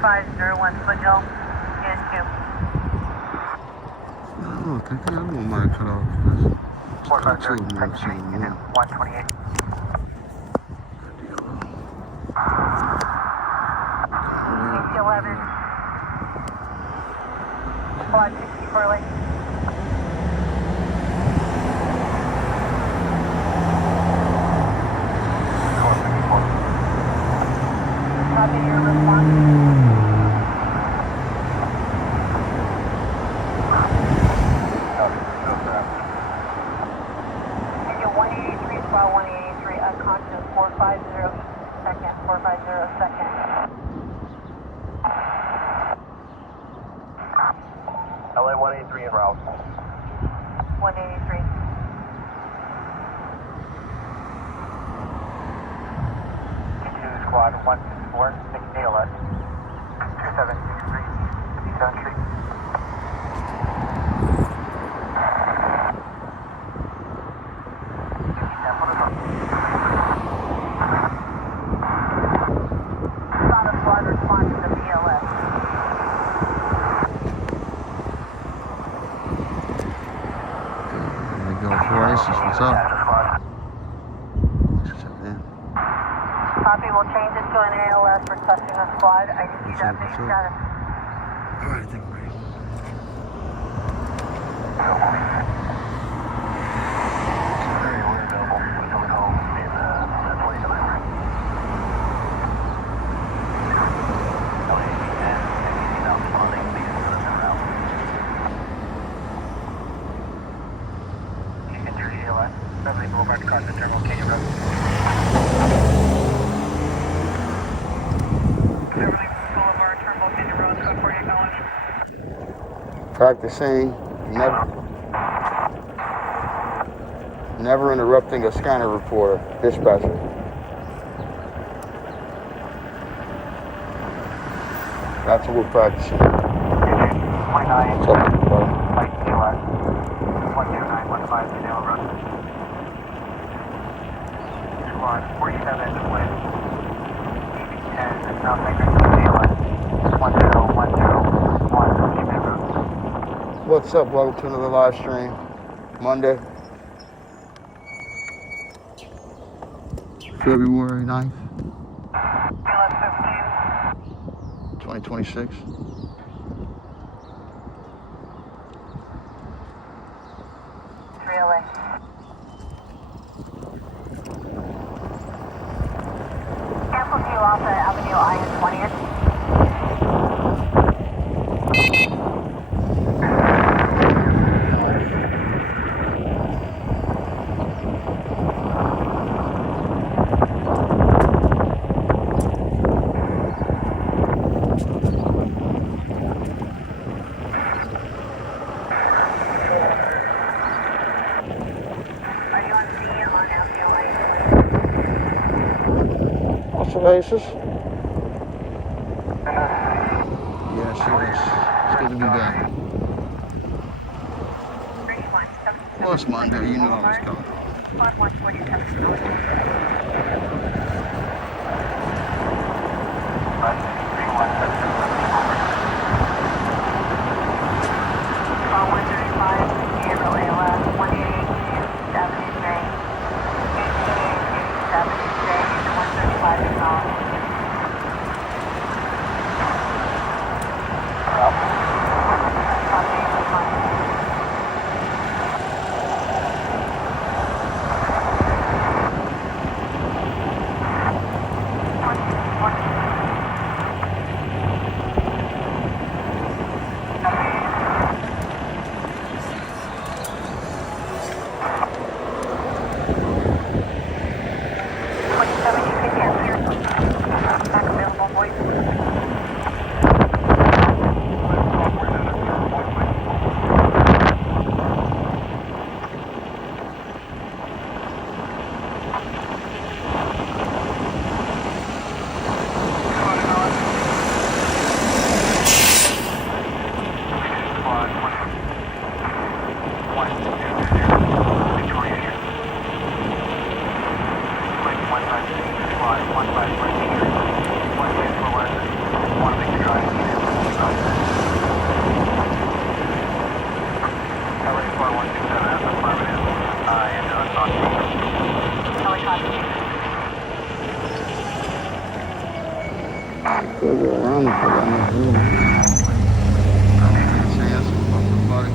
4501 Foothill, unit 2. Oh, I think I don't mind cut off. 4503, Type Street, unit 128. DC-11. Quad 64 lane. Copy your response. Figure 183, spot 183, unconscious, 450 second, 450 second. LA 183 en route. 183. Squad 164, 6 ALS. 2763, 57th Street. Solid squad response to the BLS. There we go, 4 Aces, what's up? Copy, we'll change it to an ALS for testing the squad. I just need that base status. Alright, I think we're ready. Beverly Boulevard, across the Terminal Canyon Road. Beverly Boulevard, Terminal Canyon Road, code 48 knowledge. Practicing never interrupting a scanner reporter, dispatcher. That's what we're practicing. 29, What's up, brother? Light TLS, 12915 Canal Road. Squad 47 with 10, South Mexico TLS, 10101 Canal Road. What's up? Welcome to another live stream. Monday, February 9th, BLS 2026.15, 3 LA. Cancel view off at Avenue I and 20th. Are you on C on Avenue I and 20th? What's up, Aces? Yes, yes. It's good to be back. 31, Well, it's Monday. You know I was coming. Quad 127. Call 135, Gabriel ALS, 188 Avenue J. 188 Avenue J, and 135 acknowledged. Copy, response. Could go around if I got enough room. Say yes, buddy.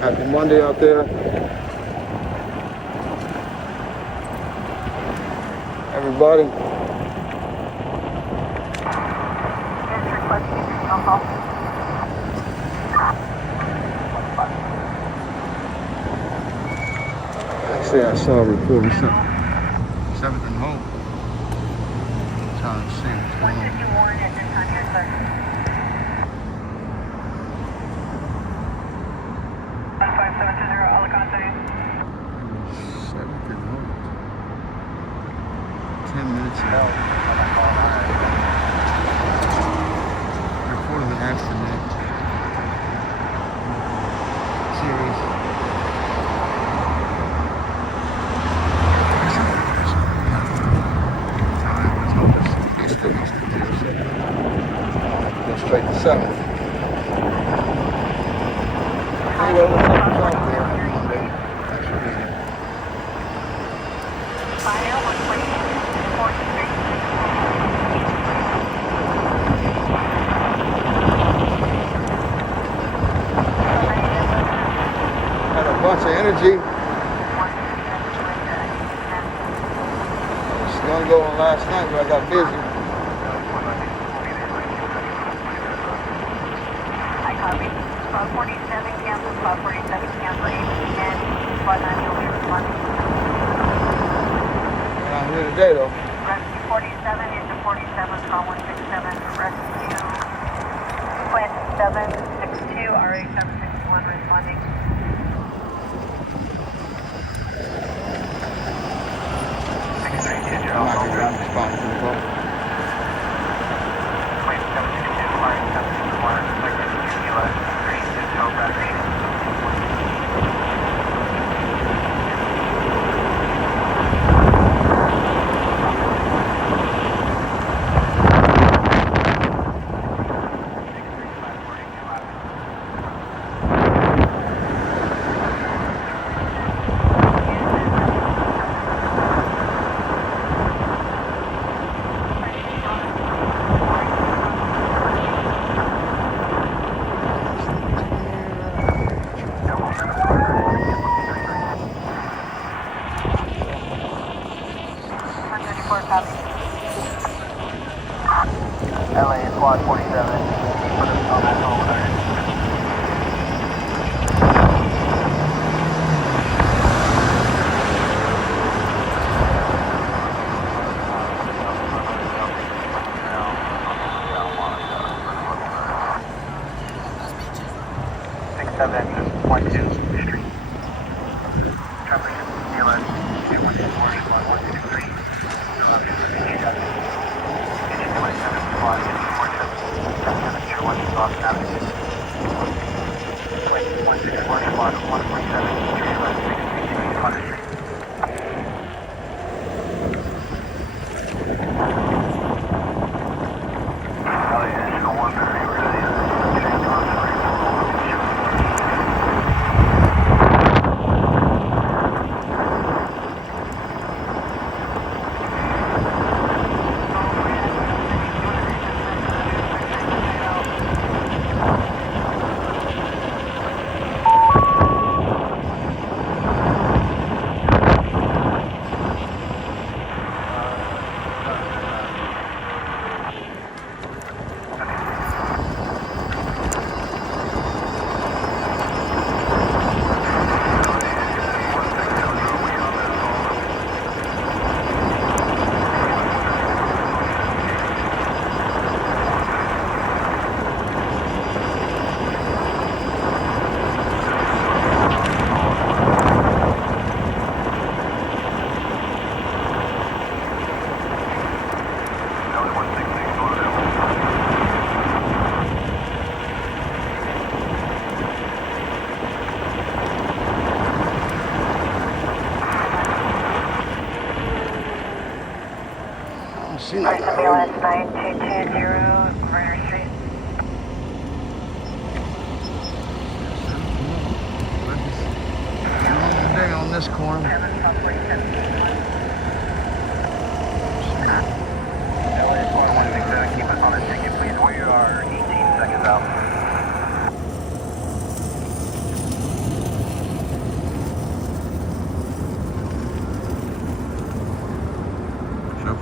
Happy Monday out there. Everybody. Yes, requesting phone call. Actually, I saw a report of 7th and Hope. Trying to see what's going on. 151 at this time here, sir. 5720, all the contact. 7th and Hope. 10 minutes ago. Report of an accident. Serious. Go straight to 7th. Anyway, what's up out there on Monday? Thanks for being here. Fire 128, 43. Had a bunch of energy. Was gonna go on last night, but I got busy. I copy. Squad 47 cancel, Squad 47 cancel, 810, Squad 9 will be responding. And I'm here today though. Rescue 47 into 47, Squad 167, Rescue Quint 762, RA 761 responding. I'm not gonna respond to the call. LA Squad 47. See nothing. Ambulance 9220, Murder Street. Long day on this corner. 7 South 47.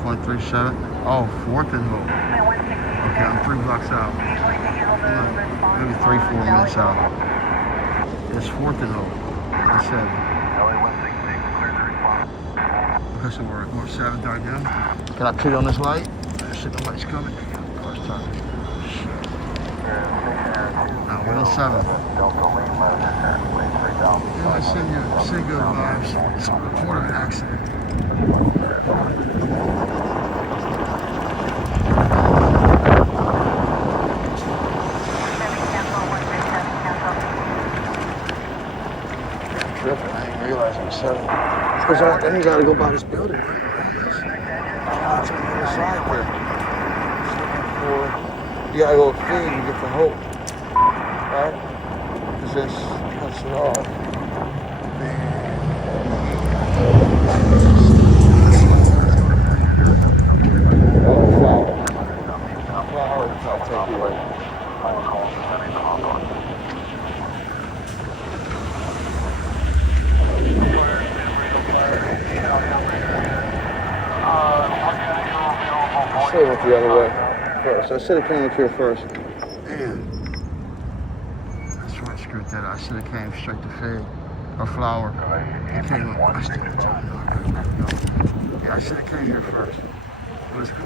5.37. Oh, 4th and Hope. Okay, I'm 3 blocks out. Maybe 3-4 minutes out. It's 4th and Hope. That's 7. Okay, so we're 7th right now. Can I pit on this light? Shit, the light's coming. First time. No, we're on 7. Yeah, I send good vibes. It's a report of an accident. Tripping, I didn't realize it was 7. Because then you gotta go by this building, right? To the other side there. You gotta go feed and get the Hope. Right? Because this cuts it off. Oh, flower. Flower, I'll take you right. I should have went the other way first. I should have came up here first. Man. That's why I screwed that up. I should have came straight to Fig or Flower. I came up. I still have time. Yeah, I should have came here first. Let's go.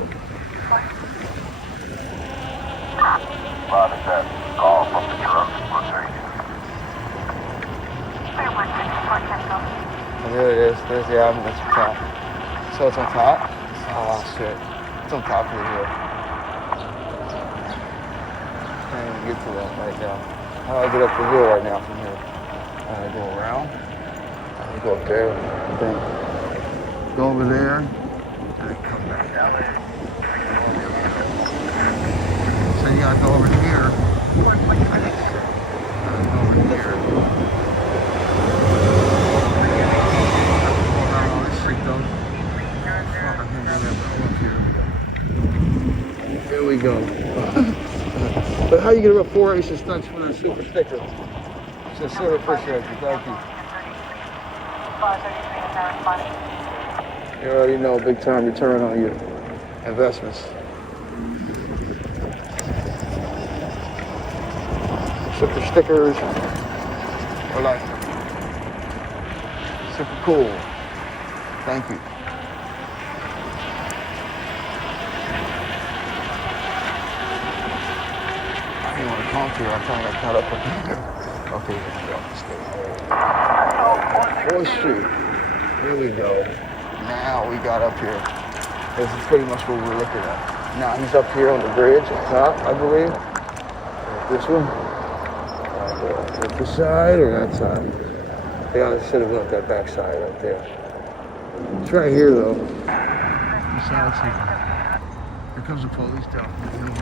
Roger that. Call from the truck. Oh, there it is. There's the album. That's on top. So it's on top? Oh, shit. It's on top of the hill. Can't even get to that right now. How do I get up the hill right now from here? I go around. I go up there. Then go over there. And then come back. So you gotta go over here. I gotta go over here. Go around all this shit though. Here we go. But how you get about 4 aces stunts for that super sticker? So sort of appreciate you. Thank you. You already know big time return on your investments. Super stickers are like super cool. Thank you. I kind of got caught up with okay, here we go. 4th Street. Here we go. Now we got up here. This is pretty much what we're looking at. Now he's up here on the bridge at top, I believe. This one. This side or that side? Yeah, I should have left that back side right there. It's right here though. Besides here. Here comes the police down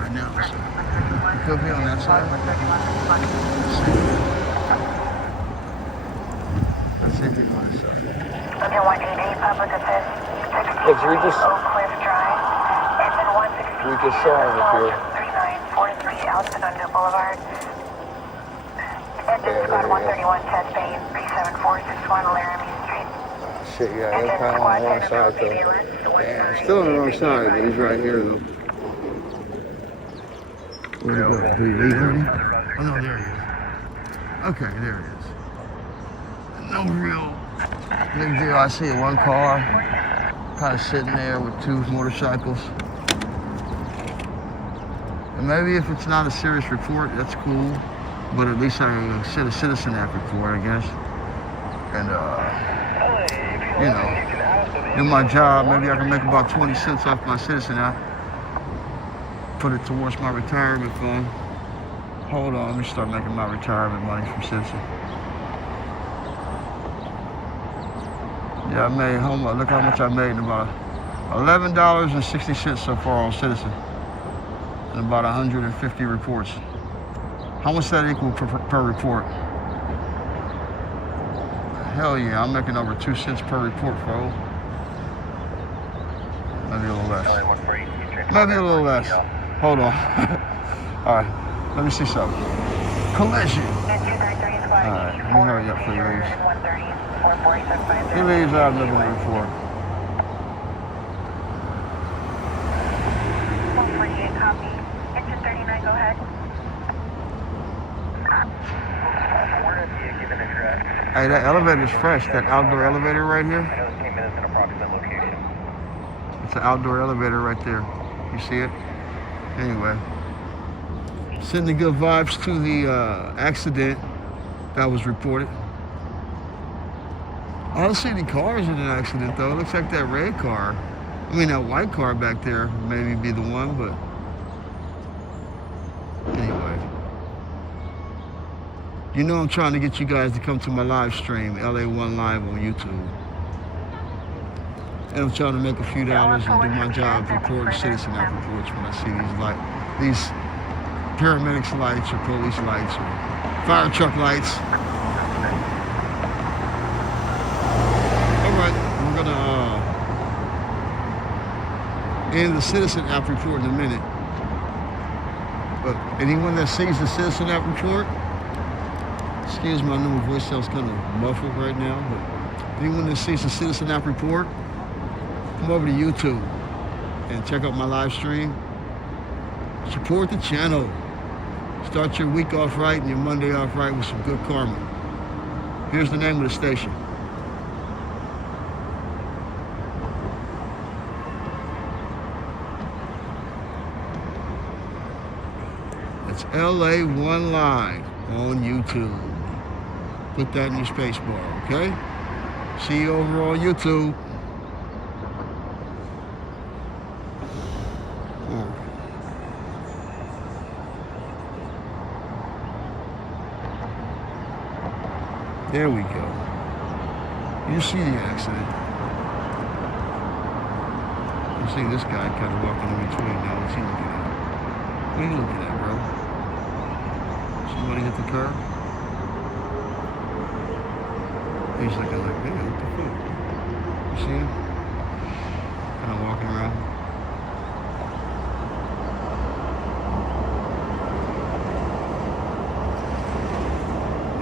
right now. So it could be on that side. Let's see if it's on this side. Under 188 public assist, 60 Look, Oak Cliff Drive, and then 160 we just saw him up here. 3943 Alton Under Boulevard. Engine squad 131 test bay 37461 Laramie Street. Shit, yeah, they're kind of on the wrong side though. Damn, still on the wrong side, but he's right here though. Where'd he go? Did he leave already? Oh no, there he is. Okay, there he is. No real big deal. I see one car kind of sitting there with 2 motorcycles. And maybe if it's not a serious report, that's cool. But at least I sent a citizen act report, I guess. And you know, do my job. Maybe I can make about 20 cents off my citizen act. Put it towards my retirement fund. Hold on, let me start making my retirement money from Citizen. Yeah, I made look how much I made in about $11.60 so far on Citizen. And about 150 reports. How much that equal per report? Hell yeah, I'm making over 2 cents per report, folks. Maybe a little less. Maybe a little less. Hold on. All right, let me see something. Collision. All right, let me hurry up for he leaves. He leaves out of the report. Hey, that elevator's fresh. That outdoor elevator right here. I know it came in as an approximate location. It's an outdoor elevator right there. You see it? Anyway. Sending good vibes to the accident that was reported. I don't see any cars in an accident though. It looks like that red car. I mean that white car back there maybe be the one, but anyway. You know I'm trying to get you guys to come to my live stream, LA1 Live on YouTube. And I'm trying to make a few dollars and do my job reporting citizen act reports when I see these paramedics lights or police lights or fire truck lights. All right, we're gonna end the citizen app report in a minute. But anyone that sees the citizen app report, excuse my new voice sounds kind of muffled right now, but anyone that sees the citizen app report, come over to YouTube and check out my live stream. Support the channel. Start your week off right and your Monday off right with some good karma. Here's the name of the station. It's LA1 Live on YouTube. Put that in your space bar, okay? See you over on YouTube. There we go. You see the accident. You see this guy kind of walking in between now. What's he looking at? What are you looking at, bro? Somebody hit the car? He's looking like, man, what the fuck? You see him? Kind of walking around.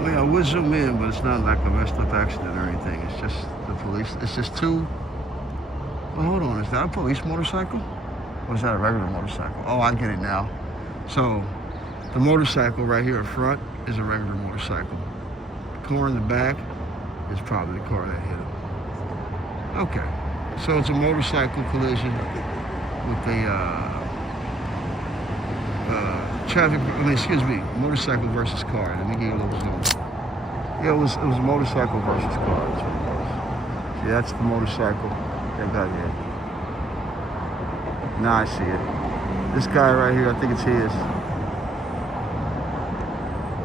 I would zoom in, but it's not like a messed up accident or anything. It's just the police. It's just two. Well, hold on. Is that a police motorcycle? Or is that a regular motorcycle? Oh, I get it now. So the motorcycle right here in front is a regular motorcycle. The car in the back is probably the car that hit him. Okay. So it's a motorcycle collision with a motorcycle versus car. Let me give you a little zoom. Yeah, it was a motorcycle versus car. That's what it was. See, that's the motorcycle that got hit. Now I see it. This guy right here, I think it's his.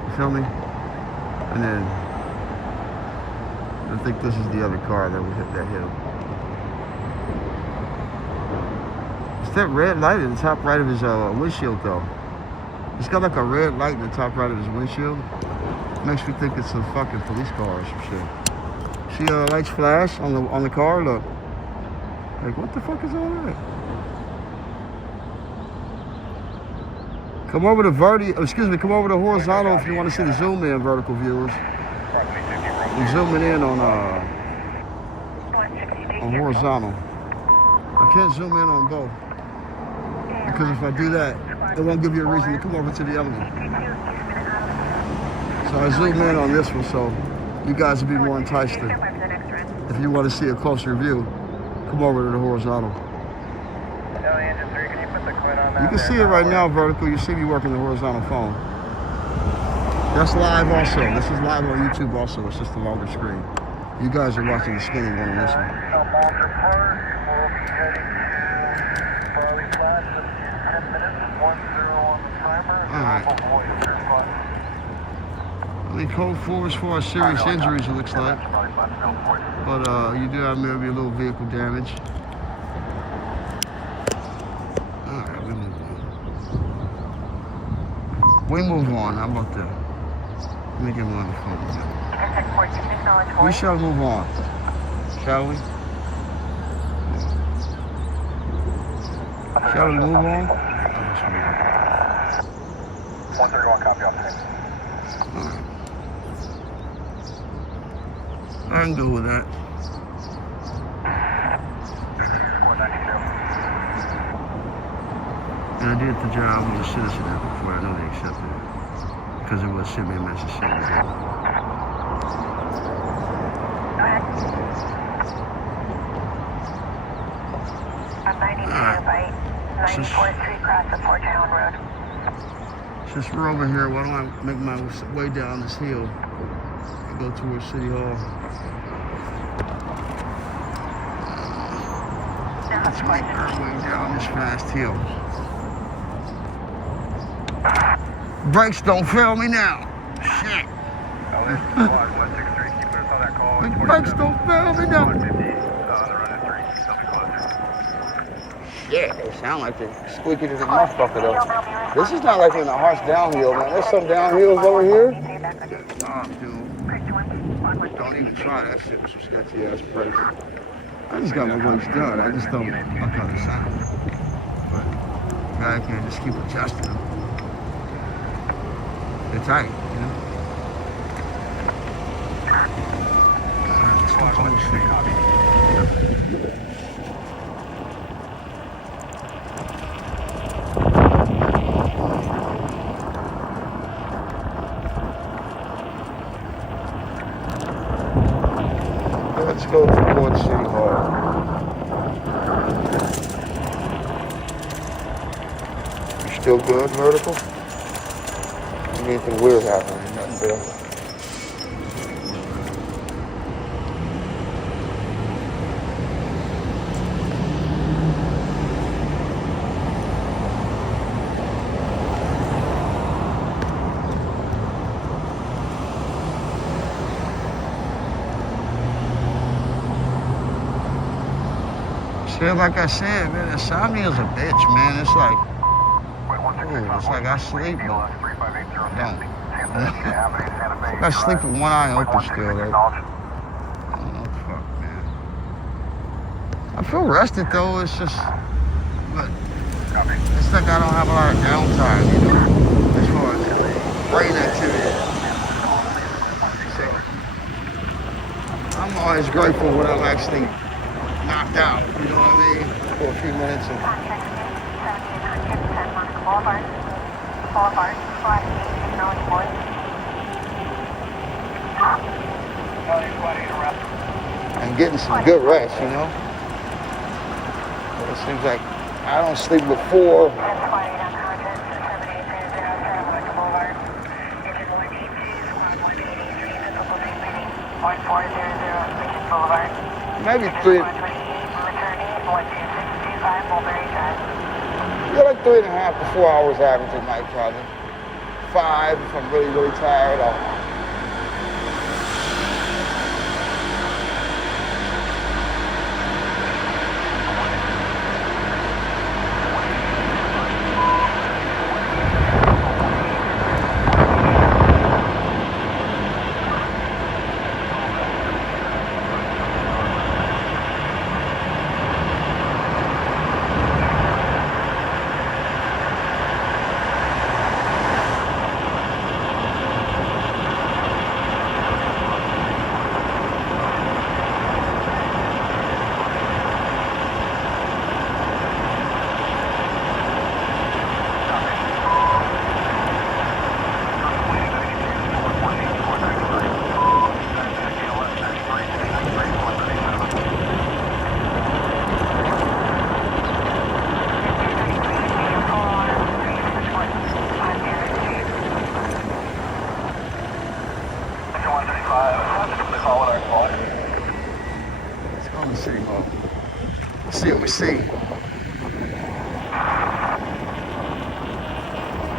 You feel me? And then I think this is the other car that hit him. It's that red light at the top right of his windshield though. It's got like a red light in the top right of his windshield. Makes me think it's a fucking police car or some shit. See the lights flash on the car? Look. Like, what the fuck is all that? Come over to come over to horizontal if you want to see the zoom in, vertical viewers. We're zooming in on horizontal. I can't zoom in on both. Because if I do that, it won't give you a reason to come over to the other one. So I zoom in on this one so you guys will be more enticed to, if you want to see a closer view, come over to the horizontal. You can see it right now, vertical. You see me working the horizontal phone. That's live also. This is live on YouTube also. It's just a longer screen. You guys are watching the spinning one on this one. Alright. I mean, code 4 as far as serious injuries, it looks like. But you do have maybe a little vehicle damage. Alright, we move on. We move on. How about that? Let me get one on the phone. We shall move on. Shall we? Shall we move on? 131, copy off. Alright. I can go with that. And I did the job with the citizen app before. I know they accepted it. Because it was send me a message saying that. on 92 by 94th Street across the Fort Town Road. Since we're over here, why don't I make my way down this hill and go towards City Hall? Let's make our way down this fast hill. Brakes don't fail me now. Shit. The brakes don't fail me now. Yeah, they sound like they're squeaky to the motherfucker though. This is not like in a harsh downhill, man. There's some downhills over here. Nah, dude. Don't even try that shit with some sketchy ass brakes. I just got my brakes done. I just don't fuck on the sound. But guy can't just keep adjusting them. They're tight, you know? Let's go towards City Hall. You still good, vertical? Anything weird happening? Nothing bad. Like I said, man, insomnia is a bitch, man. It's like, I sleep, but I don't. I sleep with one eye open still. Like, I don't know, fuck, man. I feel rested though. It's just, but it's like I don't have a lot of downtime, you know, as far as brain activity. So I'm always grateful when I'm actually knocked out, you know what I mean, for a few minutes. And getting some good rest, you know. But it seems like I don't sleep before. Maybe 3. Yeah, like 3.5 to 4 hours average at night, probably. 5 if I'm really, really tired.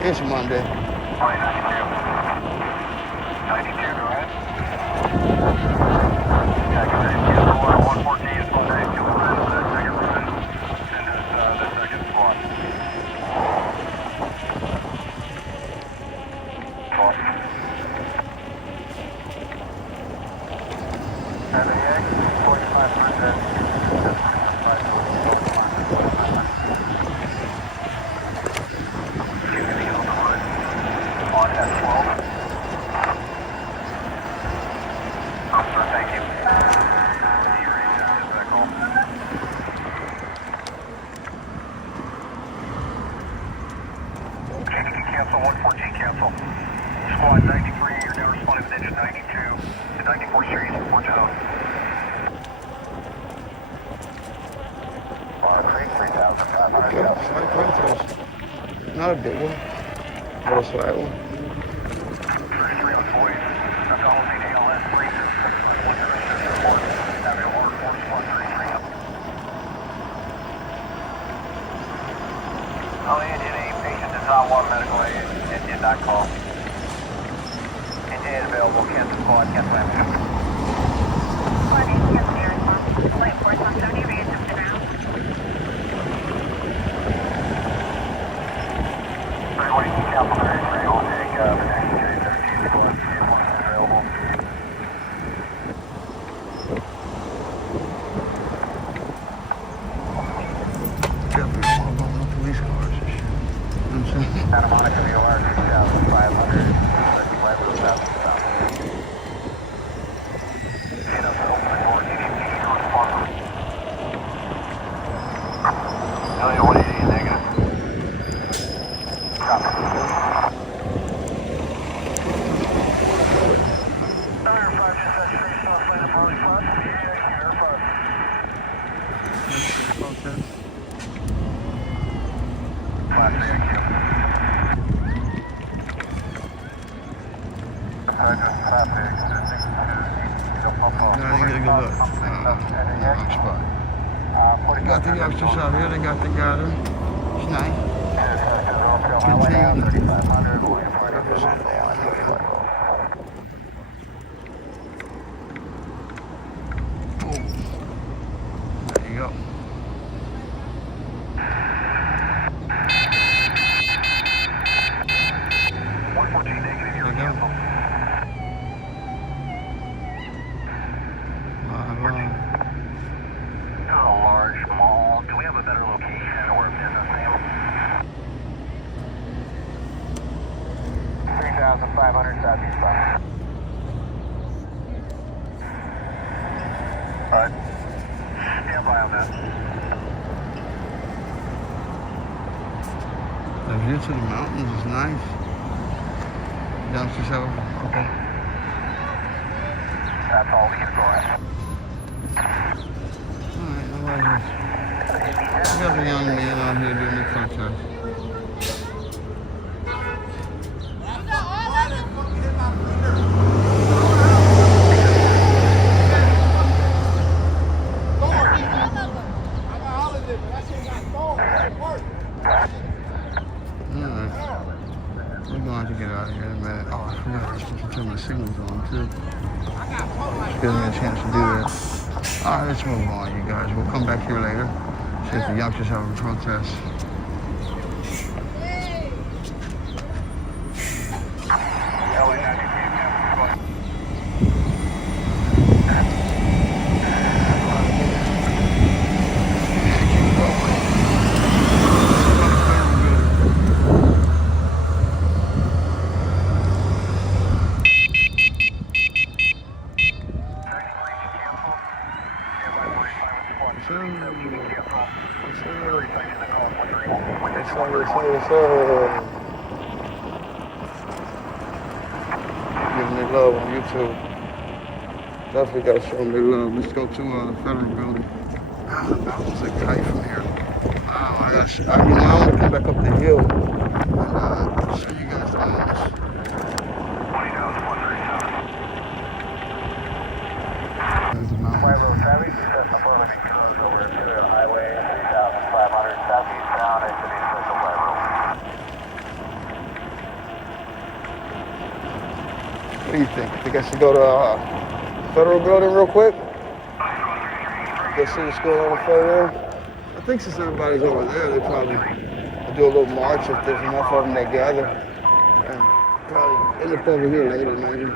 It's Monday. 92, go ahead. Yeah, go ahead. 114 is Monday. You'll have the second position. Send us the second squad. NAX, 45%. Thank you. Okay, slight protest. Not a big one, but a slight one. Only NJ patient does not want medical aid and did not call. NJ is available, cancel squad, cancel ambulance. Squad 8, cancel your response. Flight 4170, reassist the ground. 340, cancel their entry, we'll take the next J13 squad, J1 is available. Police cars and shit. You know what I'm saying? Santa Monica, New York, 2,500, 55 to the south. Elliot, 180 negative. Copy. Protest. Class 3 IQ. Traffic, No, I didn't get a good look. Wrong spot. Got the youngsters out here, they got the gather. It's nice. Boom. There you go. A large mall. Do we have a better location or a business name? 3,500 Southeast South. Alright. Stand by on that. The view to the mountains is nice. Youngsters have okay. That's all we can go at. Alright, I like this. We got the young man out here doing the protest. We're going to get out of here in a minute. Oh, I forgot I was supposed to turn my signals on too. Gives me a chance to do that. Alright, let's move on, you guys. We'll come back here later. See if the youngsters have a protest. Giving me love on YouTube. Definitely gotta show me love. Let's go to the federal building. That was a kite from here. Wow, I want to come back up the hill and show you guys the mountains. There's the mountains. Highway 3,500 southeast bound into the special flight road. What do you think? Think I should go to federal building real quick? Go see what's going on with federal? I think since everybody's over there, they probably will do a little march if there's enough of them that gather. And probably end up over here later, maybe.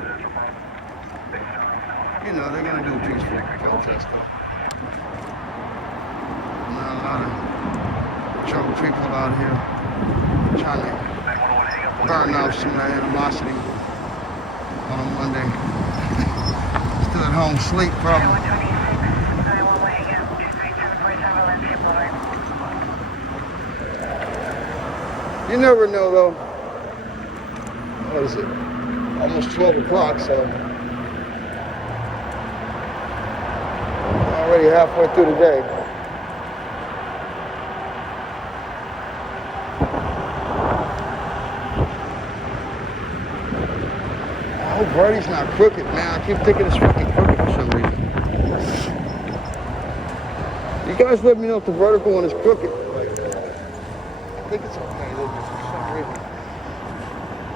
You know, they're gonna do a peaceful protest. Not a lot of trouble people out here trying to burn off some of that animosity on a Monday. Still at home, sleep probably. You never know though. What is it? Almost 12 o'clock, so already halfway through the day. Verti's not crooked, man. I keep thinking it's fucking crooked for some reason. You guys let me know if the vertical one is crooked. Like, I think it's okay, but for some reason,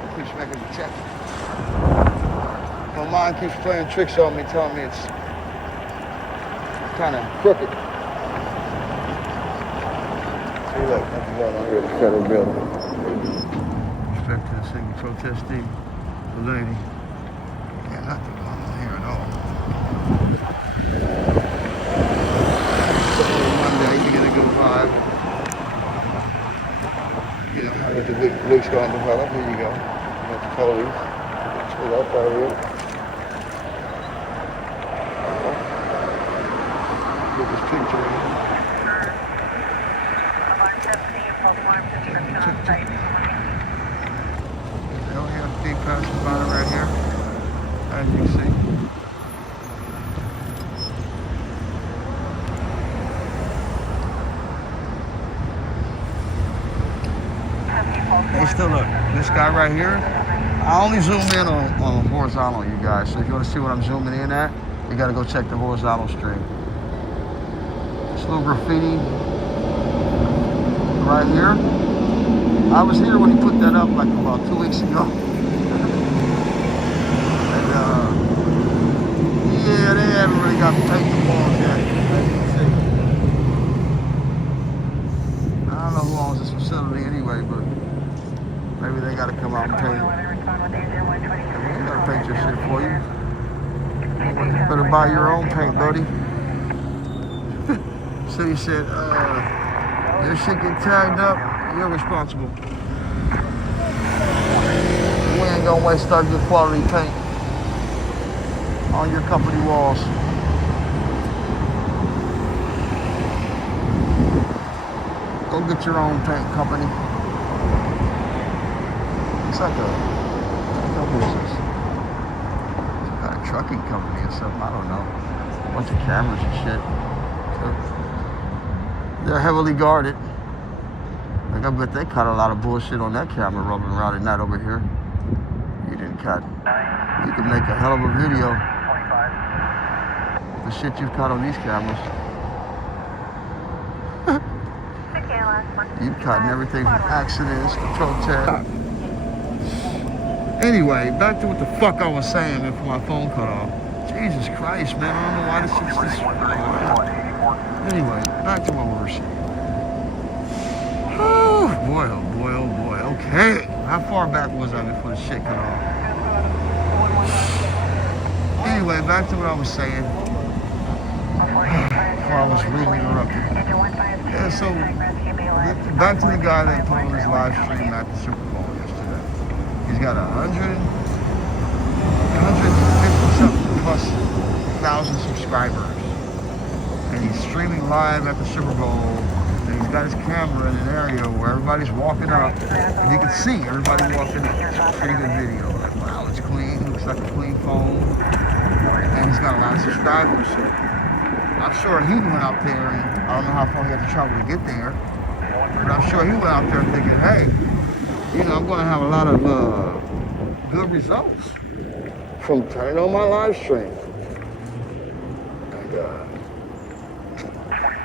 it keeps making me check it. My mind keeps playing tricks on me, telling me it's kind of crooked. See, look, that's going on here at the federal building. Respect to the single protestee, the lady. Yeah, nothing going on here at all. Monday, you're gonna go live. You know, how the week's going to develop. Here you go. You got the police. Pull up right here. Get this picture in here. LAFD passing by right here, as you see. Hey, still look, this guy right here, I only zoom in on horizontal, you guys. So if you want to see what I'm zooming in at, you got to go check the horizontal stream. This little graffiti right here. I was here when he put that up like about 2 weeks ago. And yeah, they haven't really got the paint the walls yet, as you can see. I don't know who owns this facility anyway, but maybe they got to come out and paint it. They got to paint your shit for you. You better buy your own paint, buddy. City said, your shit get tagged up, you're responsible. We ain't gonna waste our good quality paint on your company walls. Go get your own paint company. It's like a business. It's got a trucking company or something, I don't know. A bunch of cameras and shit. They're heavily guarded. Like I bet they caught a lot of bullshit on that camera rolling around at night over here. You didn't cut. You can make a hell of a video. The shit you've caught on these cameras. You've caught everything from accidents to protests. Anyway, back to what the fuck I was saying before my phone cut off. Jesus Christ, man, I don't know why this shit's this. Anyway, back to what we were saying. Oh boy, oh boy, oh boy. Okay. How far back was I before the shit cut off? Anyway, back to what I was saying. Before I was really interrupted. Yeah, so back to the guy that put on his live stream at the Super Bowl yesterday. He's got 150-something plus thousand subscribers. And he's streaming live at the Super Bowl. And he's got his camera in an area where everybody's walking up. And you can see everybody walking up. It's a pretty good video. Like, wow, it's clean. Looks like a clean phone. And he's got a lot of subscribers. So I'm sure he went out there, and I don't know how far he had to travel to get there. But I'm sure he went out there thinking, hey, you know, I'm going to have a lot of good results from turning on my live stream. And,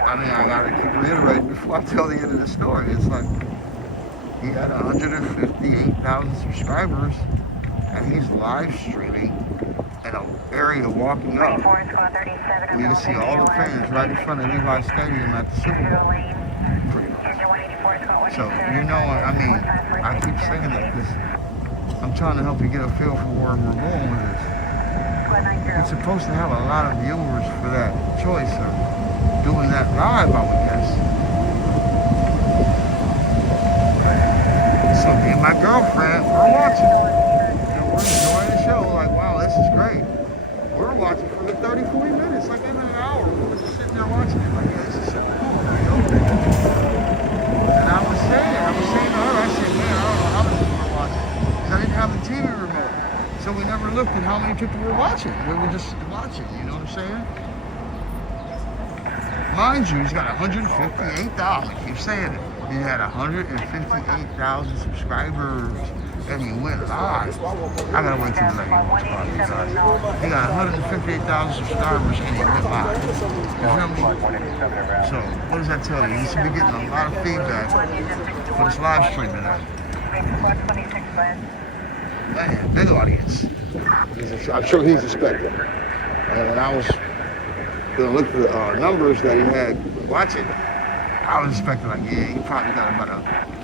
I mean, I gotta keep reiterating before I tell the end of the story. It's like, he had 158,000 subscribers, and he's live streaming in an area walking up. You can see all the fans right in front of Levi Stadium at the Super Bowl. Pretty much. So, you know, I mean, I keep saying that because I'm trying to help you get a feel for where we're going with this. It's supposed to have a lot of viewers for that choice of doing that live, I would guess. So me and my girlfriend, we're watching. You know, we're enjoying the show, like, wow, this is great. We're watching for the 30, 40 minutes, like in an hour. We're just sitting there watching it, like, yeah, this is so cool, you know? And I was saying to her, I said, man, I don't know how many people are watching. Because I didn't have the TV remote. So we never looked at how many people were watching. We were just watching, you know what I'm saying? Mind you, he's got 158,000. I keep saying it. He had 158,000 subscribers. and he went live. I gotta wait till later. He got 158,000 subscribers and he went live. You feel me? So, what does that tell you? You should be getting a lot of feedback for this live stream tonight. Man, big audience. I'm sure he's expecting. And when I was gonna look at the numbers that he had watching, I was expecting like, yeah, he probably got about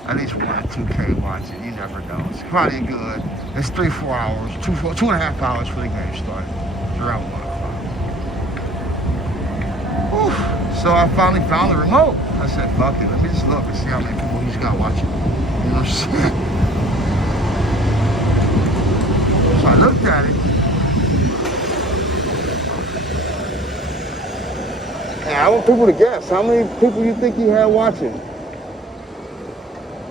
at least 1 or 2K watching. You never know. It's probably good. It's 3-4 hours, 2.5 hours for the game start. It's around 1 o'clock. So I finally found the remote. I said, fuck it, let me just look and see how many people he's got watching. You know what I'm saying? So I looked at it. And I want people to guess. How many people you think he had watching?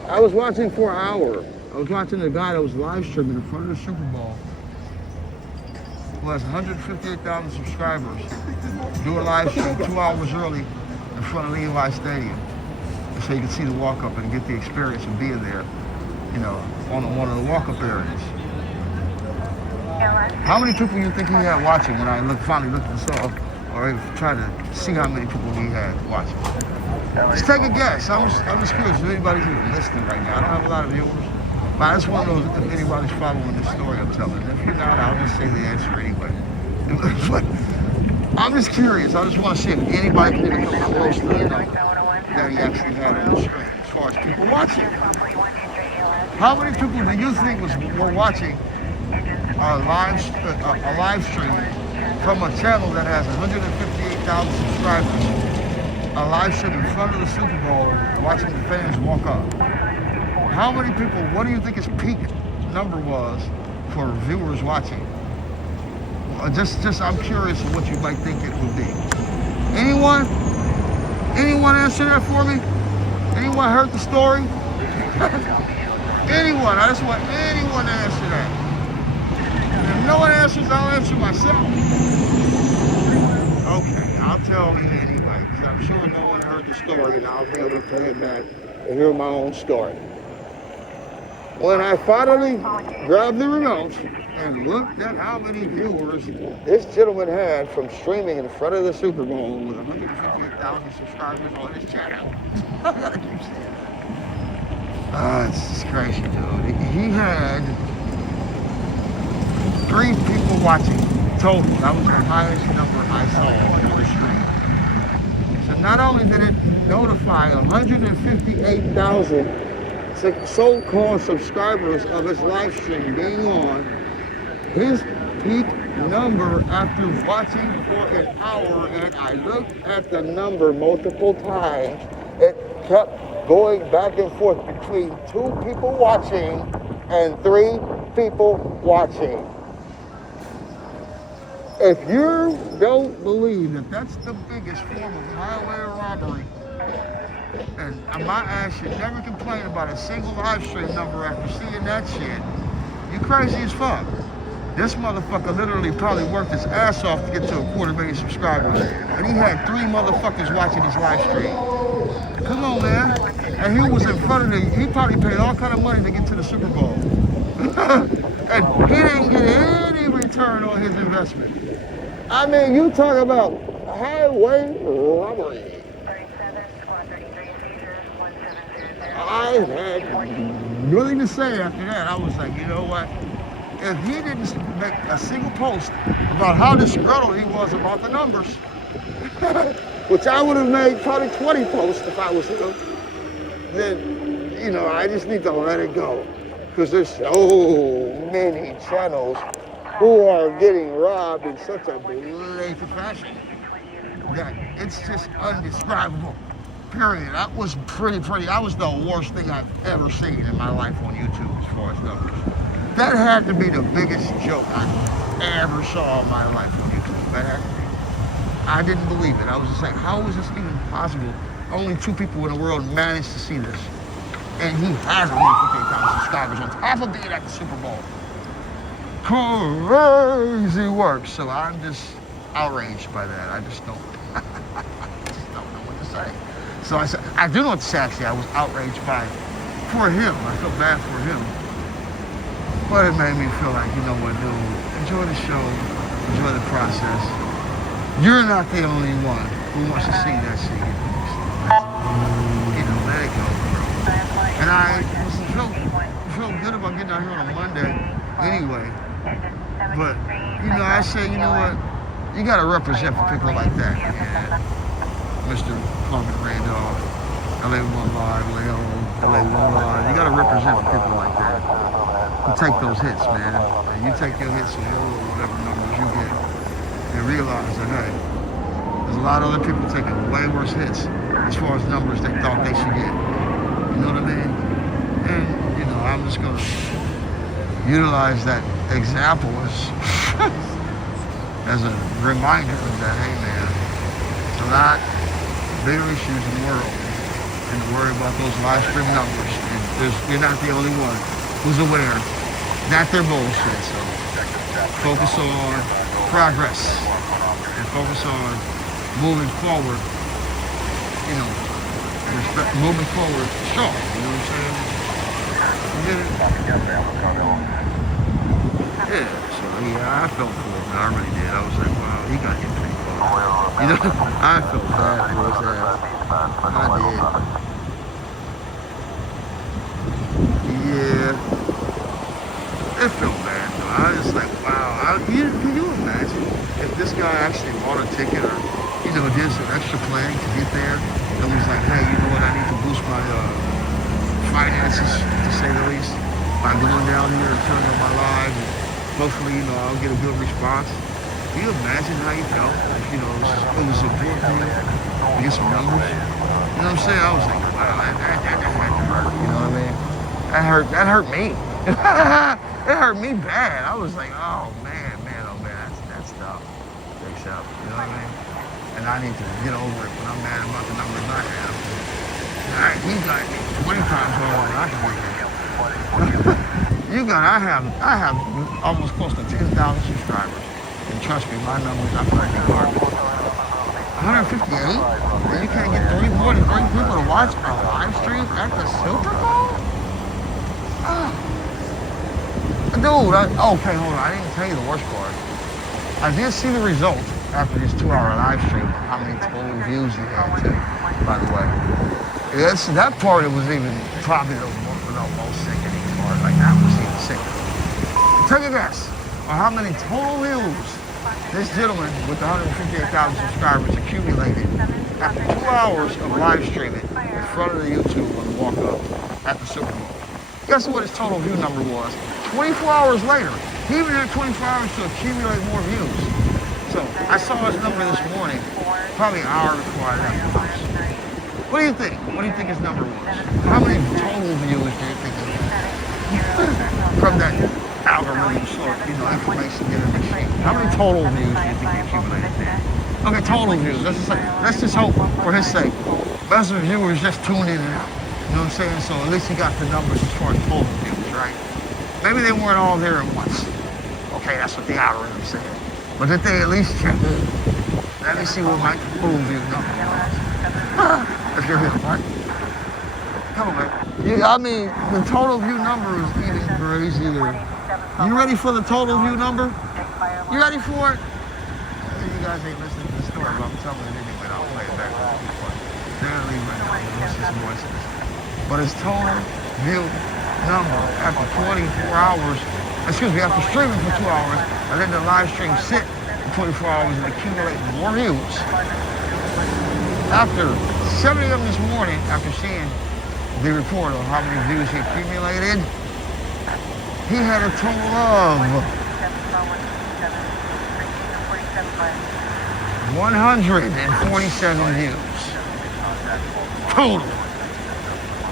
I was watching for an hour. I was watching the guy that was live streaming in front of the Super Bowl, who has 158,000 subscribers, do a live stream 2 hours early in front of Levi Stadium. So you can see the walk-up and get the experience of being there, you know, on one of the walk-up areas. How many people you think he had watching when I finally looked this up, or tried to see how many people he had watching? Just take a guess. I'm just curious if anybody's even listening right now. I don't have a lot of viewers, but I just want to know if anybody's following the story I'm telling. If you're not, I'll just say the answer anyway. But I'm just curious. I just want to see if anybody can even come close to the number that he actually had on the screen as far as people watching. How many people do you think were watching a live stream from a channel that has 158,000 subscribers? A live stream in front of the Super Bowl, watching the fans walk up. How many people, what do you think his peak number was for viewers watching? I'm curious of what you might think it would be. Anyone? Anyone answer that for me? Anyone heard the story? Anyone? I just want anyone to answer that. If no one answers, I'll answer myself. Okay, I'll tell you anyway. I'm sure no one heard the story, and I'll be able to play it back and hear my own story. When I finally grabbed the remote and looked at how many viewers this gentleman had from streaming in front of the Super Bowl with 158,000 subscribers on his channel, I gotta keep saying that. It's just crazy, dude. He had 3 people watching total. That was the highest number I saw on the stream. So not only did it notify 158,000 so-called subscribers of his live stream being on, his peak number after watching for an hour, and I looked at the number multiple times, it kept going back and forth between 2 people watching and 3 people watching. If you don't believe that that's the biggest form of highway robbery, and my ass should never complain about a single live stream number after seeing that shit, you crazy as fuck. This motherfucker literally probably worked his ass off to get to 250,000 subscribers, and he had 3 motherfuckers watching his live stream. Come on, man. And he was in front of he probably paid all kind of money to get to the Super Bowl. And he didn't get any return on his investment. I mean, you talk about highway robbery. I had nothing to say after that. I was like, you know what? If he didn't make a single post about how disgruntled he was about the numbers, which I would have made probably 20 posts if I was him, then, you know, I just need to let it go. Because there's so many channels who are getting robbed in such a blatant fashion that it's just undescribable. Period. That was pretty. That was the worst thing I've ever seen in my life on YouTube as far as numbers. That had to be the biggest joke I ever saw in my life on YouTube. That had to be. I didn't believe it. I was just like, how is this even possible? Only 2 people in the world managed to see this. And he has 158,000 subscribers on top of being at the Super Bowl. Crazy work. So I'm just outraged by that. I just don't know what to say. So I said, I do know what to say actually. I was outraged for him. I felt bad for him. But it made me feel like, you know what, dude, enjoy the show, enjoy the process. You're not the only one who wants to see that scene. You know, let it go, bro. And I felt good about getting out here on a Monday anyway. But, you know, I say, you know what, you got to represent for people like that, man. Mr. Plummet Randolph, LA1 Live, Leo, LA1 Live. You got to represent for people like that. You take those hits, man. And you take your hits and your whatever numbers you get and realize that, hey, there's a lot of other people taking way worse hits as far as numbers they thought they should get. You know what I mean? And, you know, I'm just going to utilize that example as a reminder that, hey, man, it's a lot bigger issues in the world and to worry about those live stream numbers. And you're not the only one who's aware that they're bullshit. So focus on progress and focus on moving forward, you know, moving forward strong, you know what I'm saying? You get it? Yeah, so yeah, I felt cool, man. I really did. I was like, wow, he got hit pretty close. You know, I felt bad for his ass. I did. Yeah. It felt bad, though. I was like, wow. Can you imagine if this guy actually bought a ticket or, you know, did some extra planning to get there and was like, hey, you know what, I need to boost my finances, to say the least, by going down here and turning on my live. And hopefully, you know, I'll get a good response. Can you imagine how you felt if, you know, it was a good thing to get some numbers? You know what I'm saying? I was like, wow, that had to hurt. You know what I mean? That hurt me. It hurt me bad. I was like, oh man, that's tough. Takes up, you know what I mean? And I need to get over it when I'm mad about the numbers I have. He got 20 times more than I can get. I have almost close to 10,000 subscribers. And trust me, my numbers are fucking garbage. 158? And you can't get more than 3 people to watch a live stream at the Super Bowl? Oh. Dude, okay, hold on. I didn't tell you the worst part. I did see the result after this 2-hour live stream, how many total views he had, too, by the way. That part, it was even probably the most sickening part. Like, that was even sicker. Take a guess on how many total views this gentleman with 158,000 subscribers accumulated after 2 hours of live streaming in front of the YouTube on the walk-up at the Super Bowl. Guess what his total view number was? 24 hours later. He even had 24 hours to accumulate more views. So I saw his number this morning, probably an hour before I left the house. What do you think? What do you think his number was? How many total views do you think he had? From that algorithm sort, you know, information getting machine. How many total views do you think he accumulated there? Okay, total views. Let's just hope for his sake. Most of the viewers just tuned in and out. You know what I'm saying? So at least he got the numbers as far as total views, right? Maybe they weren't all there at once. Okay, that's what the algorithm said. But did they at least check it? Let me see what my total view number was. If you're here, right? Come on, man. I mean, the total view number is even crazier. You ready for the total view number? You ready for it? You guys ain't listening to the story, but I'm telling it anyway. I'll play it back for people. They're gonna leave right now. This is voices. But his total view number after 24 hours, after streaming for 2 hours, and then the live stream sit for 24 hours and accumulate more views. After 7 a.m. this morning, after seeing the report on how many views he accumulated, he had a total of 147 views. Total.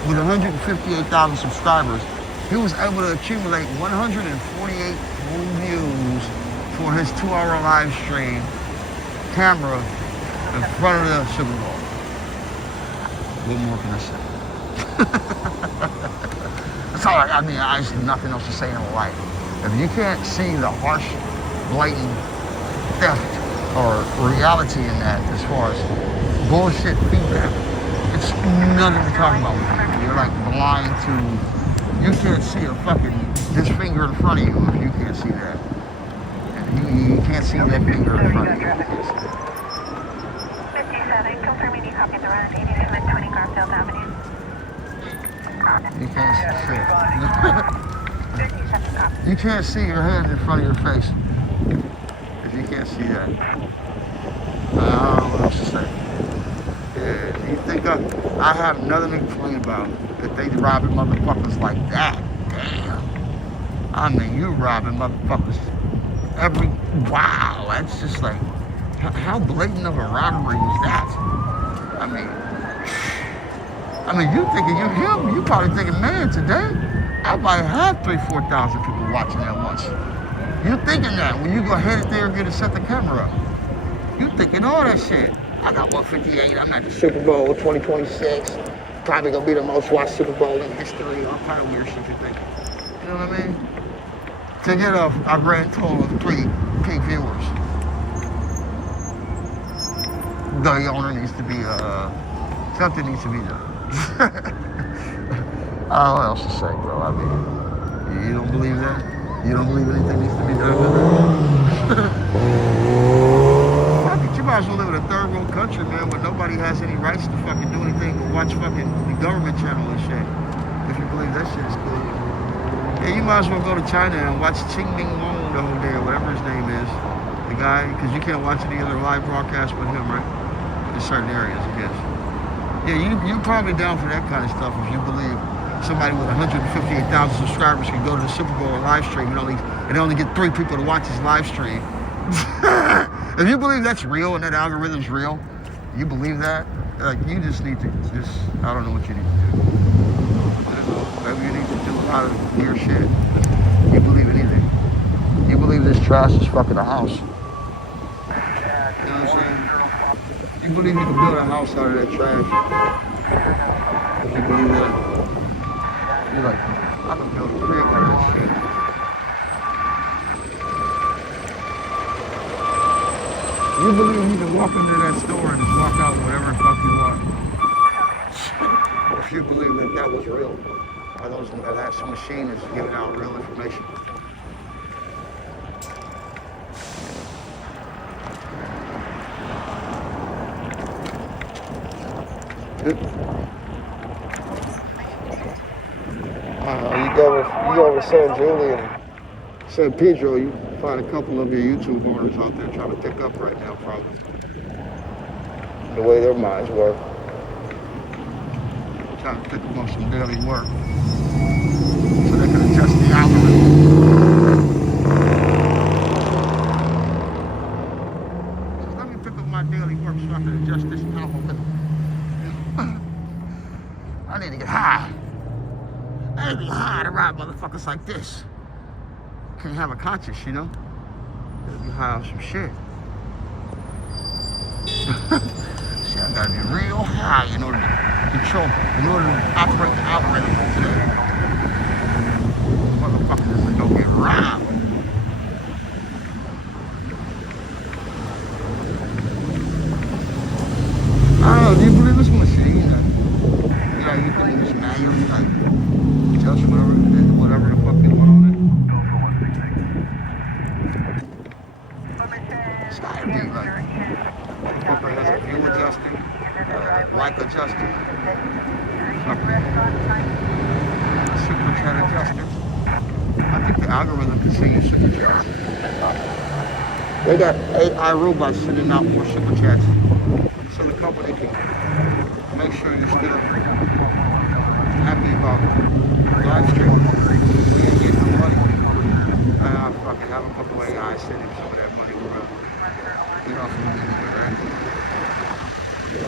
With 158,000 subscribers, he was able to accumulate 148 total views for his 2-hour live stream camera in front of the Super Bowl. What more can I say? That's all I mean, I just nothing else to say in life. If you can't see the harsh, blatant theft or reality in that as far as bullshit feedback, it's nothing to talk about. You're like blind to, you can't see a fucking this finger in front of you if you can't see that. And you can't see that finger in front of you. 57, confirming you copy the run, 82 20 Garfield Avenue. You can't see. You can't see your hand in front of your face. If you can't see that. I don't know what else to say. Yeah, you think I have nothing to complain about that they robbing motherfuckers like that. Damn. I mean, you robbing motherfuckers wow, that's just like, how blatant of a robbery is that? I mean, you thinking you're him, you probably thinking, man, today, I might have 3,000, 4,000 people watching at once. You're thinking that when you go head there and get to set the camera up. You thinking all that shit. I got 158, I'm at the Super Bowl 2026. Probably gonna be the most watched Super Bowl in history. All kind of weird shit you think. You know what I mean? To get a grand total of 3 peak viewers. The owner needs to be, something needs to be done. I don't know what else to say, bro. I mean, you don't believe that? You don't believe anything needs to be done with it? You might as well live in a third world country, man, where nobody has any rights to fucking do anything but watch fucking the government channel and shit. If you believe that shit is cool. Yeah, you might as well go to China and watch Ching Ming Wong the whole day, or whatever his name is. The guy, because you can't watch any other live broadcast with him, right? In certain areas, I guess. Yeah, you're probably down for that kind of stuff if you believe somebody with 158,000 subscribers can go to the Super Bowl live stream and only get 3 people to watch his live stream. If you believe that's real and that algorithm's real, you believe that, like, you just need to I don't know what you need to do. I don't know, maybe you need to do a lot of weird shit. You believe anything. You believe this trash is fucking a house. You know what I'm saying? You believe you can build a house out of that trash. If you believe that, you're like, I can build a crib out of that shit. You believe you can walk into that store and just walk out whatever the fuck you want. If you believe that was real. Or that machine is giving out real information. You go over to San Julian, San Pedro, you find a couple of your YouTube owners out there trying to pick up right now, probably. The way their minds work. Trying to pick them up some daily work. So they can adjust the algorithm. Just let me pick up my daily work so I can adjust this algorithm. I need to get high. I need to be high to ride motherfuckers like this. Can't have a conscience, you know? Gotta be high on some shit. See, I gotta be real high in order to operate the algorithm today. Motherfuckers isn't gonna get robbed. I don't know, do you believe this machine? You can use manually, like, adjust whatever the fuck you want on it. It's gotta be like, motherfucker has a view adjuster, mic adjuster, super chat adjuster. I think the algorithm can see your super chats. They got AI robots sending out more super chats, so the company can make sure you're still happy about live streaming. You ain't getting no money. I fucking have a couple of AI sending some of that money around. Get off of me, right?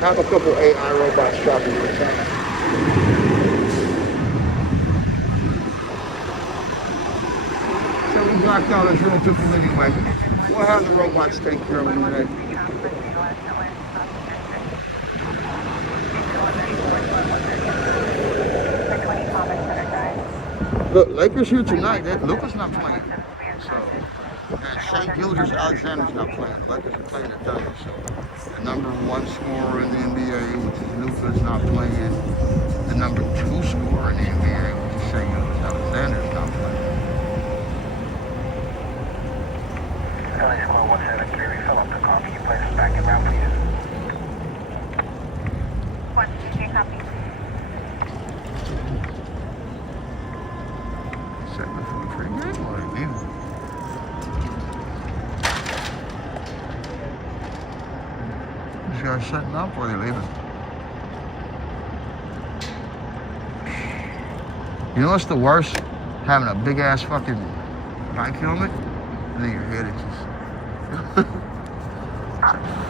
Have a couple AI robots dropping your channel. $7 black dollars real people anyway. We'll have the robots take care of them today. Look, Lakers here tonight. Luka's not playing. So, and Shea Gilgeous-Alexander's not playing. The Lakers are playing at Doughnut. So, the number 1 scorer in the NBA, which is Luka's not playing. The number 2 scorer in the NBA, which is Shea Gilgeous-Alexander's not playing. Setting up for the pregame or they leaving? These guys setting up or are they leaving? You know what's the worst? Having a big ass fucking bike helmet and then your head itches.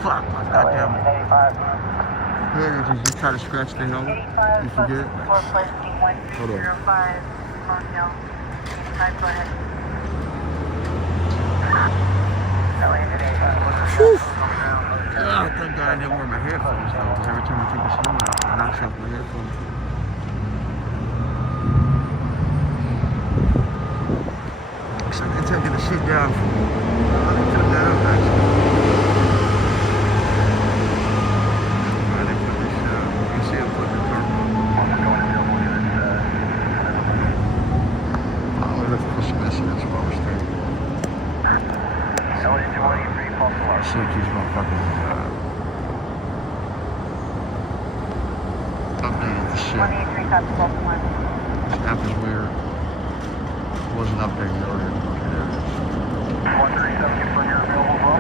Fuck my goddamn head itches. You try to scratch the helmet, you forget. Hold on. Whew. Oh, thank God I didn't wear my headphones though, because every time I take the snow out, it knocks off my headphones. Looks like they're taking the shit down for me. Let me put that up actually. Why they put this shit up? You can see them putting the turbo. I'm gonna look for some incidents while we're staying. See if these motherfuckers updated the shit. This app is weird. It wasn't updated earlier. Okay, there it is. 137, confirm you're available, bro.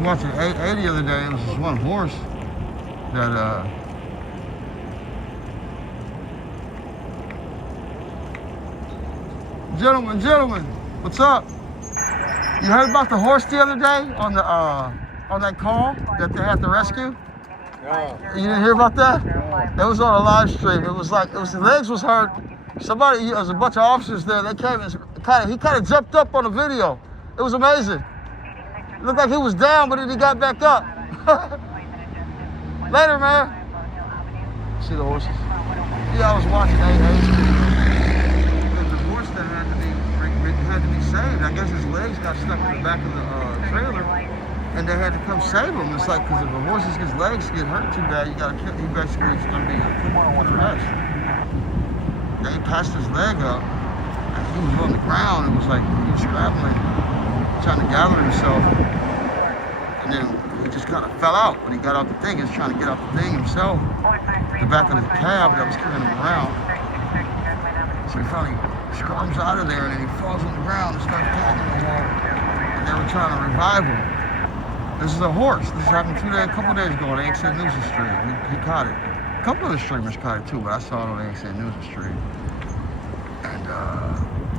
Watching 880 the other day. It was this one horse that gentlemen, what's up? You heard about the horse the other day on the on that call that they had to rescue? No. You didn't hear about that? That was on a live stream. It was like his legs was hurt. Somebody, there was a bunch of officers there. They came and he kind of jumped up on the video. It was amazing. It looked like he was down, but then he got back up. Later, man. See the horses? Yeah, I was watching 880. There's a horse that had to be saved. I guess his legs got stuck in the back of the trailer, and they had to come save him. It's like, because if a horse's legs get hurt too bad, he basically is going to be put to rest. They passed his leg up, and he was on the ground. It was like he was scrabbling, trying to gather himself, and then he just kind of fell out. When he got out the thing, he was trying to get out the thing himself, the back of the cab that was carrying him around. So he finally scrums out of there, and then he falls on the ground and starts tagging the wall. And they were trying to revive him. This is a horse. This happened a couple days ago on AXN News Stream. He caught it. A couple of the streamers caught it too, but I saw it on AXN News Stream. And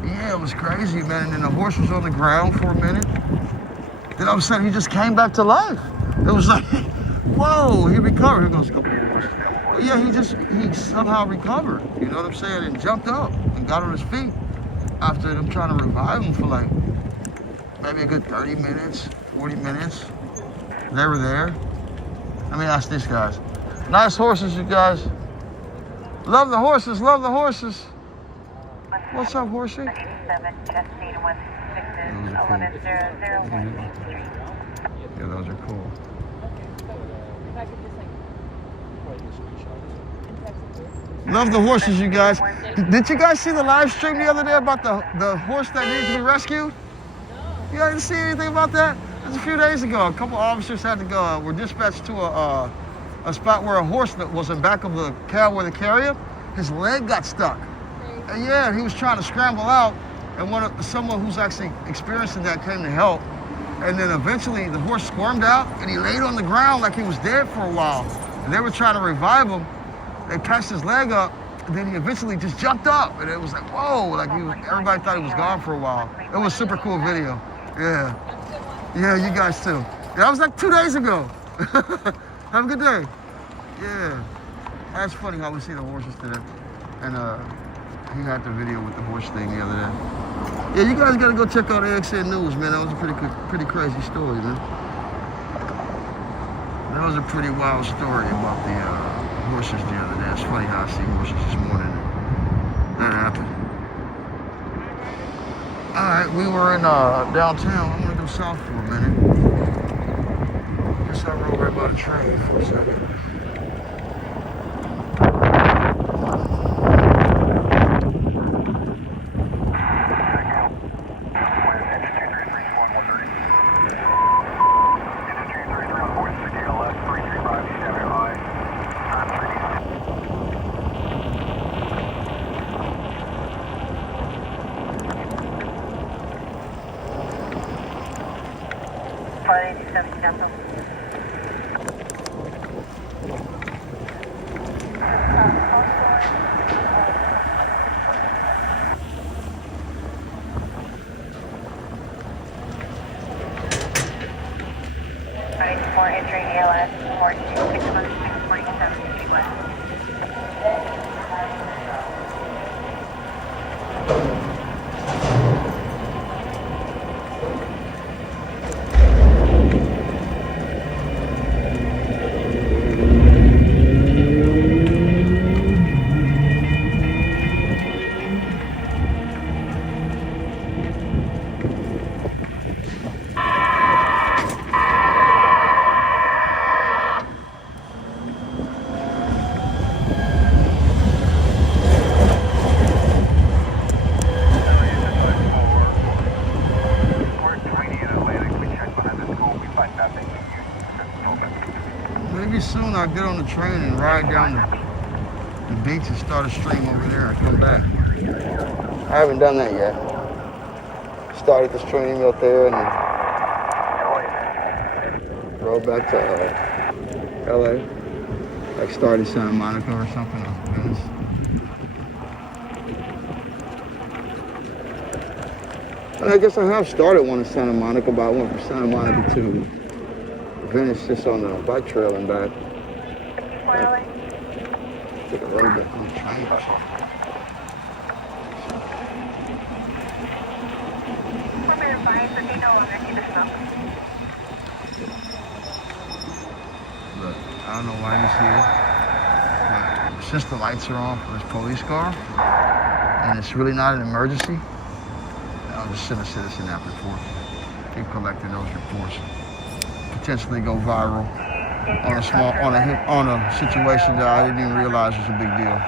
yeah, it was crazy, man. And then the horse was on the ground for a minute. Then all of a sudden, he just came back to life. It was like, whoa, he recovered. Here goes a couple of horses. Well, yeah, he somehow recovered. You know what I'm saying? And jumped up and got on his feet after them trying to revive him for like maybe a good 30 minutes, 40 minutes. They were there. Let me ask these guys. Nice horses, you guys. Love the horses, love the horses. What's up, horsey? Yeah, those are cool. Love the horses, you guys. Did you guys see the live stream the other day about the horse that needs to be rescued? You guys didn't see anything about that? It was a few days ago. A couple officers had to go. Were dispatched to a spot where a horse that was in back of the cab where they carry him. His leg got stuck. And yeah, he was trying to scramble out, and someone who's actually experiencing that came to help. And then eventually the horse squirmed out, and he laid on the ground like he was dead for a while. And they were trying to revive him. They patched his leg up, and then he eventually just jumped up, and it was like, whoa, like everybody thought he was gone for a while. It was a super cool video. Yeah. Yeah, you guys too. Yeah, that was like 2 days ago. Have a good day. Yeah. That's funny how we see the horses today. And he had the video with the horse thing the other day. Yeah, you guys gotta go check out AXN News, man. That was a pretty crazy story, man. That was a pretty wild story about the horses the other day. It's funny how I see horses this morning. That happened. All right, right, we were in downtown. I'm gonna go south for a minute. Guess I rode right by the train for a second. Entering ALS 42647 West. Maybe soon I'll get on the train and ride down the beach and start a stream over there and come back. I haven't done that yet. Started the stream out there and then rode back to LA. Like started Santa Monica or something. And I guess I have started one in Santa Monica, but I went from Santa Monica to Venice just on the bike trail and back. Took a little bit on the train. Look, I don't know why you see it. But since the lights are on for this police car, and it's really not an emergency, I'll just send a citizen app report. Keep collecting those reports. Potentially go viral on a situation that I didn't even realize was a big deal.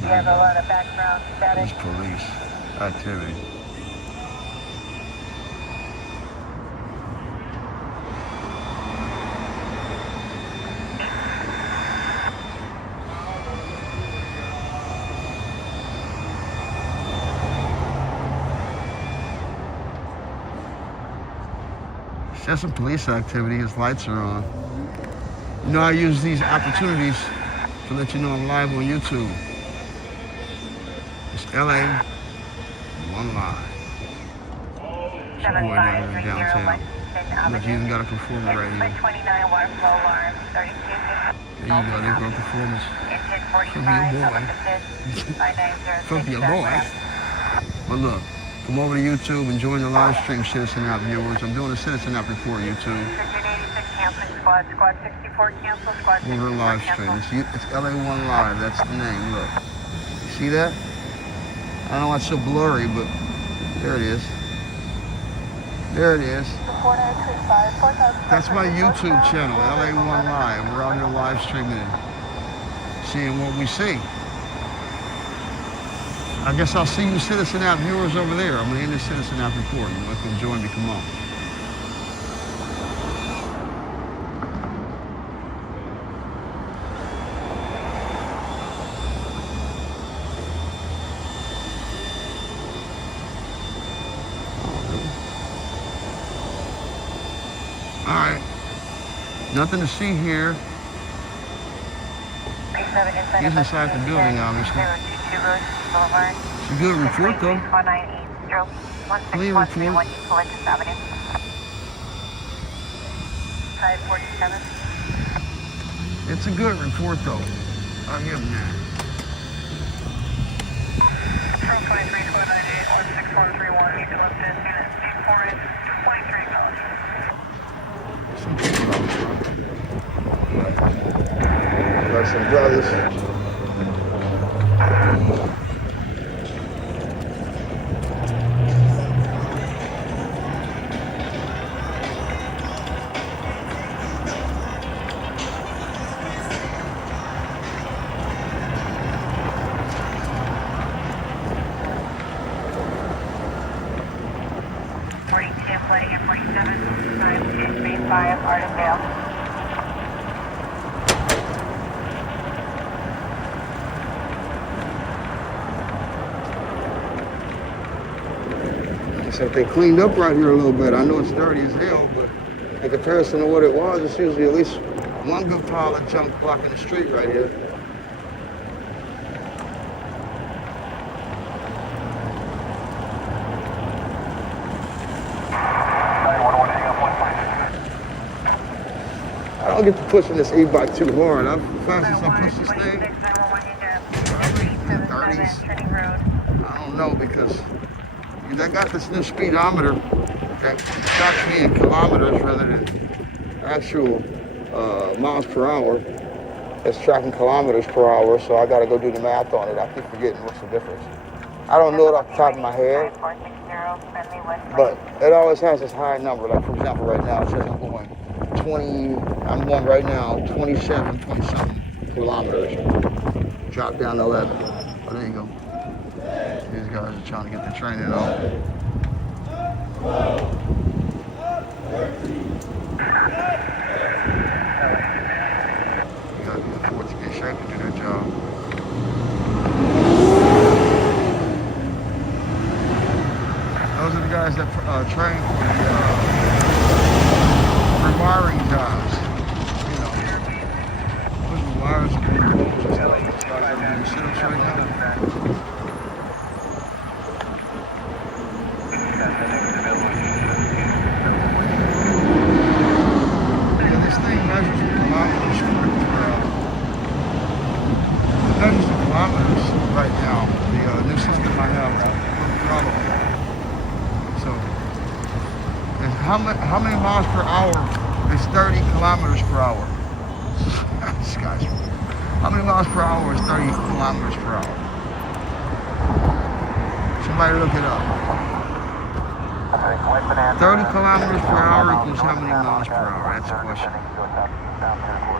You have a lot of background static. There's police activity. There's some police activity, his lights are on. You know, I use these opportunities to let you know I'm live on YouTube. It's LA One Live. It's your boy down in downtown. Look, you even got a performer right here. There you go, there's a performance from your boy. From your boy. But look. Come over to YouTube and join the live stream, Citizen App viewers. I'm doing a Citizen App report on YouTube. We're on live stream. It's LA1 Live. That's the name. Look. You see that? I don't know why it's so blurry, but there it is. There it is. That's my YouTube channel, LA1 Live. We're out here live streaming and seeing what we see. I guess I'll see you Citizen App viewers over there. I'm going to end the Citizen App report. You want to come join me, come on. All right. Nothing to see here. He's inside the building, obviously. It's a good report, though. Clean report. It's a good report, though. I'll give him that. Control 23, code 98, 16131, you can lift this unit, speed 4 inch, 23 pounds. Some people out there. Got some brothers. Looks like they cleaned up right here a little bit. I know it's dirty as hell, but in comparison to what it was, it's usually at least one good pile of junk blocking the street right here. I don't get to pushing this e-bike too hard. The fastest I push this thing, probably in the 30s. I don't know, because I got this new speedometer that tracks me in kilometers rather than actual miles per hour. It's tracking kilometers per hour, so I got to go do the math on it. I keep forgetting what's the difference. I don't know it off the top of my head, but it always has this high number. Like, for example, right now it says I'm going right now 27 kilometers. Drop down to 11. Oh, there you go. These guys are trying to get the training on. You gotta be in Portuguese shape to do their job. Those are the guys that train for the rewiring jobs. You know, putting the wires and the poles and stuff. Those guys are doing sit-ups right now. Right now, the new system I have will throttle. So, and how many miles per hour is 30 kilometers per hour? This guy's, how many miles per hour is 30 kilometers per hour? Somebody look it up. 30 kilometers per hour equals how many miles per hour? That's the question.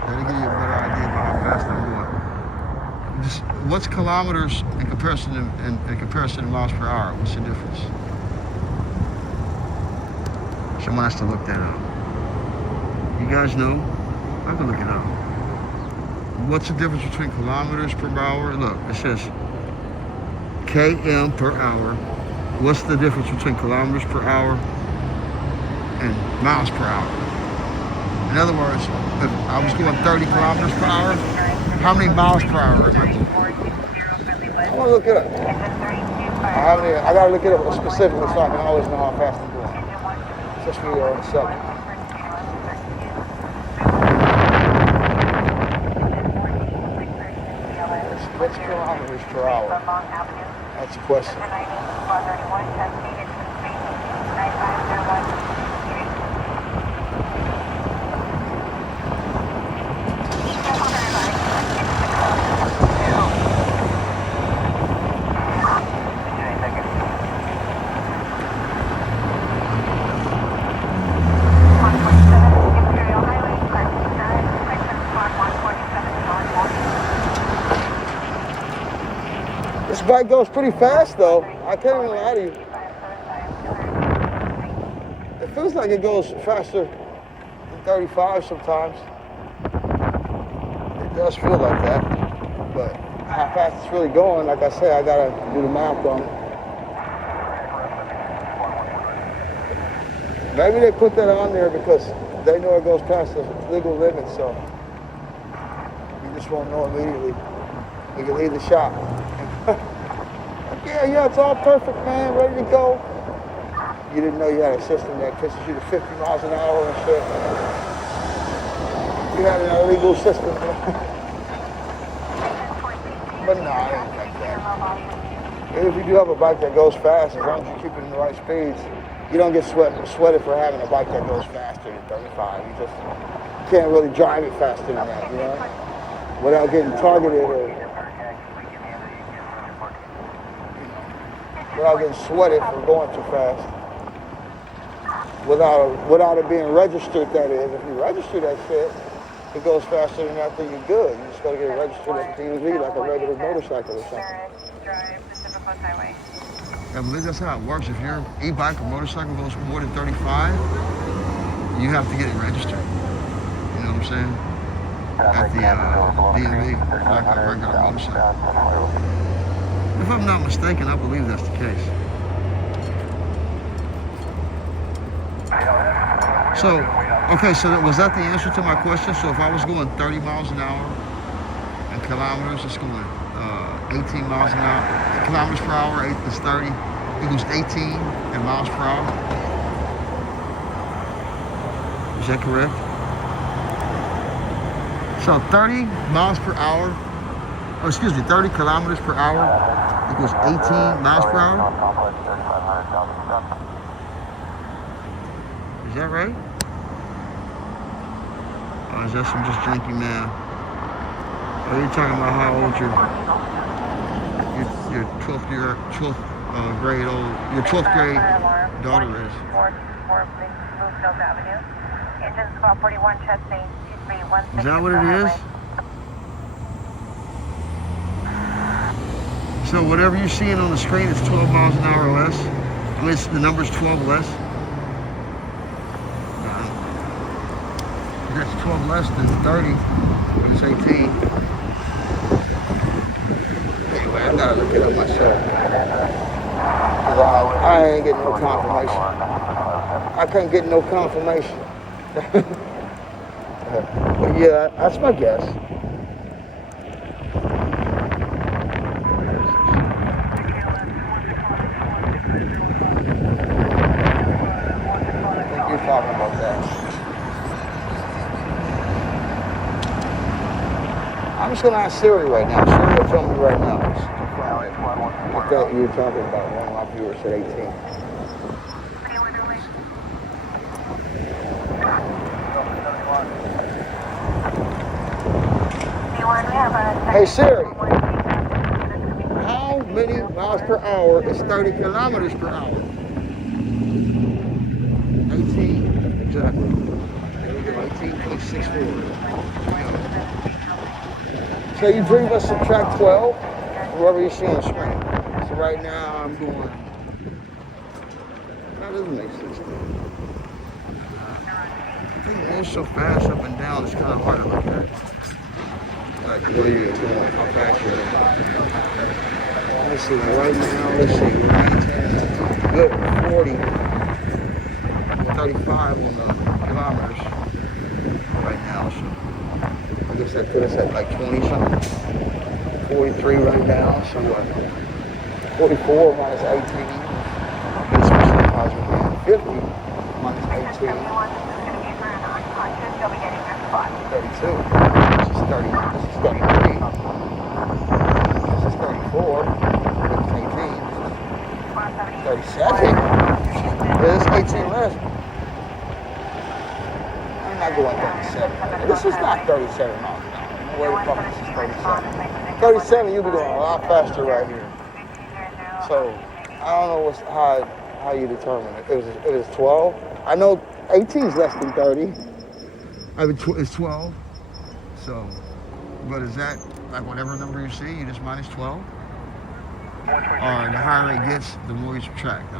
That'll give you a better idea about how fast I'm going. What's kilometers in comparison to miles per hour? What's the difference? Someone has to look that up. You guys know? I can look it up. What's the difference between kilometers per hour? Look, it says km per hour. What's the difference between kilometers per hour and miles per hour? In other words, if I was going 30 kilometers per hour, how many miles per hour am I going? I want to look it up. I got to look it up specifically so I can always know how fast I'm going. Just for you in a second. What's kilometers per hour? That's the question. This bike goes pretty fast though. I can't even lie to you. It feels like it goes faster than 35 sometimes. It does feel like that. But how fast it's really going, like I said, I gotta do the math on it. Maybe they put that on there because they know it goes past the legal limit, so you just won't know immediately. You can leave the shop. Yeah, it's all perfect, man, ready to go. You didn't know you had a system that pushes you to 50 miles an hour and shit. You had an illegal system. But no, I don't like that. And if you do have a bike that goes fast, as long as you keep it in the right speeds, you don't get sweated for having a bike that goes faster than 35. You just can't really drive it faster than that, you know? Without getting targeted or without getting sweated for going too fast. Without it being registered, that is. If you register that shit, it goes faster than that, then you're good. You just gotta get it registered at the DMV like a regular motorcycle or something. I believe that's how it works. If your e-bike or motorcycle goes more than 35, you have to get it registered. You know what I'm saying? At the DMV, like a regular motorcycle. If I'm not mistaken, I believe that's the case. So, okay, so was that the answer to my question? So if I was going 30 miles an hour in kilometers, it's going 18 miles an hour. Kilometers per hour, 8 is 30. Equals 18 in miles per hour. Is that correct? So 30 miles per hour, oh, excuse me, 30 kilometers per hour equals 18 miles per hour? Is that right? Or is that some just junky man? Oh, you're talking about how old your 12th grade old, your 12th grade daughter is. Engine's about 41, check main, Is that what it is? So whatever you're seeing on the screen is 12 miles an hour or less. I mean, the number's 12 less. That's 12 less than 30, but it's 18. Anyway, I gotta look it up myself. I ain't getting no confirmation. I can't get no confirmation. But yeah, that's my guess. I think you're talking about that. I'm just gonna ask Siri right now. Siri will tell me right now. I thought you were talking about one of my viewers at 18. Hey Siri, how many miles per hour is 30 kilometers per hour? 18, exactly. There we go, 18.64. So you dream us subtract 12, whoever you see on the screen. So right now I'm going, that doesn't make sense to me. I think it moves so fast up and down, it's kind of hard to look at. Like where you're going, how fast you're going. Let's see, right now, let's see, we're 19, good, 40, 35 on the kilometers right now, so I guess that put us at like 20 something. 43 right now, so what? 44 minus 18, this percentage would be 50 minus 18, 32. This is 30, this is 33, this is 34, this is 18, 37, this is 18 less. I'm not going 37, this is not 37 miles an hour, where the fuck this is 37. 37, you'll be going a lot faster right here. So, I don't know how you determine it. It was 12. I know 18 is less than 30. It's 12. So, but is that like whatever number you see, you just minus 12? Or the higher it gets, the more you subtract? I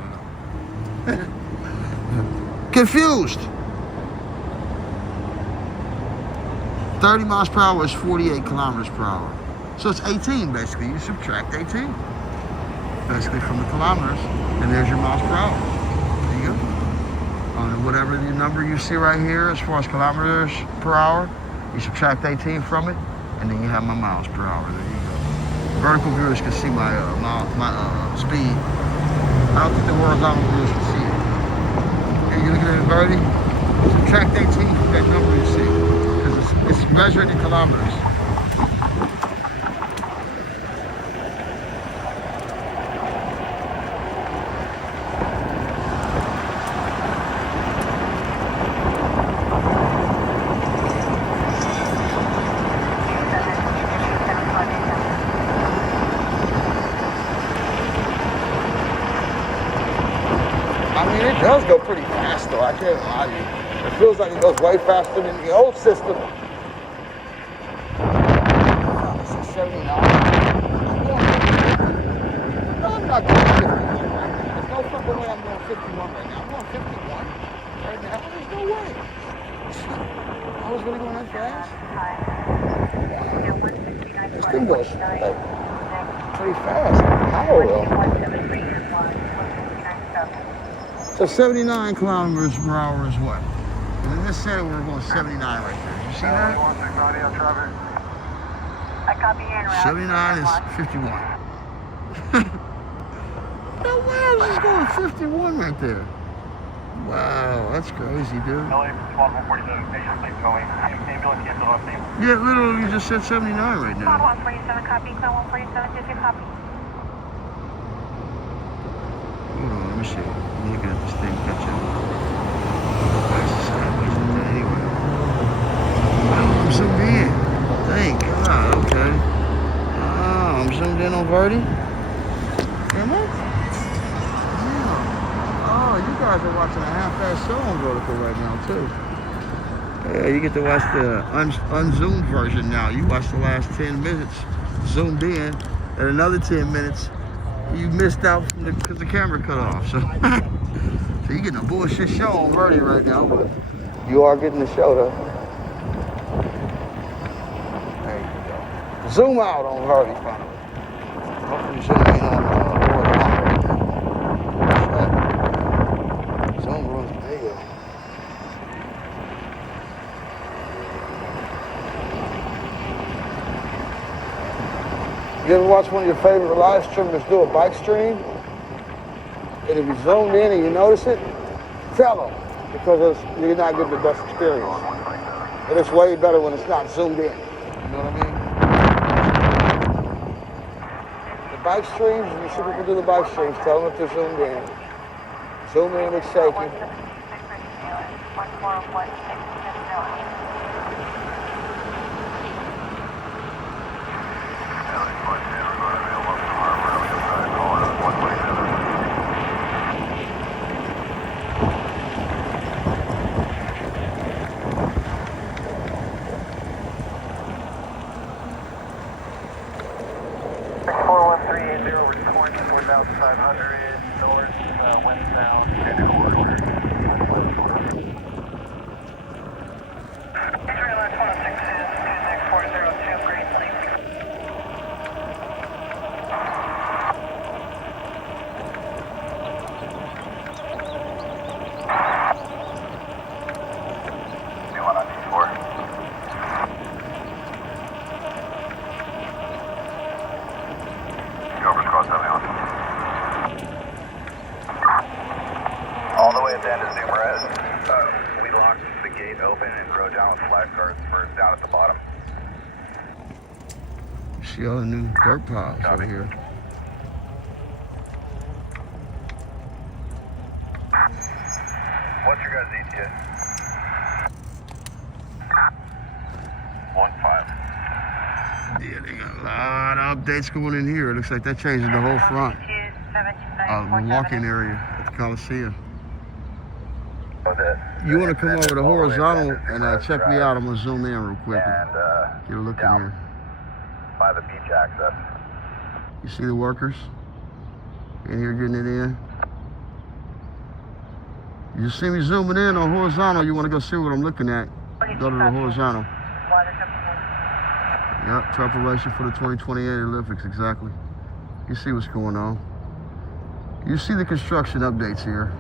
don't know. Confused. 30 miles per hour is 48 kilometers per hour. So it's 18 basically. You subtract 18 basically from the kilometers, and there's your miles per hour. There you go. Whatever the number you see right here as far as kilometers per hour, you subtract 18 from it, and then you have my miles per hour. There you go. Vertical viewers can see my speed. I don't think the horizontal viewers can see it. And you look at it vertically, subtract 18 from that number you see, because it's measured in kilometers. It does go pretty fast though, I can't lie to you. It feels like it goes way faster than the old system. This is 79. No, I'm not going 51 right now. There's no fucking way I'm going 51 right now. I'm going 51 right now. There's no way. I was really going that fast. This thing goes like pretty fast. How though? So 79 kilometers per hour is what? And this said we're going 79 right there. You see that? 1690 on traffic. I copy you en route. 79 is 51. No way, this is going 51 right there. Wow, that's crazy, dude. LA 147, patient please going. Ambulance canceled off name. Yeah, literally, you just said 79 right now. 147 copy, 147, did you copy? Hold on, let me see. I'm looking at this thing catching. Why is it sideways like that anyway? Oh, I'm zoomed in. Thank God, okay. Oh, I'm zoomed in on Verdi. Am I? Yeah. Oh, you guys are watching a half-ass show on vertical right now, too. Yeah, you get to watch the unzoomed version now. You watch the last 10 minutes zoomed in, and another 10 minutes you missed out because the camera cut off. So, so you getting a bullshit show on Verdi right now, but you are getting the show though. There you go. Zoom out on Verdi finally. Hopefully zoom in on Zoom runs. There you go. You ever watch one of your favorite live streamers do a bike stream? And if you zoomed in and you notice it, tell them, because you're not getting the best experience. And it's way better when it's not zoomed in. You know what I mean? The bike streams, you see people do the bike streams, tell them if they're zoomed in. Zoom in, it's shaky. All the way at the end of Zumarez, we locked the gate open and rode down with lifeguards for down at the bottom. See all the new dirt piles over here. What's your guys' ETA? 1-5. Yeah, they got a lot of updates going in here. It looks like that changes the whole front. The walking area at the Coliseum. You want to come over to horizontal and check me out? I'm going to zoom in real quick and get a look in here. By the beach access. You see the workers in here getting it in? You just see me zooming in on horizontal. You want to go see what I'm looking at? Go to the horizontal. Yep, preparation for the 2028 Olympics, exactly. You see what's going on. You see the construction updates here.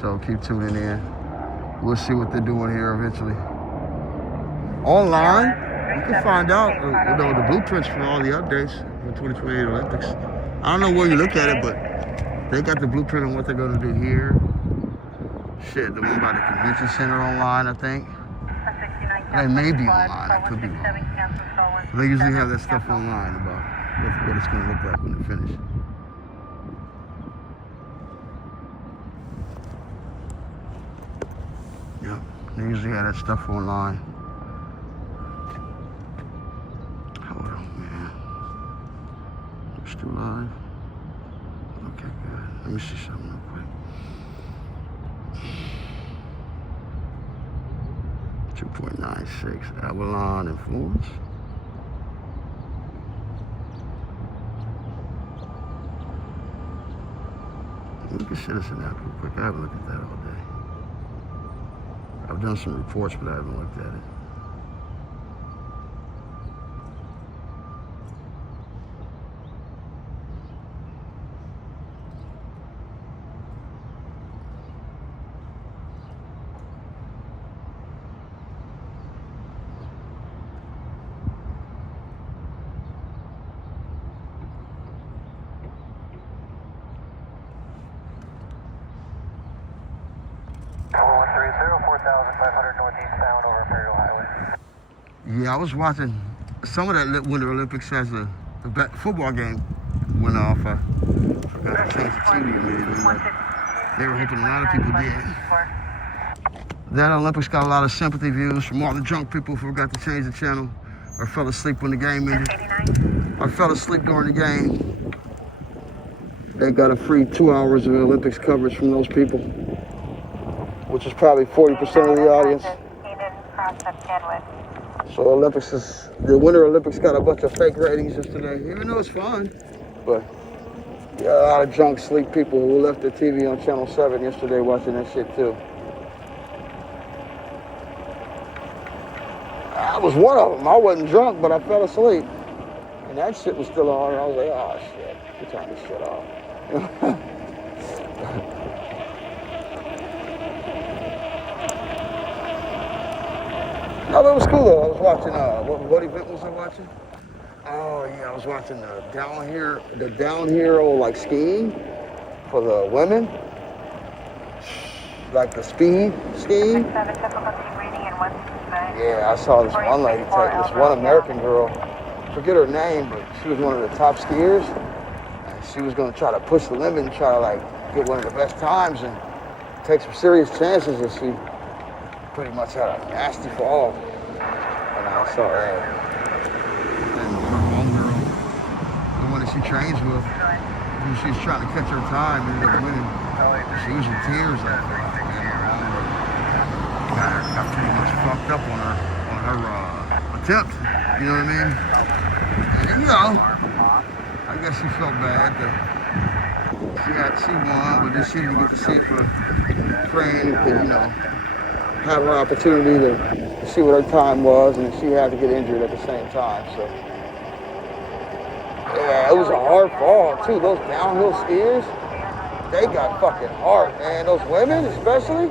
So keep tuning in. We'll see what they're doing here eventually. Online, you can find out the blueprints for all the updates for the 2028 Olympics. I don't know where you look at it, but they got the blueprint on what they're going to do here. Shit, the one by the convention center online, I think. It may be online, I could be wrong. They usually have that stuff online about what it's going to look like when they finish. Yep, they usually have that stuff online. Hold on, man. We're still live? Okay, good. Let me see something real quick. 2.96 Avalon influence. Look at Citizen app real quick. I haven't looked at that all day. I've done some reports, but I haven't looked at it. 4500 northeastbound over Imperial Highway. Yeah, I was watching some of that Winter Olympics as the football game went off. I forgot to change the TV immediately. They were hoping a lot of people did. That Olympics got a lot of sympathy views from all the drunk people who forgot to change the channel or fell asleep when the game ended. Or fell asleep during the game. They got a free 2 hours of Olympics coverage from those people, which is probably 40% of the audience. So the Winter Olympics got a bunch of fake ratings yesterday, even though it's fun. But yeah, a lot of drunk sleep people who left their TV on Channel 7 yesterday watching that shit too. I was one of them. I wasn't drunk, but I fell asleep. And that shit was still on, and I was like, oh shit, we turn this shit off. No, that was cool though. I was watching, what event was I watching? Oh yeah, I was watching the downhill like skiing for the women. Like the speed skiing. Yeah, I saw this one lady this one American girl, forget her name, but she was one of the top skiers. And she was gonna try to push the limit and try to like get one of the best times and take some serious chances, and she pretty much had a nasty fall. And I saw her, and her homegirl, the one that she trains with, when she was trying to catch her time, ended up winning. She was in tears after it. Got pretty much fucked up on her attempt, you know what I mean? And you know, I guess she felt bad that she won, but then she didn't get to see it for praying to, you know, have her opportunity to see what her time was, and she had to get injured at the same time. So yeah, it was a hard fall too. Those downhill skiers, they got fucking hard, man. Those women especially,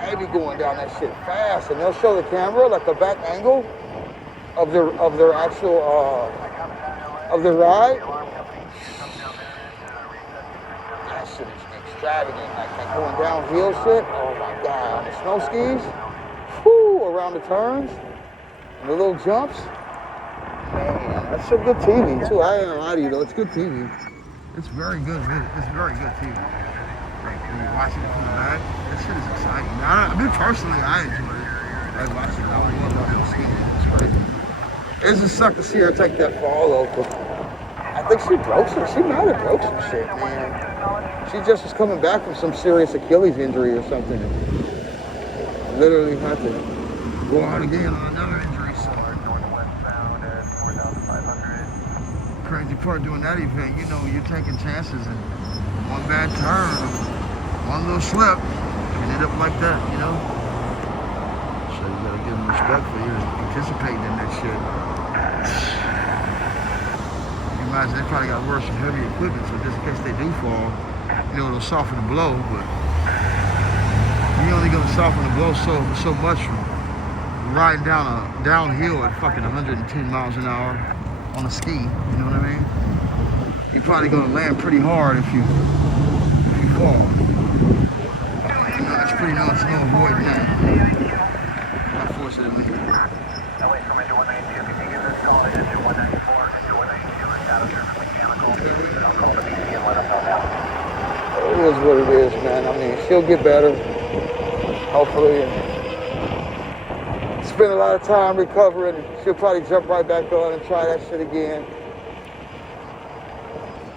they be going down that shit fast, and they'll show the camera like the back angle of their actual of their ride. That shit is extravagant. Like going downhill shit. Oh my god, on the snow skis, whoo, around the turns and the little jumps. Man, that's some good TV too. I ain't gonna lie to you though, it's good TV. It's very good. It's very good TV. Like when you're watching it from the back, that shit is exciting. I mean, personally, I enjoy it. Like watching it, I love downhill skiing. It's great. It just sucked to see her take that fall though. I think she broke some. She might have broke some shit, man. She just was coming back from some serious Achilles injury or something. And literally had to go out again on another injury. So crazy part doing that event, you know, you're taking chances and one bad turn, one little slip, and end up like that, you know? So you gotta give them respect for you participating in that shit. You imagine they probably got worse and heavy equipment, so just in case they do fall, you know, it'll soften the blow, but you're only gonna soften the blow so much from riding downhill at fucking 110 miles an hour on a ski, you know what I mean? You're probably gonna land pretty hard if you fall. You know, that's pretty much no avoiding that. Unfortunately. It is what it is, man. I mean, she'll get better, hopefully, and spend a lot of time recovering. She'll probably jump right back on and try that shit again.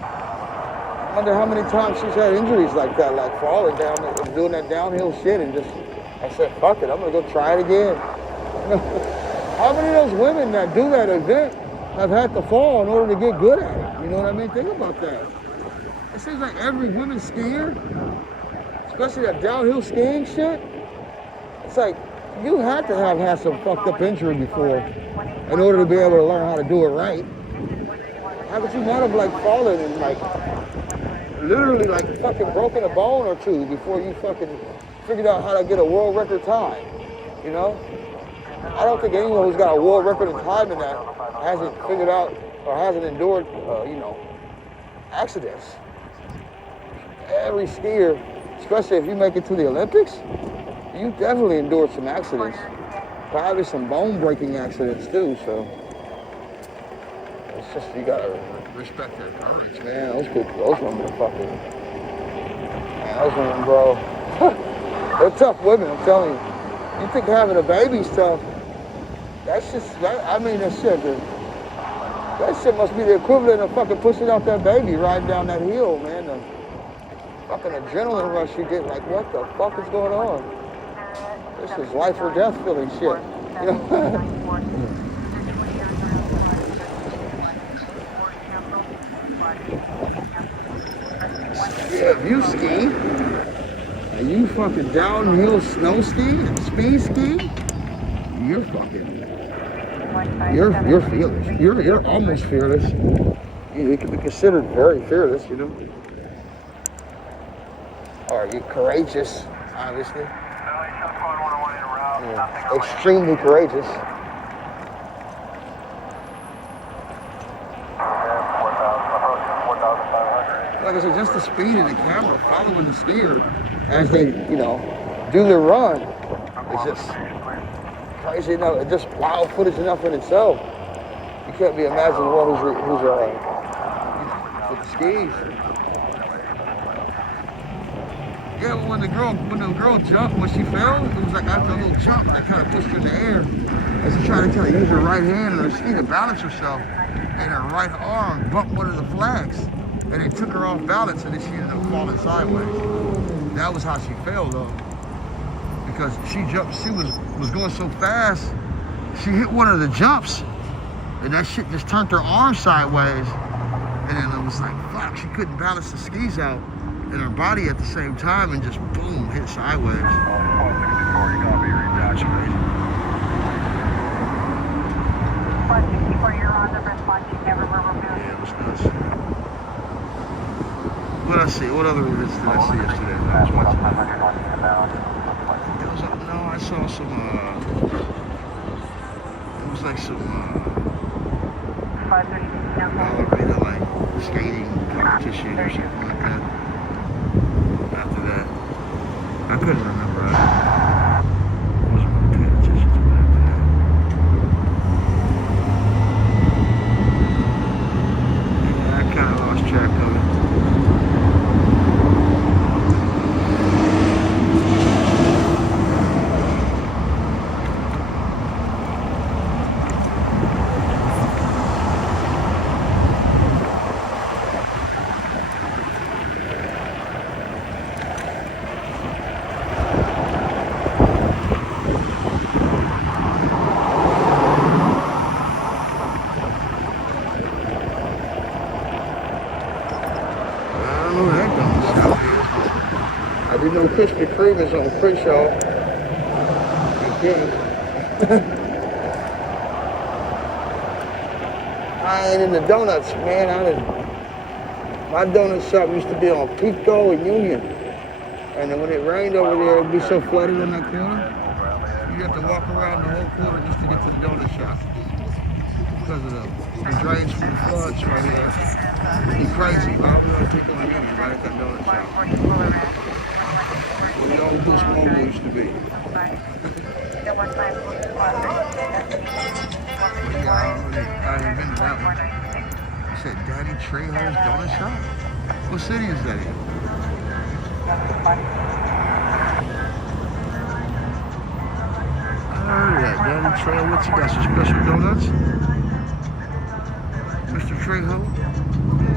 I wonder how many times she's had injuries like that, like falling down and doing that downhill shit, and just, I said, fuck it, I'm gonna go try it again. How many of those women that do that event have had to fall in order to get good at it? You know what I mean? Think about that. It seems like every women skier, especially that downhill skiing shit, it's like you had to have had some fucked up injury before in order to be able to learn how to do it right. How could you not have like fallen and like literally like fucking broken a bone or two before you fucking figured out how to get a world record time, you know? I don't think anyone who's got a world record in time in that hasn't figured out or hasn't endured, you know, accidents. Every skier, especially if you make it to the Olympics, You definitely endured some accidents. Probably some bone-breaking accidents too, so. It's just, you gotta respect their courage, man. Those people, those women are fucking, man, those women, bro. They're tough women, I'm telling you. You think having a baby's tough? That's just, I mean, that shit must be the equivalent of fucking pushing out that baby riding down that hill, man. The fucking adrenaline rush you get, like, what the fuck is going on? This is life or death feeling shit, you know? Yeah, if you ski, and you fucking downhill snow ski and speed ski, you're fucking, you're fearless. You're almost fearless. You can be considered very fearless, you know? Or you're courageous, obviously. Yeah, extremely courageous. Like I said, just the speed of the camera following the skier as they, you know, do their run. It's just crazy enough. It's just wild footage enough in itself. You can't be imagining one who's with the skis. Yeah, but when the girl jumped, when she fell, it was like after a little jump that kind of pushed her in the air. And she tried to kind of use her right hand and her ski to balance herself. And her right arm bumped one of the flags. And it took her off balance, and then she ended up falling sideways. That was how she fell, though. Because she was going so fast, she hit one of the jumps, and that shit just turned her arm sideways. And then it was like, fuck, she couldn't balance the skis out and her body at the same time, and just boom, hit sideways. That's crazy. 164, you're on the response. You never were removed. Yeah, it was nuts. What I see? What other events did I see yesterday? I was watching. No, I saw some. It was like some elevator, like skating competition or something like that. After that, I couldn't remember. I wasn't really paying attention to it after that. Yeah, I kind of lost track of it. You know, Krispy Kreme is on Crenshaw. I ain't in the donuts, man. My donut shop used to be on Pico and Union. And then when it rained over there, it'd be so flooded in that corner. You have to walk around the whole corner just to get to the donut shop. Because of the drains from the floods right here. It'd be crazy. But I'll be on Pico and Union right at that donut shop. Where the old Goose Bowl used to be. Yeah, I haven't been to that one. You said Daddy Trejo's Donut Shop? What city is that in? I heard of that. Daddy Trejo, what's he got? Some special donuts? Mr. Trejo?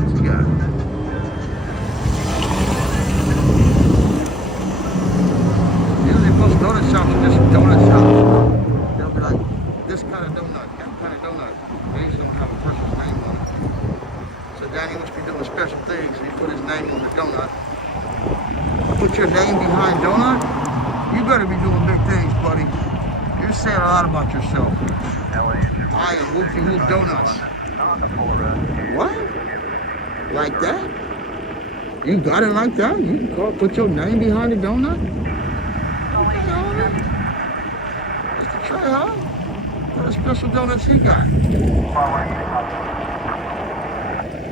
What's he got? Most donut shops are just donut shops. They'll be like, this kind of donut, that kind of donut. They just don't have a person's name on it. So Danny must be doing special things, and he put his name on the donut. Put your name behind donut? You better be doing big things, buddy. You're saying a lot about yourself. I am Whoopie Whoop Donuts. What? Like that? You got it like that? You can put your name behind the donut? Mr. Trejo? What special donuts he got?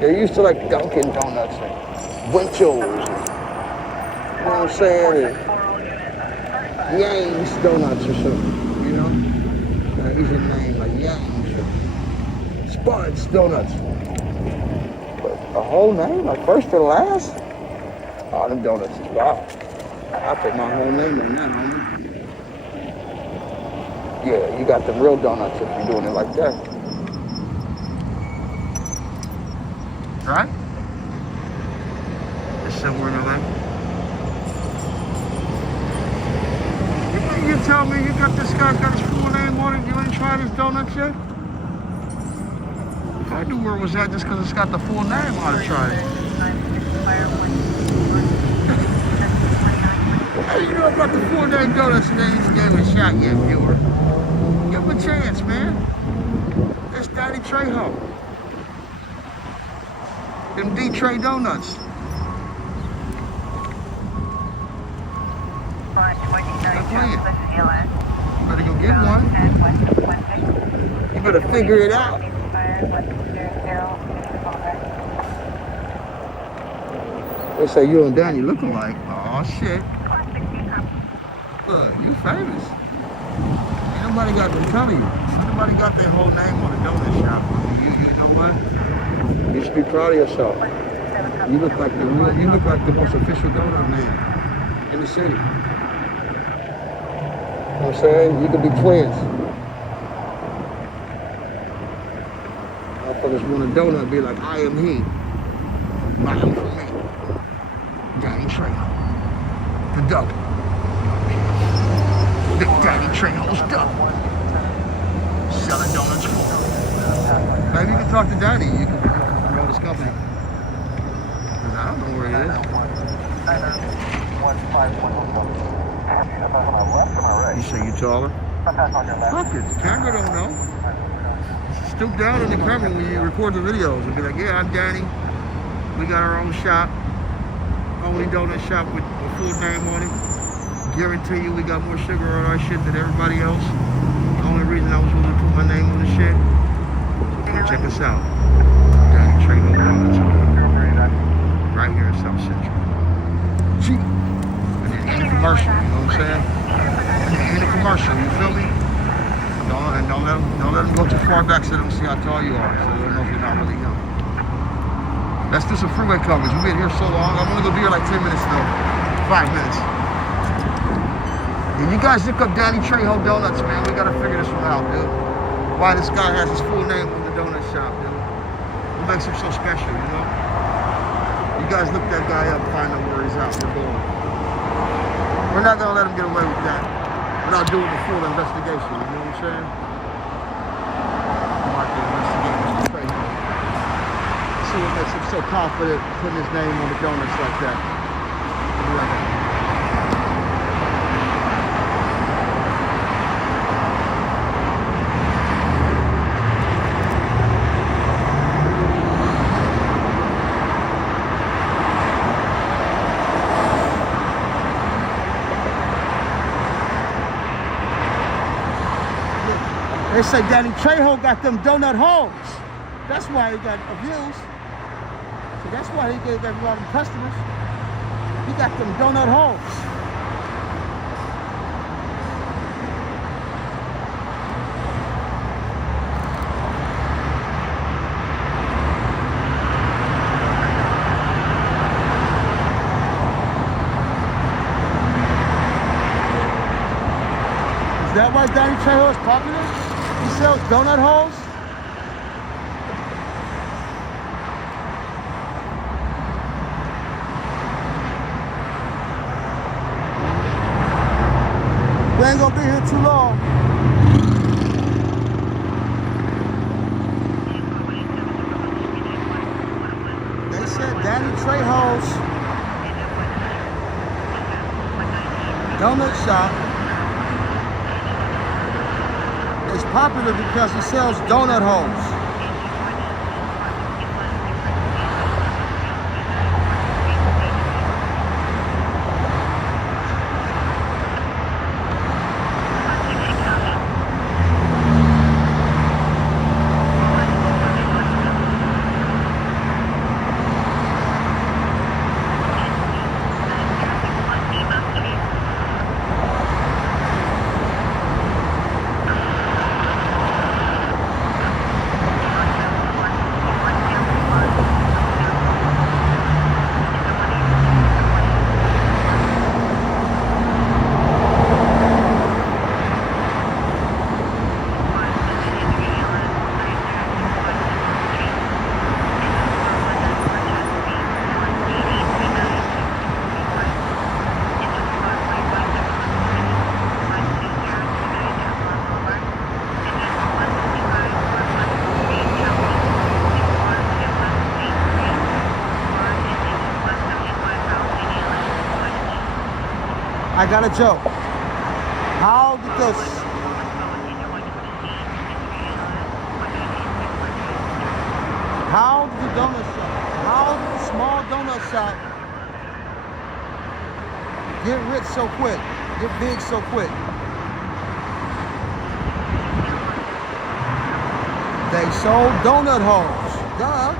They're used to like Dunkin' Donuts and Winchell's. You know what I'm saying? And Yang's Donuts or something, you know? Easy name like Yang's or Spud's Donuts. But a whole name, like first to last? Oh, them donuts is wild. I put my whole name on that, homie. Yeah, you got the real donuts if you're doing it like that. Right? It's somewhere in the way. You tell me you got this guy's got his full name on it, you ain't tried his donuts yet? If I knew where it was at just because it's got the full name, I'd try it. How you know about the full name donuts and then you gave it a shot yet, viewer? Give him a chance, man. It's Daddy Trejo. Them D-Tray donuts. You better go get one. You better figure it out. They say you and Danny look alike. Oh shit. Look, you famous. Ain't nobody got to tell you. Nobody got their whole name on a donut shop. You know what? You should be proud of yourself. You look like the most official donut man in the city. You know what I'm saying? You could be twins. Motherfuckers want a donut and be like, I am he. I am for me. Daddy Trejo. The double. Big Daddy Trejo's double. Selling donuts for him. Maybe you can talk to Daddy. You can promote his company. Because I don't know where it is. You say you taller? Fuck it, the camera don't know. Stoop down in the camera when you record the videos and be like, yeah, I'm Danny. We got our own shop. Only donut shop with a full name on it. Guarantee you we got more sugar on our shit than everybody else. The only reason I was willing to put my name on the shit. So check us out. Danny Trejo Donuts. Right here in South Central. Gee. In a commercial, you know what I'm saying? In a commercial, you feel me? Don't let them go too far back so they don't see how tall you are. So they don't know if you're not really young. Let's do some freeway coverage. We've been here so long. I'm only gonna be here like 10 minutes now. 5 minutes. And you guys look up Danny Trejo Donuts, man. We gotta figure this one out, dude. Why this guy has his full name on the donut shop, dude. What makes him so special, you know? You guys look that guy up, find out where he's at. We're going. We're not gonna let him get away with that without doing the full investigation, you know what I'm saying? Market investigation, Mr. Trejo. See what makes him so confident putting his name on the donuts like that. They say Danny Trejo got them donut holes. That's why he got views. So that's why he gave everybody customers. He got them donut holes. Is that why Danny Trejo is popular? He sells donut holes? We ain't gonna be here too long. They said Danny Trejo's donut shop is popular because he sells donut holes. I got a joke. How did the donut shop, how did the small donut shop get rich so quick, get big so quick? They sold donut holes. Duh.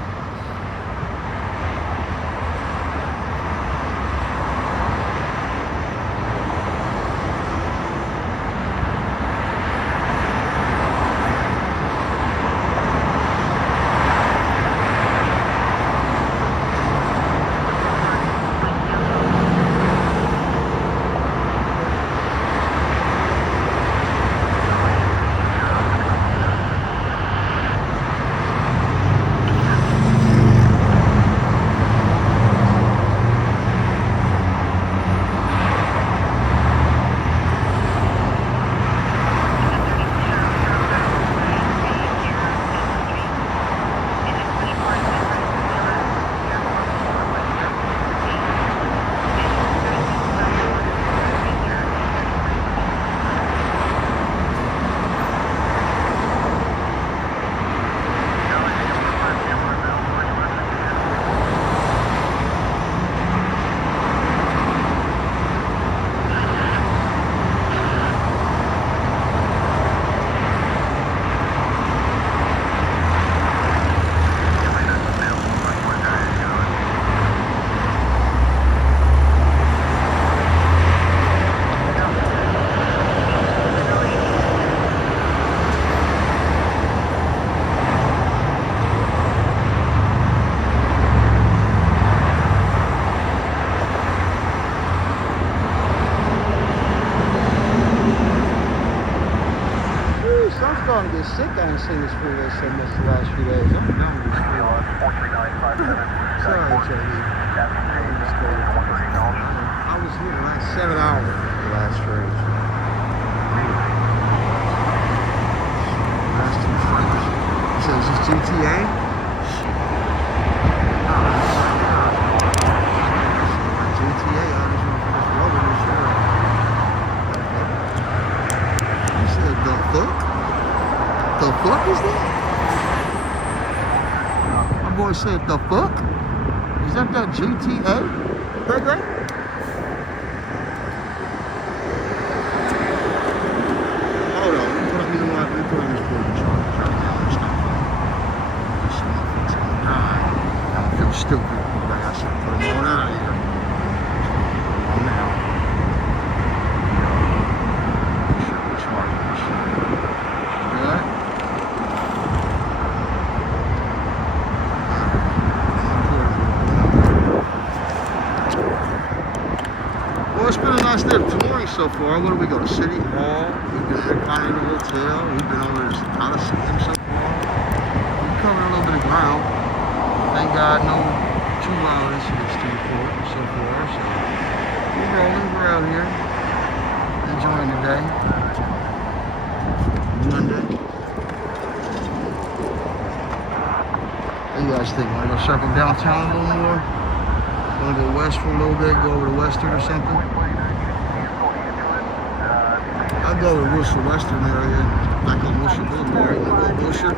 I'm starting to get sick. I ain't seen this freeway so much the last few days. I'm done with this freeway. Sorry, JD. I was here the last 7 hours. The last trade. Last 2 frames. So is this GTA? GTA, I just want to just roll this shit up. You said the fuck? The fuck is that? My boy said the fuck? Is that GTA? Right there? Hold on, let me put on this board and try down this stuff. This motherfucker's gonna die. I don't feel stupid. Like I said, put him on out of here. On now. Sure, which one is good? Well, it's been a nice day touring so far. What do we go to City Hall? We've been to the Continental Hotel. We've been over to the Coliseum so far. We've covered a little bit of ground. Thank God no too loud incidents to report so far. So we're rolling. We're out here enjoying the day. Monday. What do you guys think? Want to go circle downtown a little more? Want to go west for a little bit? Go over to Western or something? I'll go to Worcester Western area. Back on Worcester Boulevard. You want to go Worcester?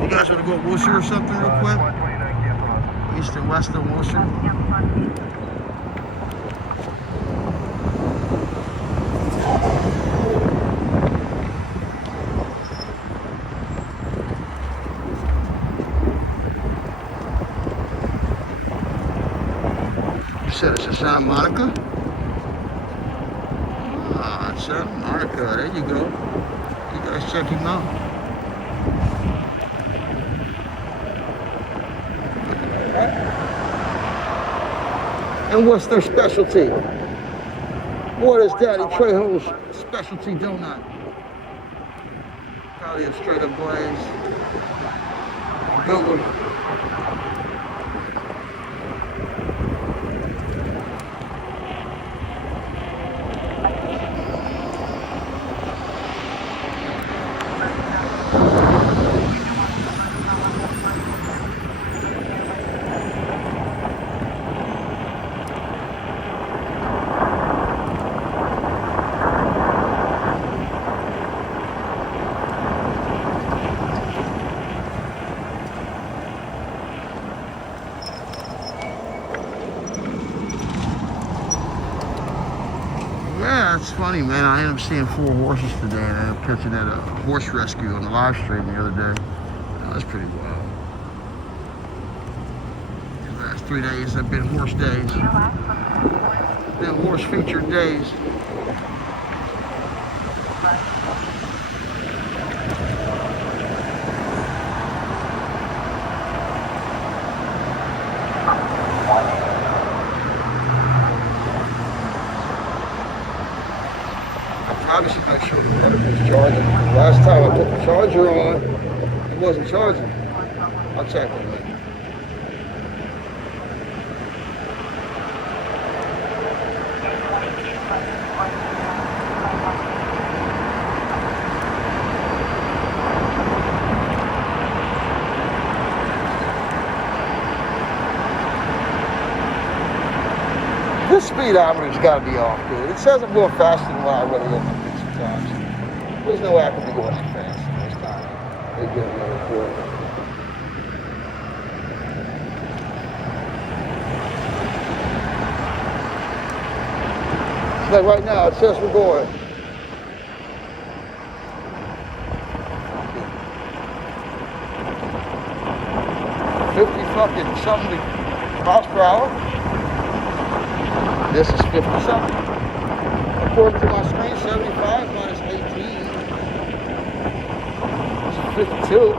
You guys want to go Worcester or something real quick? East and west of Worcester? You said it's a Santa Monica? Ah, Santa Monica. There you go. You guys check him out. And what's their specialty? What is Daddy Trejo's specialty donut? Probably a straight up glaze. Good one. It's funny, man. I ended up seeing 4 horses today, and I ended up catching that horse rescue on the live stream the other day. That was pretty wild. The last 3 days have been horse days. Been horse featured days. Probably should make sure the battery is charging. Last time I put the charger on, it wasn't charging. I'll check it. This speedometer's got to be off, dude. It says I'm going faster than what I really am sometimes. There's no way I can be going that fast this time. They get another report. It's like right now, it says we're going. Fucking something miles per hour. This is 50 something. According to my screen, 75 minus 18 is 52.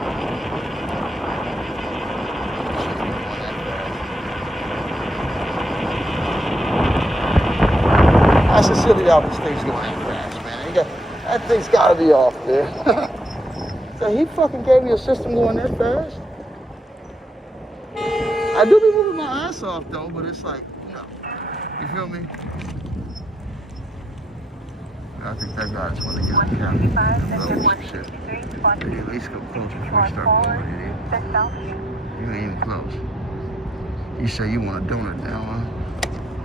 That's a silly how this thing's going that fast, man. That thing's gotta be off there. So he fucking gave me a system going that fast. I do be moving my ass off though, but it's like, no. You feel me? I think that guy just wanted to get the camera. Shit. Maybe at least go close before you start blowing it. You ain't even close. You say you want a donut now, huh?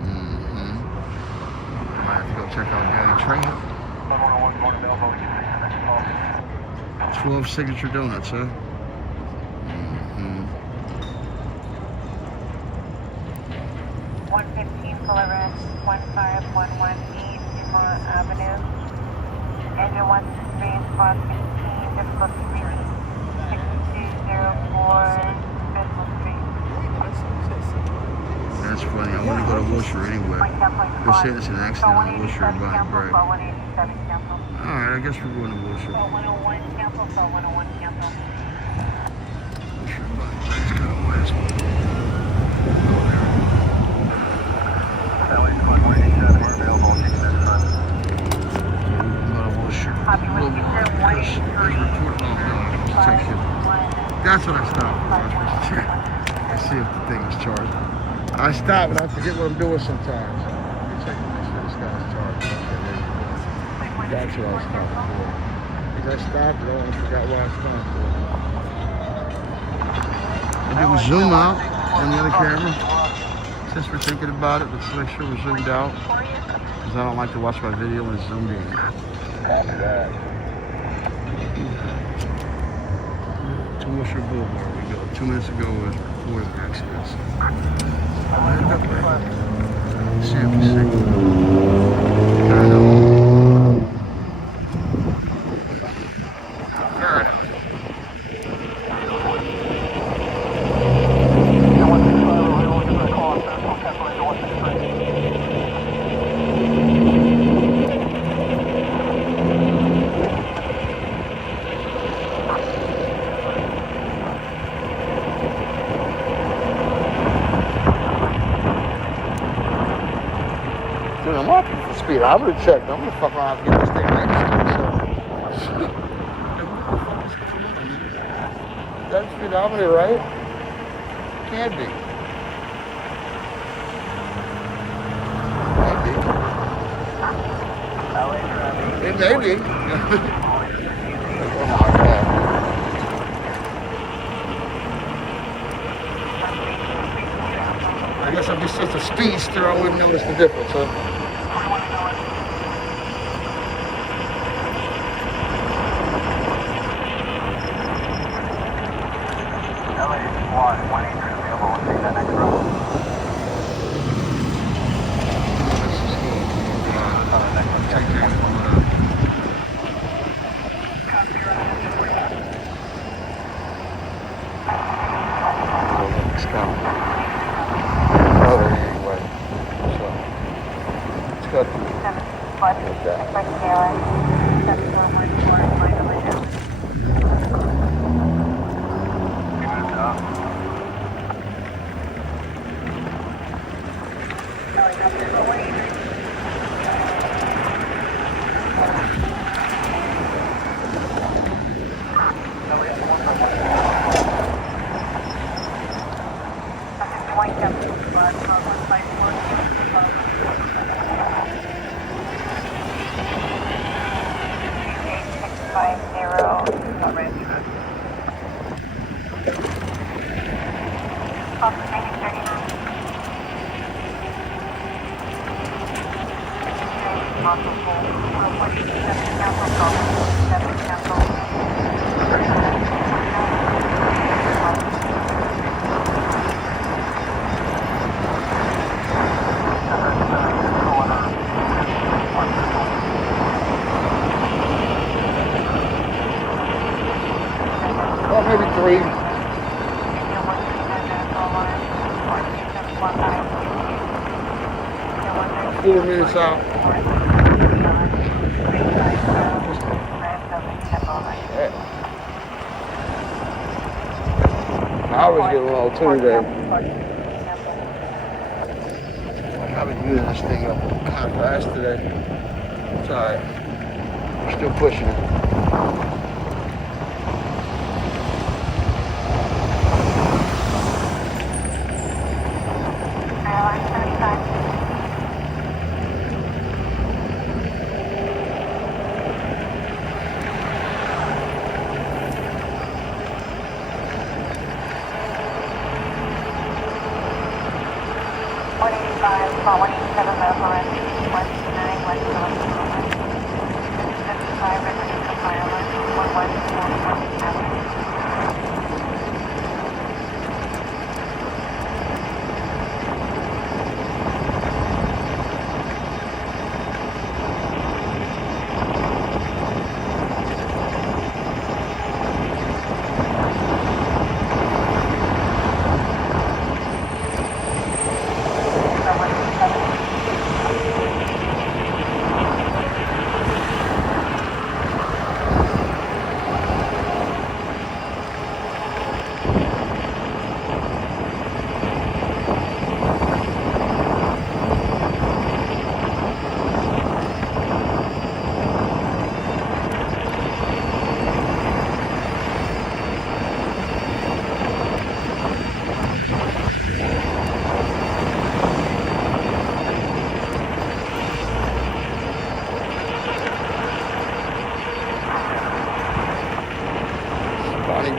Mm-hmm. I might have to go check out Daddy Train. 12 signature donuts, huh? Mm-hmm. 115 Polaris 1511 Dumont Avenue. Engine 1 spot 15, difficult speed 6204 Bismarck Street. That's funny. I want to go to Wilshire anyway. They're saying it's an accident on Wilshire and Buying Break. Alright, I guess we're going to Wilshire. 101 cancel, 101 cancel. Wilshire and Buying Break's kind of west. That's what I stopped for. I see if the thing is charged. I stop and I forget what I'm doing sometimes. Let me check to make sure this guy's charged. Okay, there you go. That's what I was stopping for. Because I stopped and I forgot why I stopped for. I did a zoom out on the other camera. Since we're thinking about it, let's make sure we're zoomed out. Because I don't like to watch my video when it's zoomed in. Copy that. To Wilshire Boulevard we go. 2 minutes ago was before the accident. See if we see. Kind of. Dude, I'm up for speed. I'm gonna check. I'm gonna fuck around and get this thing registered. So, that speedometer, right? Can be. Maybe. It may be. Oh my God. I guess I'm just such a speedster, I wouldn't notice the difference, huh? Take care. fast coming. Oh, anyway. So, let's go. Get that. Well, maybe 3. 4 minutes out. I was getting a little too today. I've been using this thing up kind of fast today. It's alright. We're still pushing it.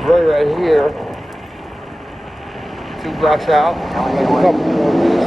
Right here, 2 blocks out, maybe a couple more minutes.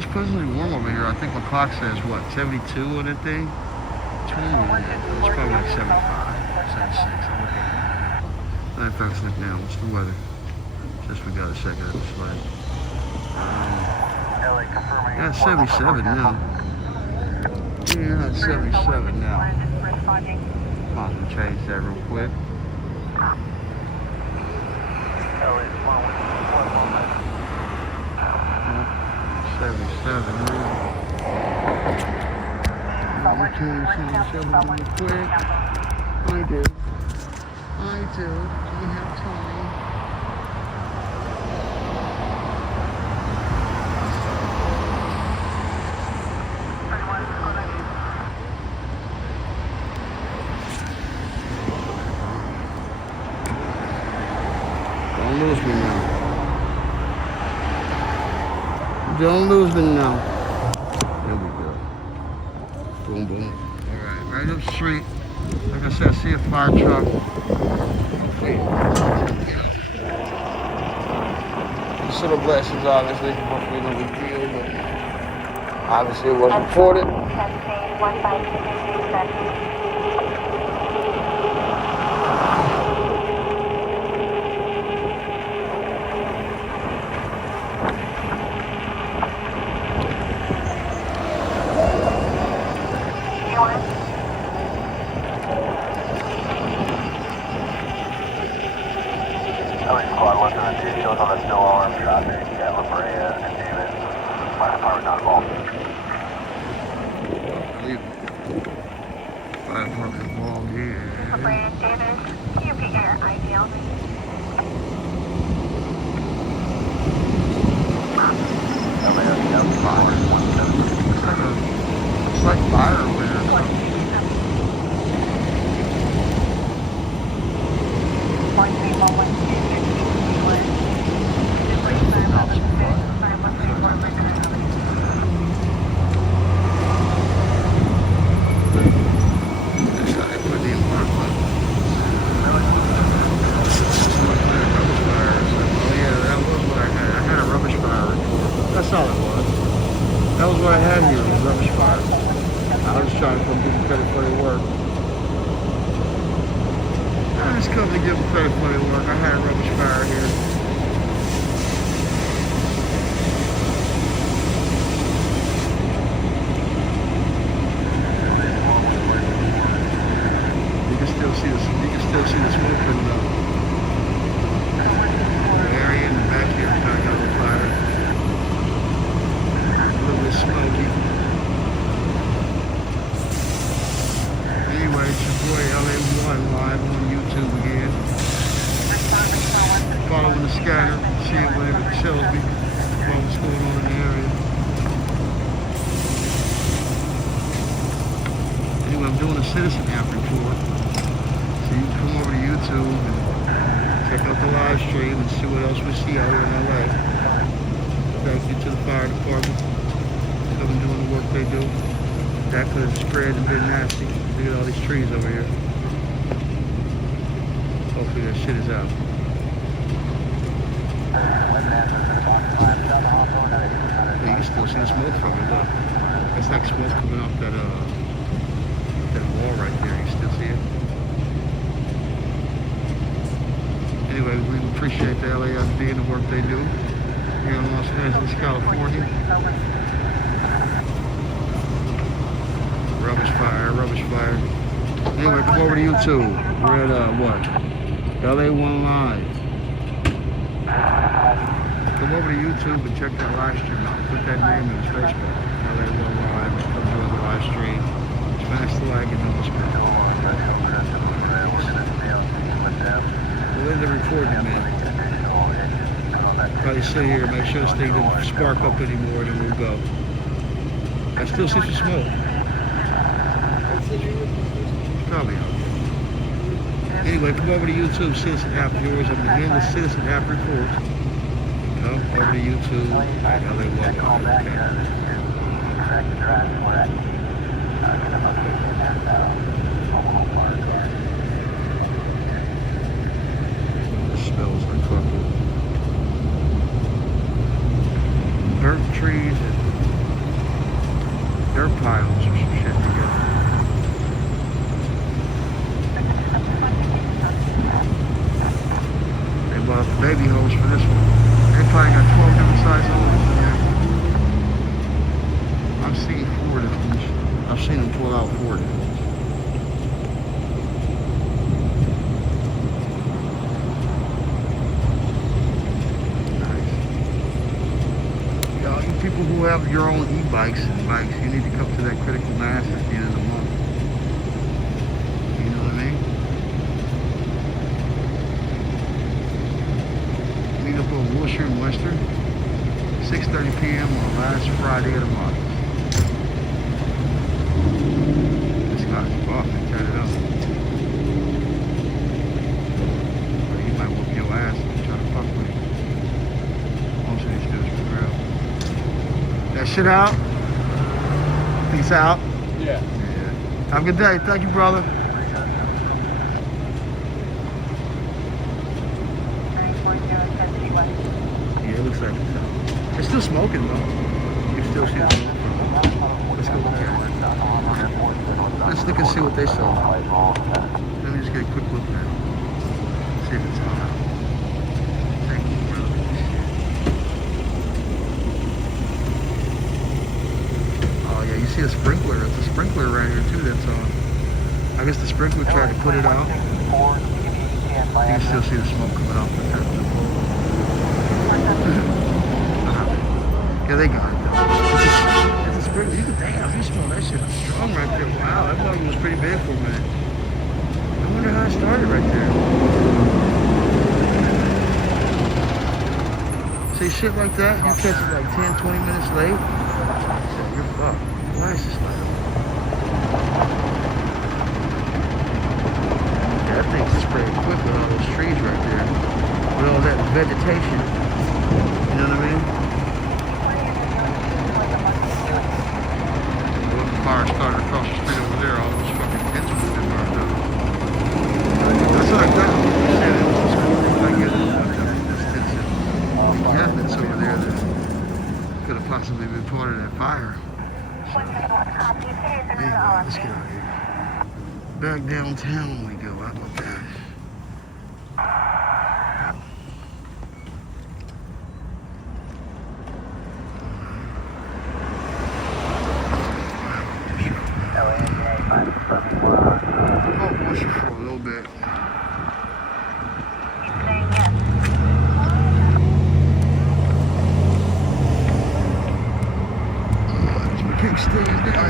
Supposedly warm over here. I think my clock says what, 72 on that thing? It's probably like 75, 76. I'm looking at it. Let me focus it now. What's the weather? Just we got a second of the slide. Yeah, it's 77 now. Yeah, it's 77 now. Might as well change that real quick. 77 now. Okay, 77 real quick. I do. We have time. don't lose me now. There we go. Boom, boom. All right, right up the street. Like I said, I see a fire truck. These little blessings, obviously, hopefully no big deal, but obviously it was reported. Squad 1 to the 2 shows on the still arm traffic at La Brea and Davis. Fire department not involved. Fire department involved here. La Brea and Davis, can you get your ID on me? It's like fire over there. That's all it was. That was what I had here, was rubbish fire. I was trying to come give them credit for their work. I just come to give them credit for their work. I had a rubbish fire here. You can still see the smoke in the area in the back here. Kind of got a fire. Smoky. Anyway, it's your boy LA1 live on YouTube again. Following the scanner, seeing whatever it shows me about what's going on in the area. Anyway, I'm doing a citizen app report. So you can come over to YouTube and check out the live stream and see what else we see out here in LA. Thank you to the fire department. Them doing the work they do. That could have spread and been nasty. Look at all these trees over here. Hopefully that shit is out. Yeah, you can still see the smoke from it, look. It's like smoke coming off that wall right there. You still see it? Anyway, we appreciate the LAFD and the work they do here in Los Angeles, California. Rubbish fire, rubbish fire. Anyway, come over to YouTube. We're at, what? LA1 Live. Come over to YouTube and check that live stream out. Put that name in Facebook. LA1 Live. Come join the live stream. Smash the like and subscribe. We'll end the recording, man. Probably sit here and make sure this thing doesn't spark up anymore, then we'll go. I still see some smoke. Probably not. Anyway, come over to YouTube, Citizen App Viewers. I'm beginning the Citizen App report. Come over to YouTube. LA1. It smells like fucking dirt trees and dirt piles or some shit together. Baby hose for this one. They probably got 12 different size hoses in there. I've seen 4 different ones. I've seen them pull out 4 different ones. Nice. Y'all, you people who have your own e-bikes and bikes, you need to come to that critical mass at the end of the month. You know what I mean? Up on Wilshire and Western, 6:30 p.m. on the last Friday of the month. This guy's fucking turn it up. Or he might whoop your ass if you try to fuck with him. Most of these dudes for real. That shit out. Peace out. Yeah. Have a good day. Thank you, brother. 940 West. Yeah, it looks like it's still smoking though. You can still see the smoke. Let's go look at it. Let's look and see what they saw. Let me just get a quick look at it. See if it's hot. Thank you, brother. Oh yeah, you see a sprinkler. It's a sprinkler right here too that's on. I guess the sprinkler tried to put it out. You can still see the smoke coming off the top of the pole. Yeah, they got it though. It's a sprinkler. You can, damn, you smell that shit strong right there. Wow, that volume was pretty big for a minute. I wonder how it started right there. See, shit like that, you catch it like 10, 20 minutes late. You're fucked. Why is this like that? Yeah, that thing's spraying quick with all those trees right there. With all that vegetation. You know what I mean? Well, the fire started across the street over there. All those fucking kids would have been burned up. That's like that. Cabinets over there that could have possibly been part of that fire. So, anyway, let's get out of here. Back downtown we go. How about that? Oh, push it for a little bit. Keep saying yes. Keep staying down.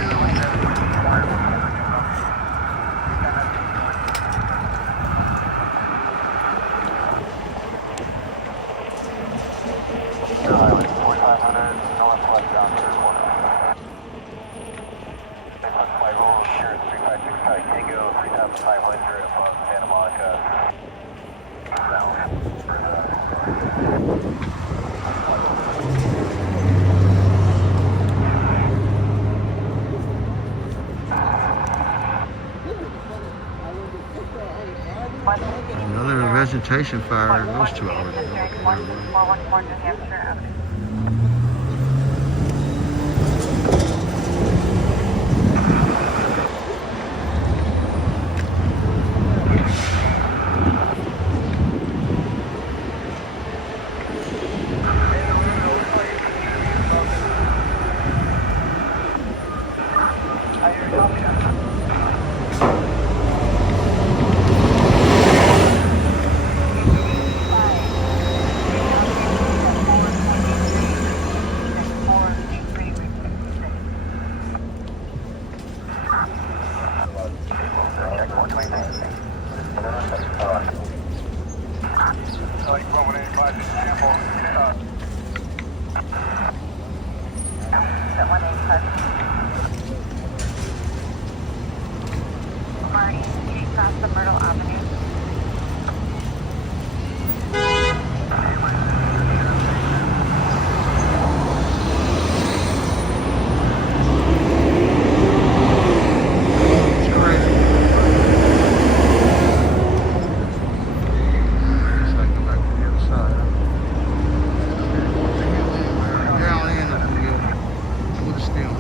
Another vegetation fire. Those 2 hours ago. 414 New Hampshire Avenue. Marty, Street across the Myrtle Avenue. Down in, with a steel.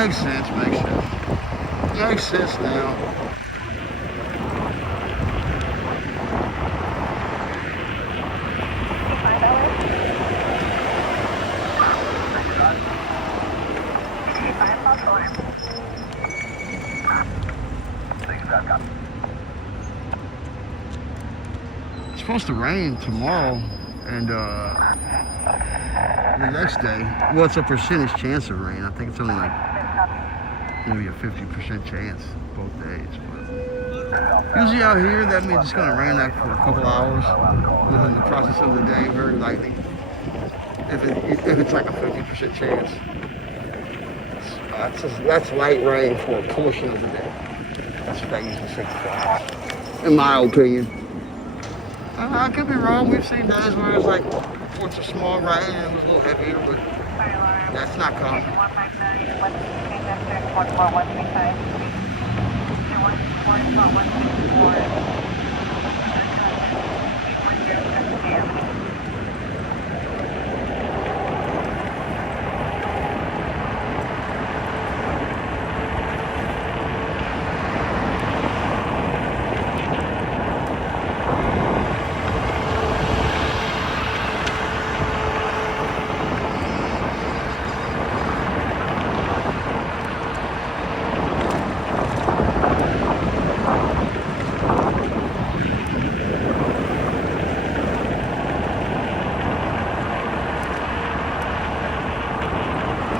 Makes sense, makes sense. Makes sense now. It's supposed to rain tomorrow and the next day. Well, it's a percentage chance of rain. I think it's only like maybe a 50% chance both days. But usually out here, that means it's going to rain like for a couple hours within the process of the day, very likely. If it's like a 50% chance. That's light rain for a portion of the day. That's what that usually signifies, in my opinion. I could be wrong. We've seen days where it's like reports of small rain and it was a little heavier, but that's not common.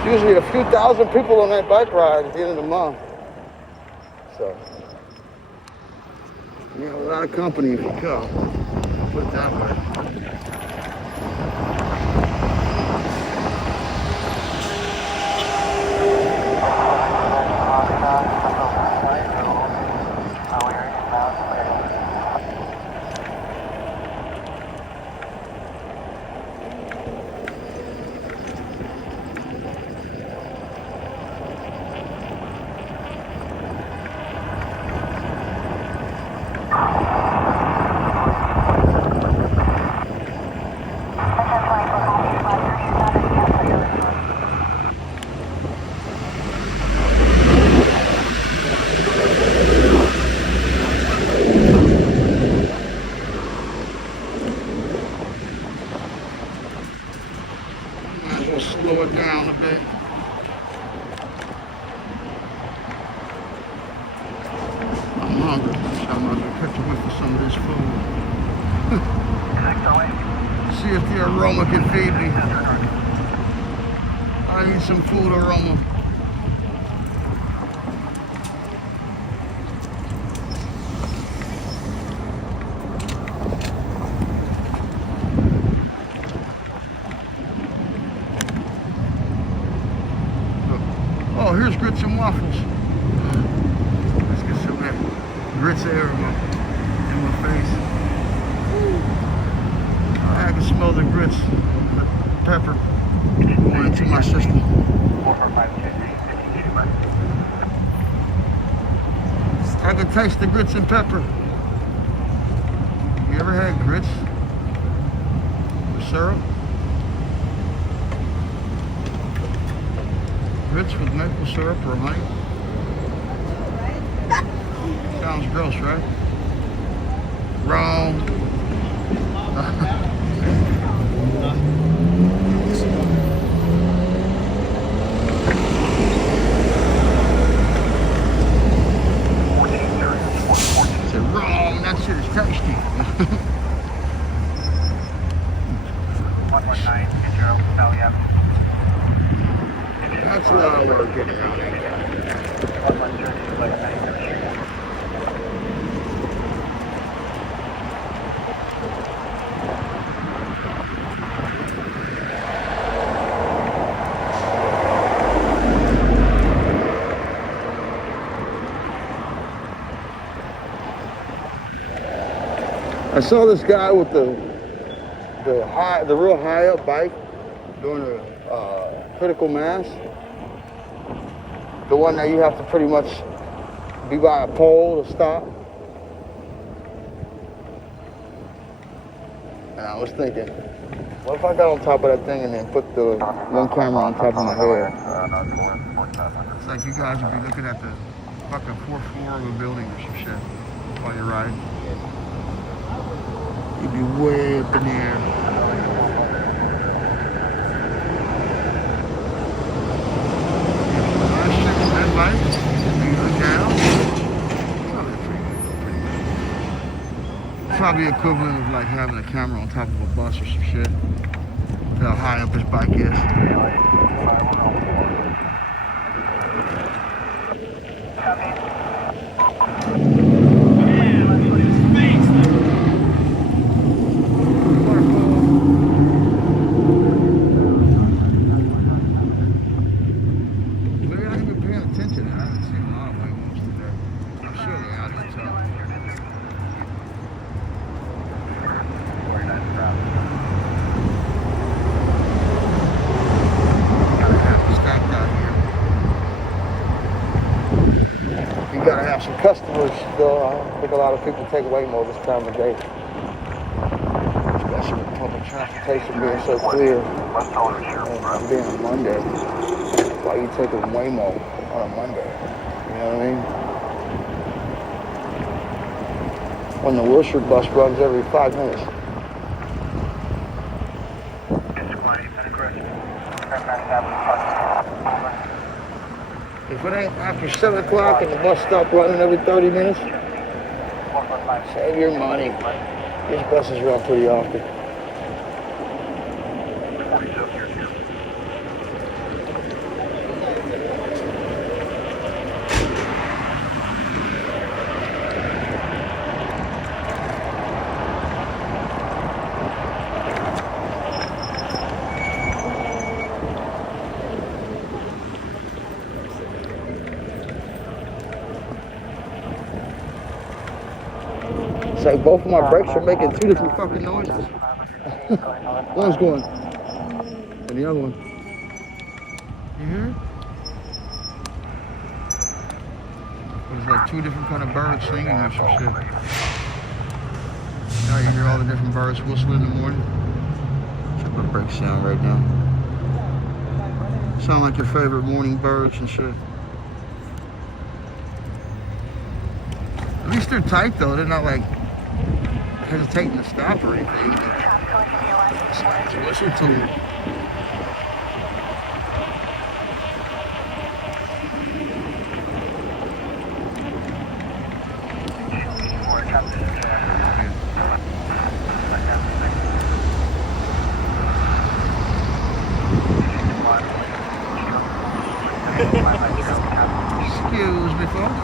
Usually a few thousand people on that bike ride at the end of the month. So, you know, a lot of company if you come. Put it that way. Slow it down a bit. I'm hungry, so I'm gonna catch a whiff of some of this food. See if the aroma can feed me. I need some food aroma. Oh, here's grits and waffles. Let's get some of that grits air in my face. I can smell the grits, the pepper going into my system. I can taste the grits and pepper. You ever had grits with syrup? Grits with maple syrup or honey? Sounds gross, right? Wrong. Said wrong, that shit is tasty. 119, Valley Avenue. That's a lot of work getting around here. I saw this guy with the real high up bike doing a critical mass. The one that you have to pretty much be by a pole to stop. And I was thinking, What if I got on top of that thing and then put the one camera on top of my head? It's like you guys would be looking at the fucking fourth floor of a building or some shit while you're riding. You'd be way up in the air. Probably equivalent of like having a camera on top of a bus or some shit. How high up his bike is. Maybe I haven't been paying attention. I haven't seen a lot of white ones today. I'm sure they're out here too. You gotta have some customers still. I don't think a lot of people take Waymo this time of day. Especially with public transportation being so clear. And being a Monday. Why you taking Waymo on a Monday? You know what I mean? When the Wilshire bus runs every 5 minutes. If it ain't after 7 o'clock and the bus stop running every 30 minutes, save your money. These buses run pretty often. It's like both of my brakes are making 2 different fucking noises. One's going, and the other one. You hear it? There's like 2 different kind of birds singing or some shit. Now you hear all the different birds whistling in the morning. Check my brakes sound right now. Sound like your favorite morning birds and shit. At least they're tight though, they're not like hesitating to stop or anything. It's a whistle to them. Excuse me, folks.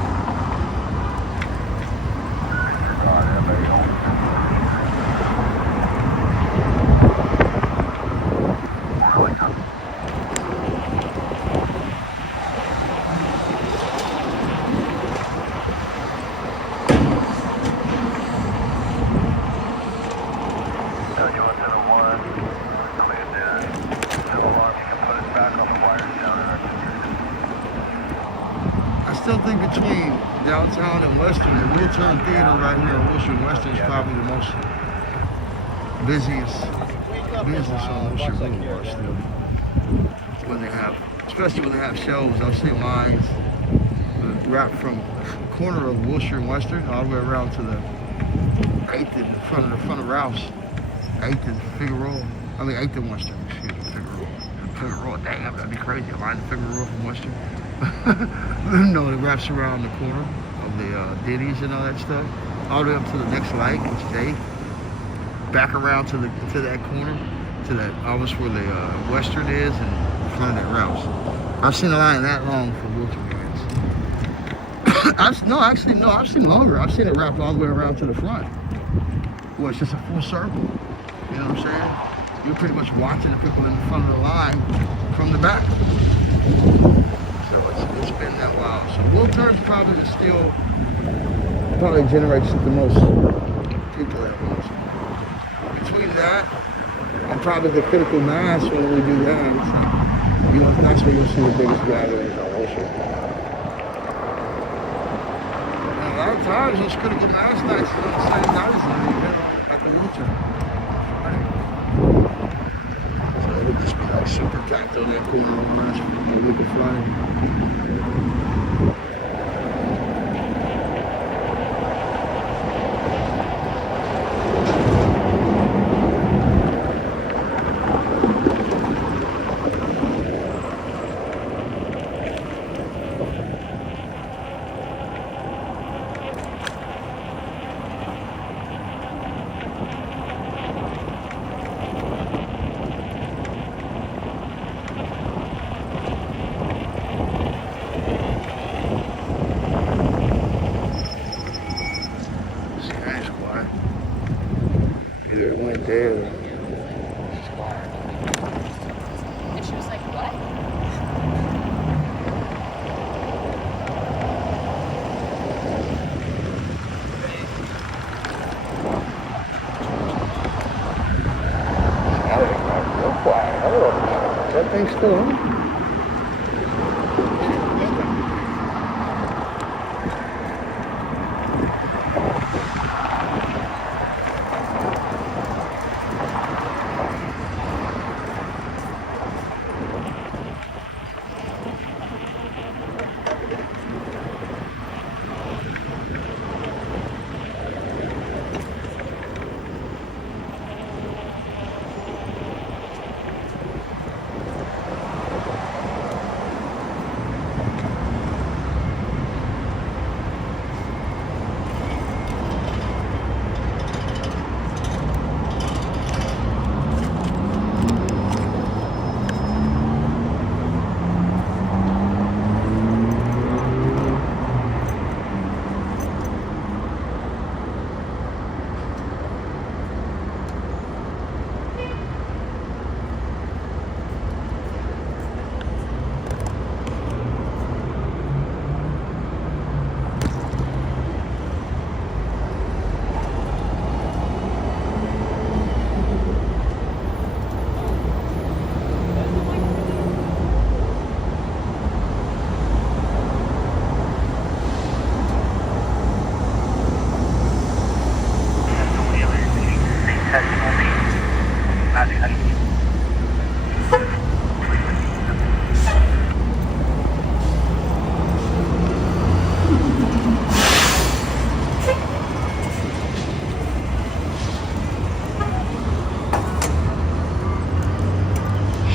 I still think between downtown and Western, the Wheelturn Theater right here in Wilshire and Western is probably the most busiest business on Wilshire Boulevard still. When they have, especially when they have shows, I've seen lines wrap from the corner of Wilshire and Western all the way around to the 8th in front of Ralph's. 8th and Figueroa. I mean 8th and Western, excuse me, Figueroa, damn, that'd be crazy. A line to Figueroa from Western. No, it wraps around the corner of the Denny's and all that stuff, all the way up to the next light, which is 8th. Back around to that corner, to that almost where the Western is, and in front of that Ralph's. I've seen a line that long for Wilton fans. I've seen longer. I've seen it wrapped all the way around to the front. Well, it's just a full circle. You know what I'm saying? You're pretty much watching the people in the front of the line from the back. So it's been that while. So Wiltern's probably generates the most people at once. Between that and probably the critical mass when we do that, that's where you'll see the biggest gatherings on Wilshire. And a lot of times those critical mass nights are on the same night as the event at the Wiltern. Yeah, right there. And she was like, what? Real quiet. Hello. That thing's still on?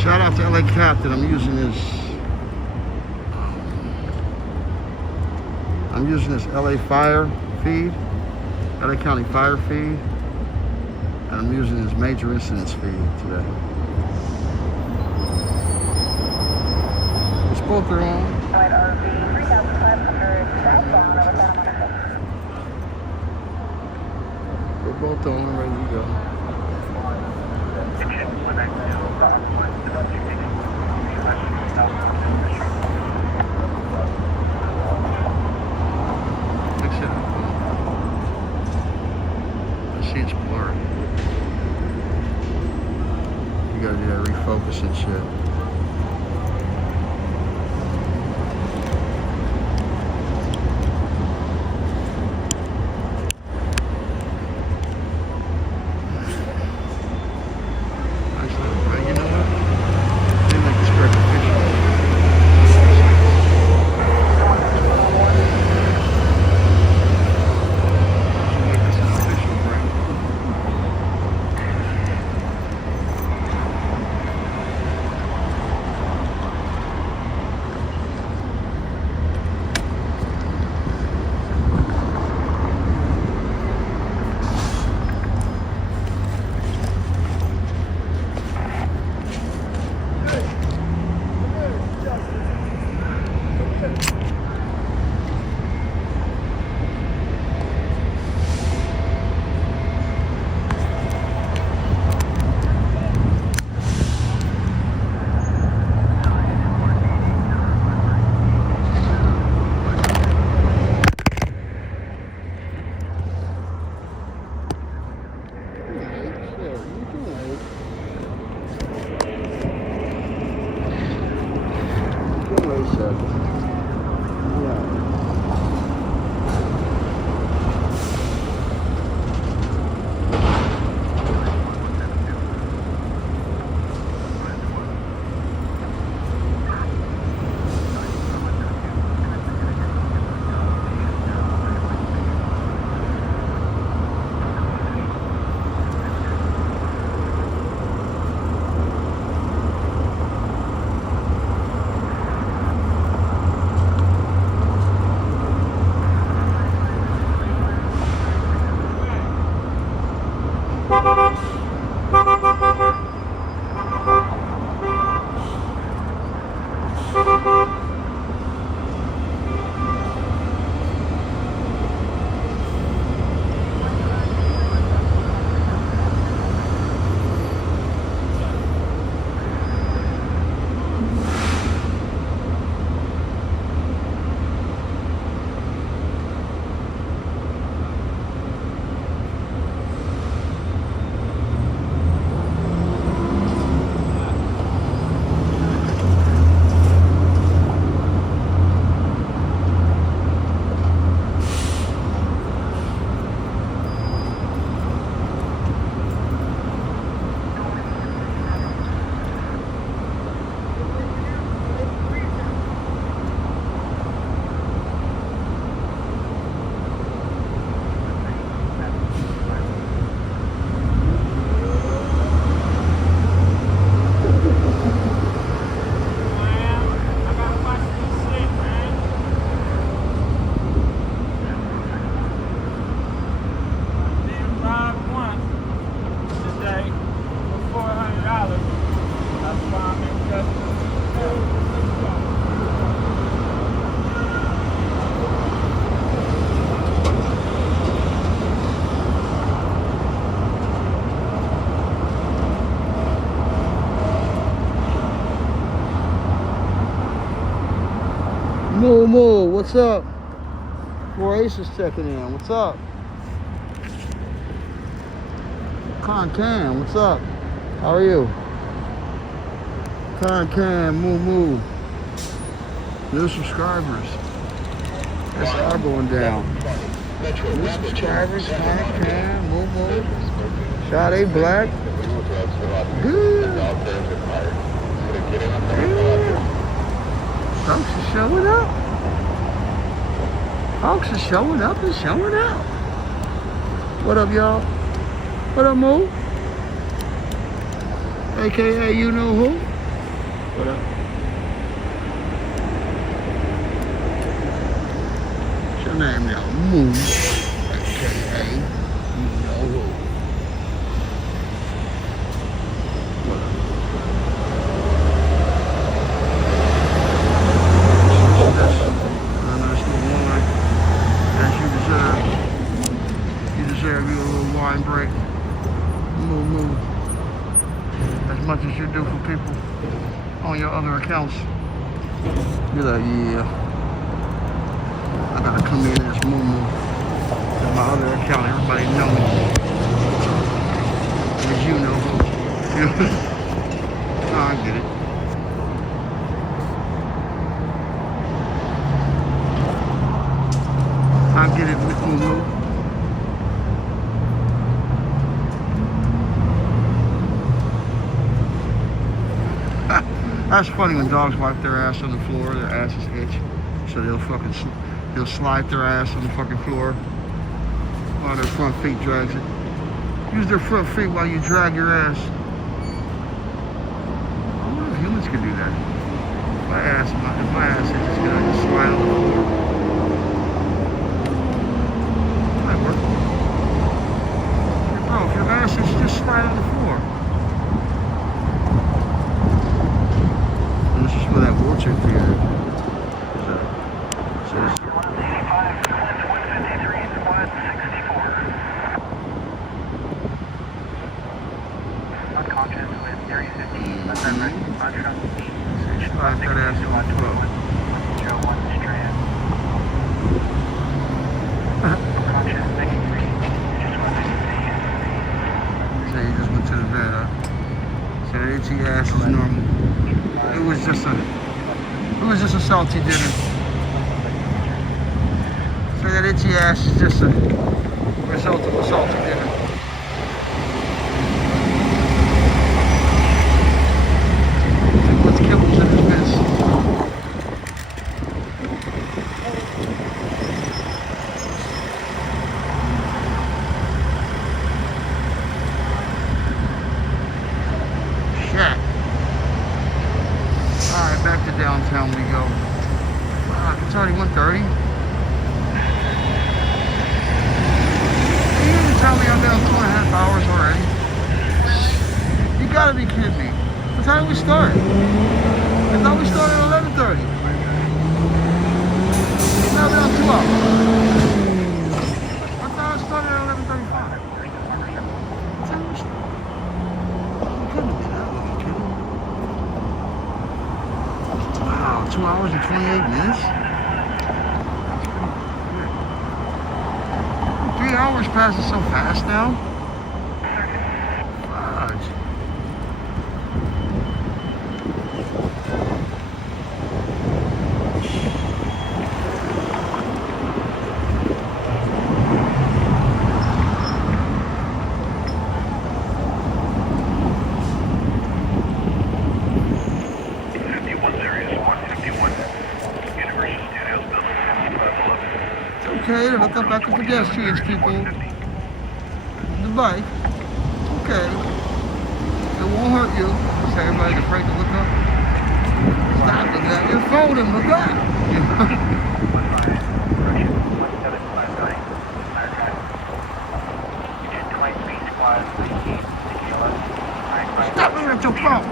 Shout out to LA Captain. I'm using this LA Fire feed, LA County Fire feed, and I'm using this major incidents feed today. It's both are on. Alright, RV 3,500 southbound over Santa Monica. We're both on, ready to go. I see it's blurry. You gotta do that refocus and shit. what's up? 4 Aces checking in. What's up? Con what's up? How are you? Con moo. New subscribers. That's all going down. New subscribers, Con moo. Sade Black. Good. Folks are showing up. Folks are showing up and showing out. What up, y'all? What up, Mo? AKA you know who? What up? What's your name now? Moo. AKA you know who? What up? Nice little wine. As you deserve. You deserve you a little wine break. Moo. As much as you do for people on your other accounts. You're like, yeah. I gotta come in as moo. On my other account, everybody know me. As you know who. Oh, I get it. I get it with moo. That's funny when dogs wipe their ass on the floor, their asses itch. So they'll slide their ass on the fucking floor while their front feet drags it. Use their front feet while you drag your ass. I wonder if humans can do that. If my ass itches, can I just slide on the floor? Might work. Hey bro, if your ass itches, just slide on the floor. Where that orchard theater. So unconscious with Area 15, left and right, on truck 8. slide that ass on the floor. 01 Strand. Unconscious, 93. Just went to So you just went to the bed, huh? So the itchy ass is normal. It was just a salty dinner. So that itchy ass is just a result of a salty dinner. What's kibbles in his mess? Shit. Alright, back to downtown we go. Wow, it's already 1:30. You didn't tell me I'm down 2.5 hours already. You gotta be kidding me. What time did we start? I thought we started at 11:30. Now we're on 2 hours. I thought I started at 11:35. What time did we start? We couldn't have been that long, kidding. Wow, 2 hours and 28 minutes? 3 hours passes so fast now. Fudge. Okay, to look up at the pedestrians, people. The bike. Okay. It won't hurt you. Just everybody's afraid to look up. Stop looking at your phone and look up. Stop looking at your phone.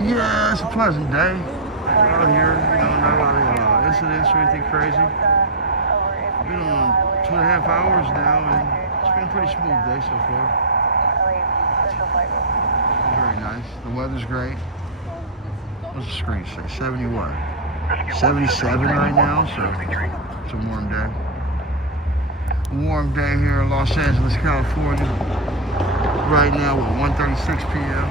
Yeah, it's a pleasant day out here. You know, not a lot of incidents or anything crazy. Been on 2.5 hours now, and it's been a pretty smooth day so far. Very nice. The weather's great. What's the screen say? 70 what? 77 right now, so it's a warm day. Warm day here in Los Angeles, California. Right now at 1:36 p.m.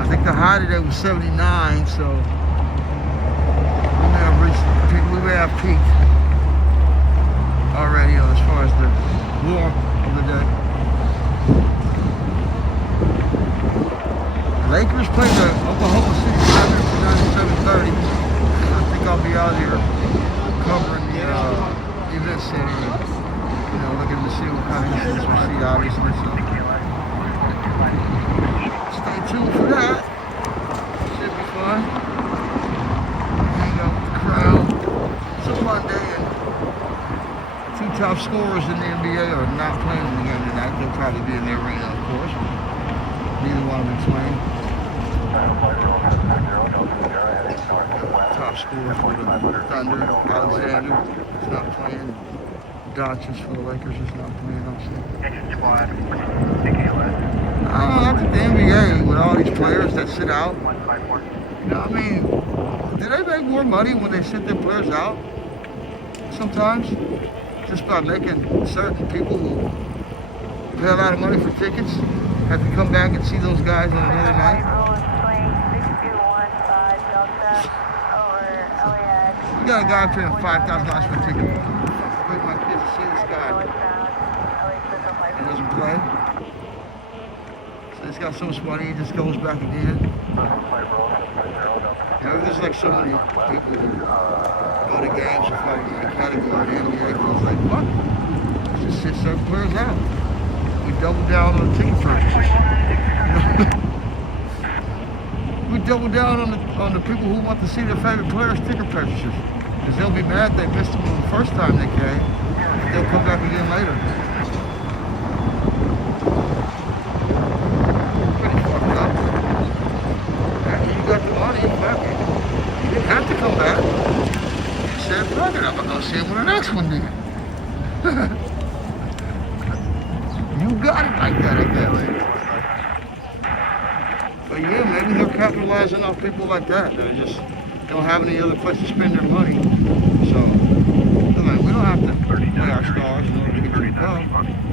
I think the high today was 79, so we may have peaked already as far as the warmth of the day. The Lakers played the Oklahoma City Thunder tonight at 7:30. I think I'll be out here covering the event center and, you know, looking to see what kind of incidents we see, obviously. So stay tuned for that. Should be fun. Hang out with the crowd. It's a fun day, and two top scorers in the NBA are not playing in the game tonight. They'll probably be in the arena, of course. Neither one of them playing. Top scorer for the Thunder, Alexander, is not playing. Doughnut for the Lakers is not playing, obviously. I think the NBA, with all these players that sit out, you know, I mean, do they make more money when they sit their players out? Sometimes, just by making certain people who pay a lot of money for tickets have to come back and see those guys on another night. You got a guy paying $5,000 for a ticket. Wait, my kids to see this guy. He doesn't play. So he's got so much money, he just goes back again. You know, there's like so many people who go to games and fight in the category. The NBA goes like, what? Let's just sit certain players out. We double down on the ticket purchases. We double down on the people who want to see their favorite players' ticket purchases. Because they'll be mad they missed them on the first time they came, but they'll come back again later. Pretty fucked up. After you got the money, you didn't have to come back. You said, fuck it, I'm going to go see it when the next one did. You got it like that, I guess. But yeah, maybe they're capitalizing off people like that. They just don't have any other place to spend their money. So, they're like, we don't have to play our stars in order to get you to come.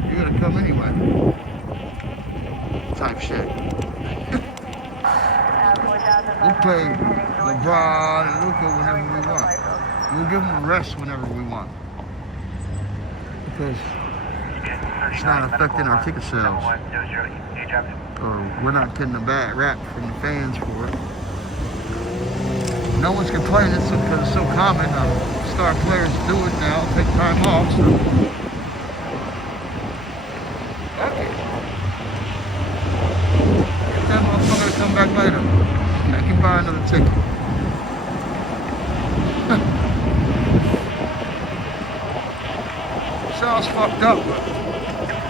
You're going to come anyway. Type shit. We'll play LeBron and Luka whenever we want. We'll give them a rest whenever we want. Because it's not affecting our ticket sales. Or we're not getting a bad rap from the fans for it. No one's complaining because it's so common. Star players do it now, take time off. So. Okay. Get that motherfucker to come back later. I can buy another ticket. Sounds fucked up, but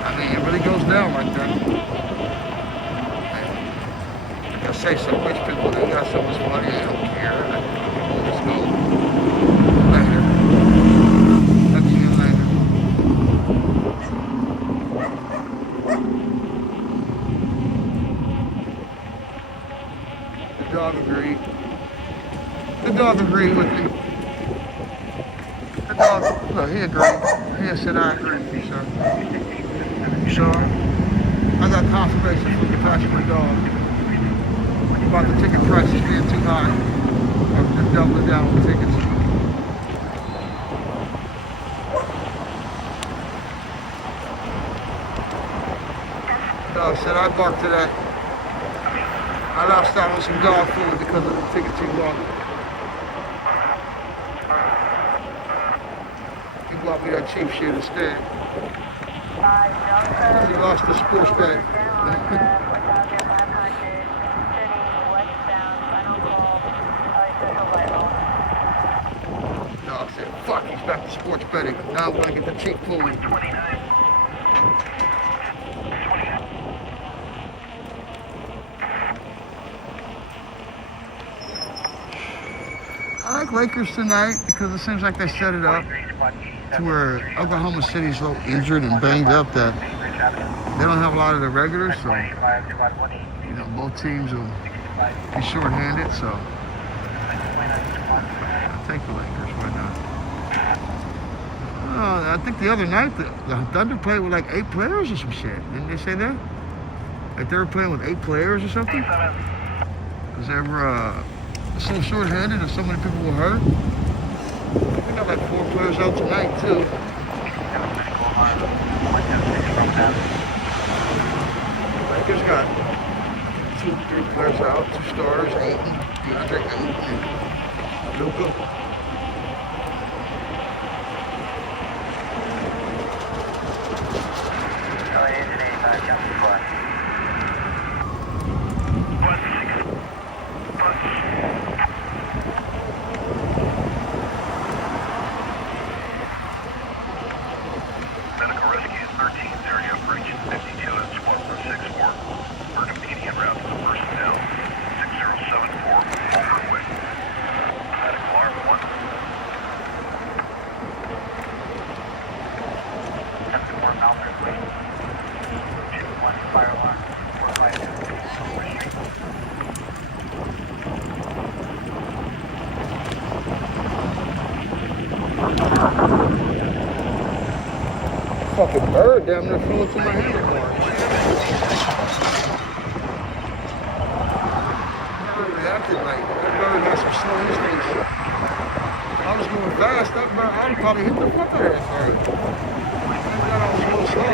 I mean, it really goes down like that. I say some rich people, they got so much money, they don't care. They just go later. I'll see you later. The dog agreed. The dog agreed with me. The dog, look, he agreed. He said, I agree with you, sir. So, I got confirmation from the passenger dog about the ticket prices being too high. I'm just doubling down on the tickets. Dog said I barked to that. I lost out on some dog food because of the ticket too long. He bought me that cheap shit instead. He lost the sports bet. Dog said, fuck, he's back to sports betting. Now I'm gonna get the cheap food. Lakers tonight because it seems like they set it up to where Oklahoma City's a little injured and banged up that they don't have a lot of the regulars, so you know both teams will be short-handed. So I'll take the Lakers. Why not? I think the other night the Thunder played with like 8 players or some shit. Didn't they say that? Like they were playing with 8 players or something? Because they were so short-handed and so many people were hurt. They got like 4 players out tonight too. Lakers got 2, 3 players out, 2 starters, Ayton, DeAndre Ayton, and Luka. Fucking bird down there flew through my handlebars. I reacted like that bird had some slow instincts. I was going fast, that bird, I'd probably hit the fuck out of that bird. Thank God I was a little slow.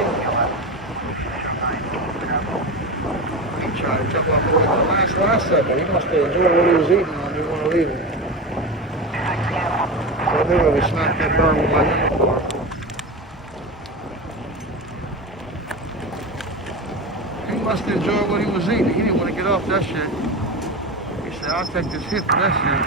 He tried to jump off the last second. He must have enjoyed what he was eating and didn't want to leave him. So I literally smacked that bird with my handlebar. He must have enjoyed what he was eating. He didn't want to get off that shit. He said, I'll take this hit for that shit.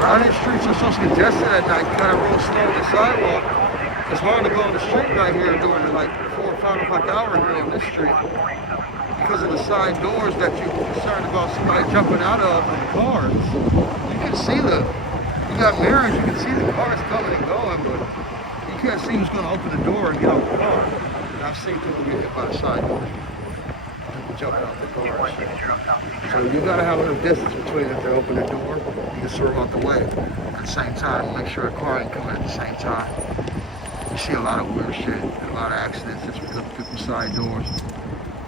Riding streets are so congested at night, you gotta roll slow on the sidewalk. It's hard to go on the street right here during the like 4 or 5 o'clock hour here on this street because of the side doors that you're concerned about somebody jumping out of in the cars. You can see you got mirrors, you can see the cars coming and going, but you can't see who's gonna open the door and get out the car. And I've seen people get hit by the side doors. Jumping out the car. So you gotta have a little distance between if they open the door, you can swerve out the way at the same time, make sure a car ain't coming at the same time. You see a lot of weird shit, a lot of accidents just because of people's side doors.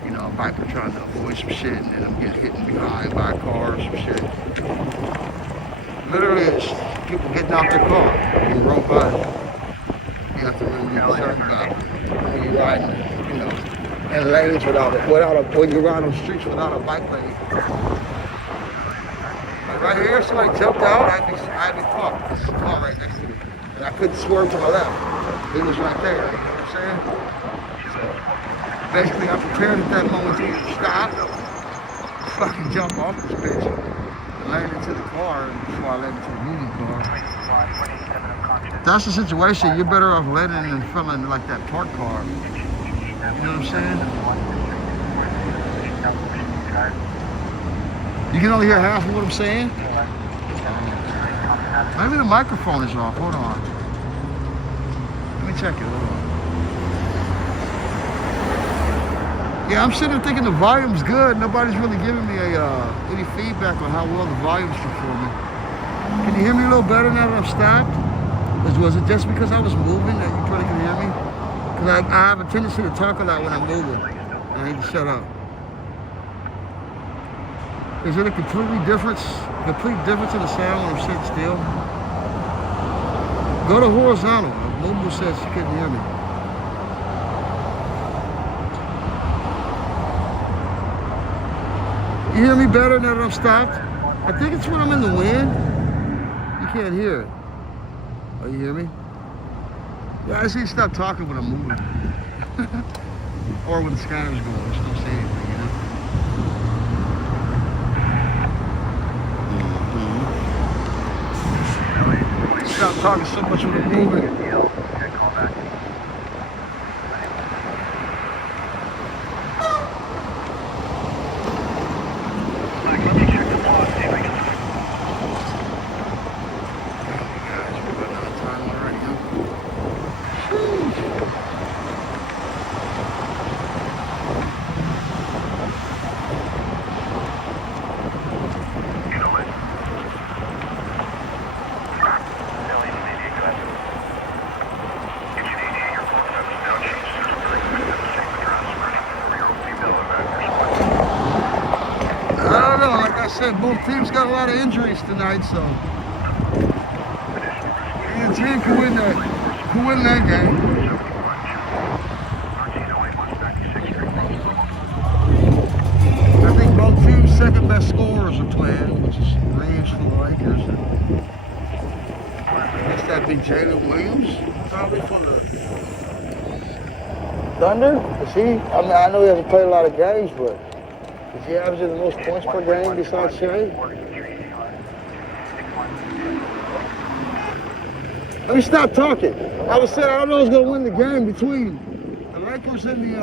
You know, a biker trying to avoid some shit and then them get hit behind by a car or some shit. Literally, it's people getting out their car and roll by. You have to really be concerned about when you're riding, you know. And lanes when you ride on streets without a bike lane. Like right here, somebody jumped out, I'd be parked. This car right next to me. And I couldn't swerve to my left. It was right there, you know what I'm saying? So basically I prepared at that moment to either stop, fucking jump off this bitch, and land into the car before I land into the moving car. If that's the situation, you're better off landing and filling like that parked car. You know what I'm saying? You can only hear half of what I'm saying? Maybe the microphone is off. Hold on. Let me check it. Hold on. Yeah, I'm sitting there thinking the volume's good. Nobody's really giving me any feedback on how well the volume's performing. Can you hear me a little better now that I've stopped? Was it just because I was moving that you probably can hear me? I have a tendency to talk a lot when I'm moving. I need to shut up. Is it a complete difference in the sound when I'm sitting still? Go to horizontal. Mobile says you couldn't hear me. You hear me better now that I'm stopped? I think it's when I'm in the wind. You can't hear it. Oh, you hear me? Yeah, I just need to stop talking when I'm moving. Or when the scanner's going, we just don't see anything, you know? Stop talking so much when we're moving. Both teams got a lot of injuries tonight, so either team can win that game. I think both teams' second best scorers are playing, which is Reeves for the Lakers. I guess that'd be Jalen Williams, probably for the Thunder. Is he? I mean, I know he hasn't played a lot of games, but is he averaging the most points per game besides Shea? Let me stop talking. I was saying I don't know who's going to win the game between the Lakers and the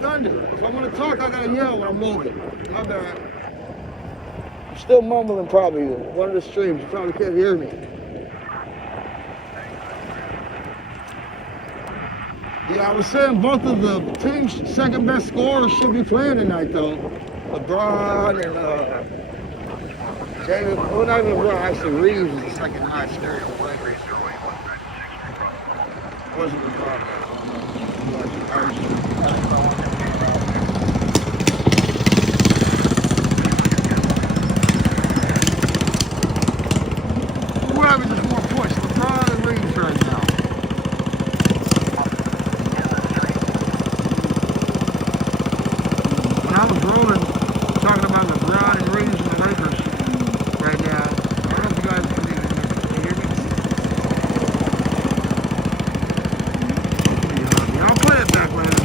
Thunder. If I want to talk, I got to yell when I'm moving. My bad. I'm still mumbling probably. One of the streams, you probably can't hear me. Yeah, I was saying both of the teams' second best scorers should be playing tonight, though. LeBron and James, well, not even LeBron, actually Reeves is the second highest stereo player. Wasn't LeBron. Who averages more points, LeBron and Reeves right now? When I was rolling, talking about LeBron and Reeves and the Lakers right now. I don't know if you guys can hear me. Yeah, I'll play it back later.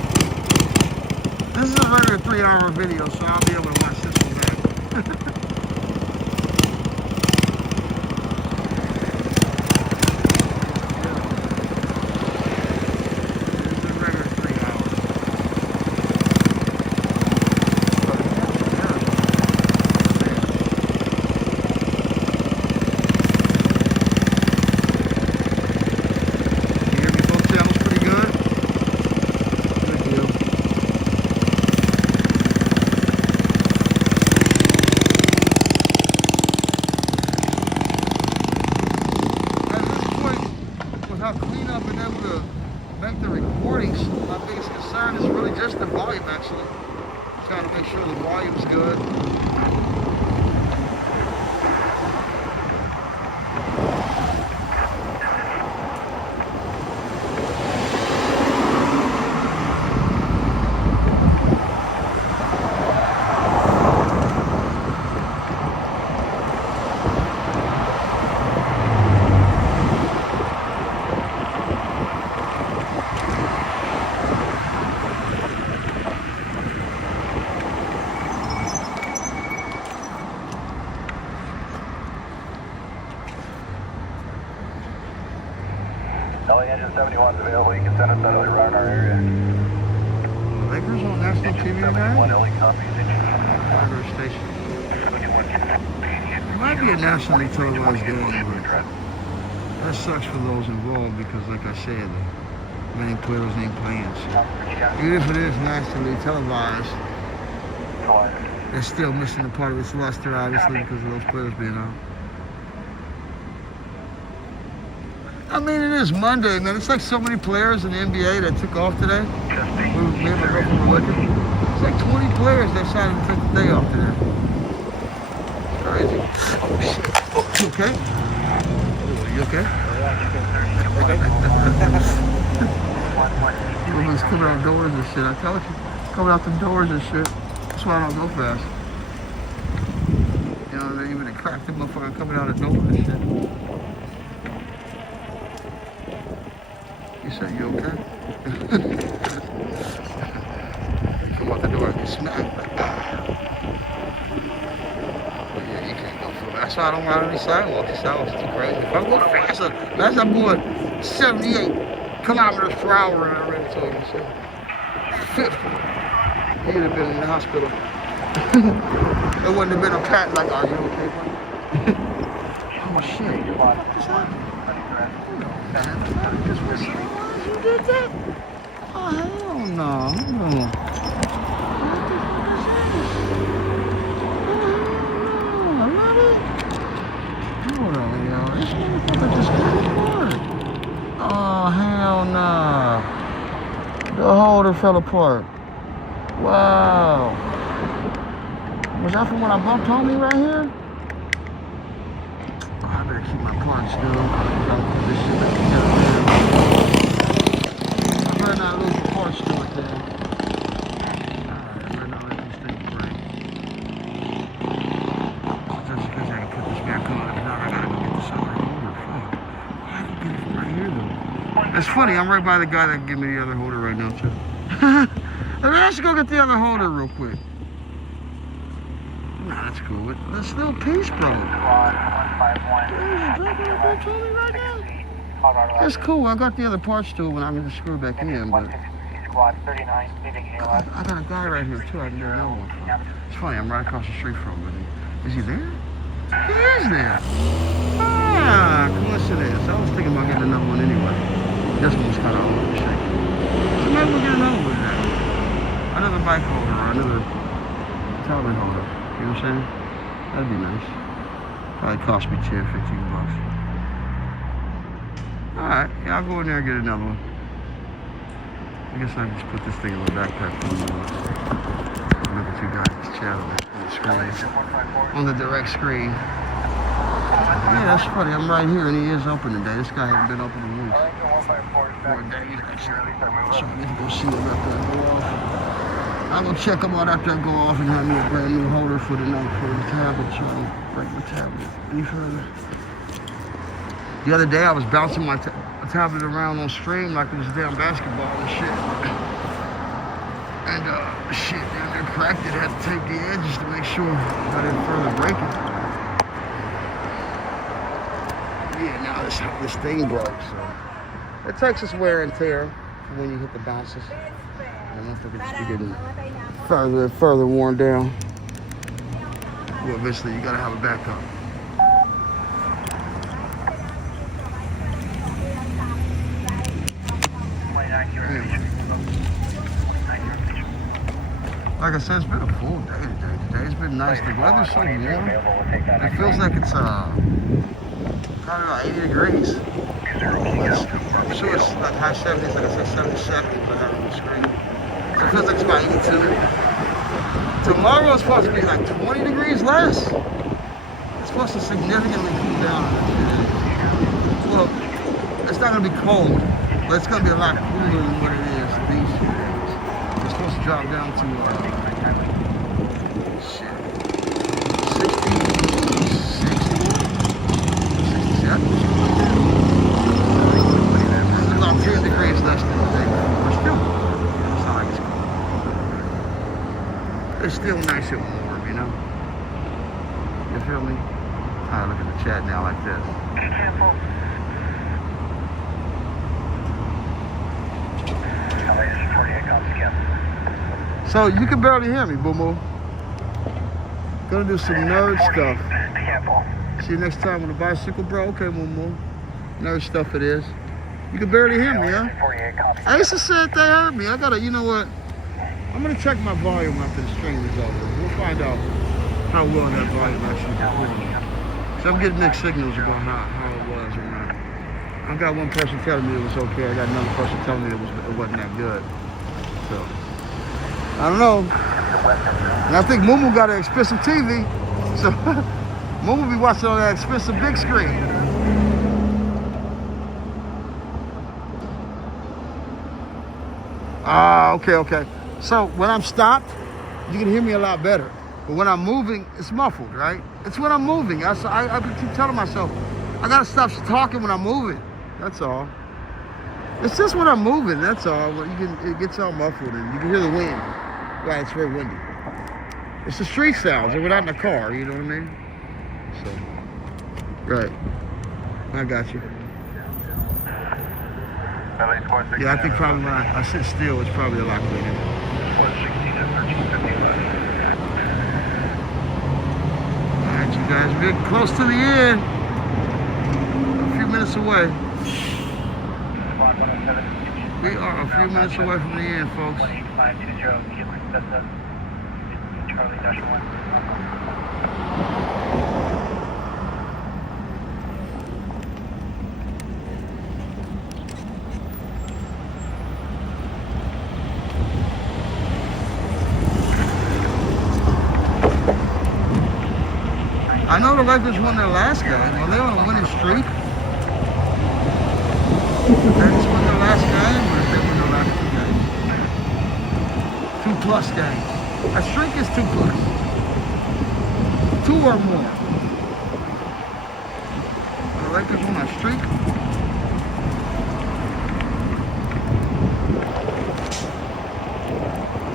This is a regular 3-hour video, so I'll be able to watch this one back. LA engine 71 is available. You can send us steadily around our area. Lakers on national TV tonight? LA copies. Regular station. It might be a nationally televised game, but that sucks for those involved because, like I said, many players ain't playing. So even if it is nationally televised, they're still missing a part of its luster, obviously, because of those players being out. I mean, it is Monday, man. It's like so many players in the NBA that took off today. It's like 20 players that decided to take the day off today. Crazy. Oh, shit. Oh, you okay? You okay? Everyone's coming out doors and shit. I tell you, coming out the doors and shit. That's why I don't go fast. You know, they even cracked the motherfucker coming out the door and shit. You said, you okay? smack. But yeah, you can't go for that's why I don't ride on the sidewalk. The sidewalk's too crazy. If I go faster, that's I'm going 78 kilometers per hour and I ran into him. So 50. He'd have been in the hospital. There wouldn't have been a pat like, are you okay, buddy? Oh shit. What's happening? You did that? Oh hell no. Hold on, yo. This motherfucker just came apart. Oh, hell nah. The holder fell apart. Wow. Was that from when I bumped homie right here? Oh, I better keep my parts, dude. I gotta put this shit back together. I better not lose the parts to it, then. Alright, I better not let these things break. Just because I can put this back on. If not, I gotta go get this other holder. Fuck. I can get it from right here, though. It's funny, I'm right by the guy that can give me the other holder right now, too. Let's go get the other holder real quick. Nah, that's cool. That's still peace, bro. That's cool. I got the other parts to it when I can just screw it back in, but I got a guy right here, too. I can get another one from. It's funny, I'm right across the street from him. Is he there? He is there. Ah, coincidence. I was thinking about getting another one anyway. This one's kind of old and shaky. So maybe we'll get another one now. Another bike holder or another television holder. You know what I'm saying? That'd be nice. Probably cost me 10, 15 bucks. Alright, yeah, I'll go in there and get another one. I guess I can just put this thing in my backpack for a moment. Look at you guys' channel on the screen. On the direct screen. Yeah, that's funny. I'm right here and he is open today. This guy hasn't been open in weeks. 4 days actually. So I need to go see him after I go off. I'm gonna check them out after I go off and have me a brand new holder for the night for the tablet, so I don't break my tablet any further. The other day I was bouncing my tablet around on stream like it was damn basketball and shit. And shit, down there cracked it, had to tape the edges to make sure I didn't further break it. Yeah, now this thing broke, so. It takes its wear and tear when you hit the bounces. I don't think it's getting further worn down. Well, eventually you gotta have a backup. Anyway. Like I said, it's been a full day today. Today's been nice. The weather's so warm. It feels like it's probably about 80 degrees. I'm sure it's like high 70s, like I said, 77 but I have on the screen. So it feels like it's about 82. Tomorrow it's supposed to be like 20 degrees less. It's supposed to significantly cool down. Well, it's not going to be cold, but it's going to be a lot cooler than what it is these few days. It's supposed to drop down to, 10 degrees less than today, but still, it's not like it's cold. It's still nice and warm, you know? You feel me? Alright, look at the chat now like this. So, you can barely hear me, Boo-Moo. Gonna do some nerd stuff. See you next time on the bicycle, bro? Okay, Boo-Moo. Nerd stuff it is. You can barely hear me, huh? I used to say if they heard me. I gotta, you know what? I'm gonna check my volume after the stream is over. We'll find out how well that volume actually performed. So I'm getting mixed signals about how it was or not. I got one person telling me it was okay. I got another person telling me it wasn't that good. So, I don't know. And I think Moo got an expensive TV. So, Moo be watching on that expensive big screen. Okay. So when I'm stopped, you can hear me a lot better. But when I'm moving, it's muffled, right? It's when I'm moving. I keep telling myself, I gotta stop talking when I'm moving. That's all. It's just when I'm moving, that's all. It gets all muffled and you can hear the wind. Right, it's very windy. It's the street sounds. We're not in a car, you know what I mean? So, right. I got you. Yeah, I think probably when I sit still, it's probably a lot cleaner. 116 to 1355. All right, you guys, we're getting close to the end. A few minutes away. We are a few minutes away from the end, folks. 18520, Kilo Delta, Charlie Dash 1. I know the Lakers won their last game. Well, they're on a winning streak. They just won their last game, or they won their last 2 games? 2+ games. A streak is 2+. 2 or more. The Lakers won a streak.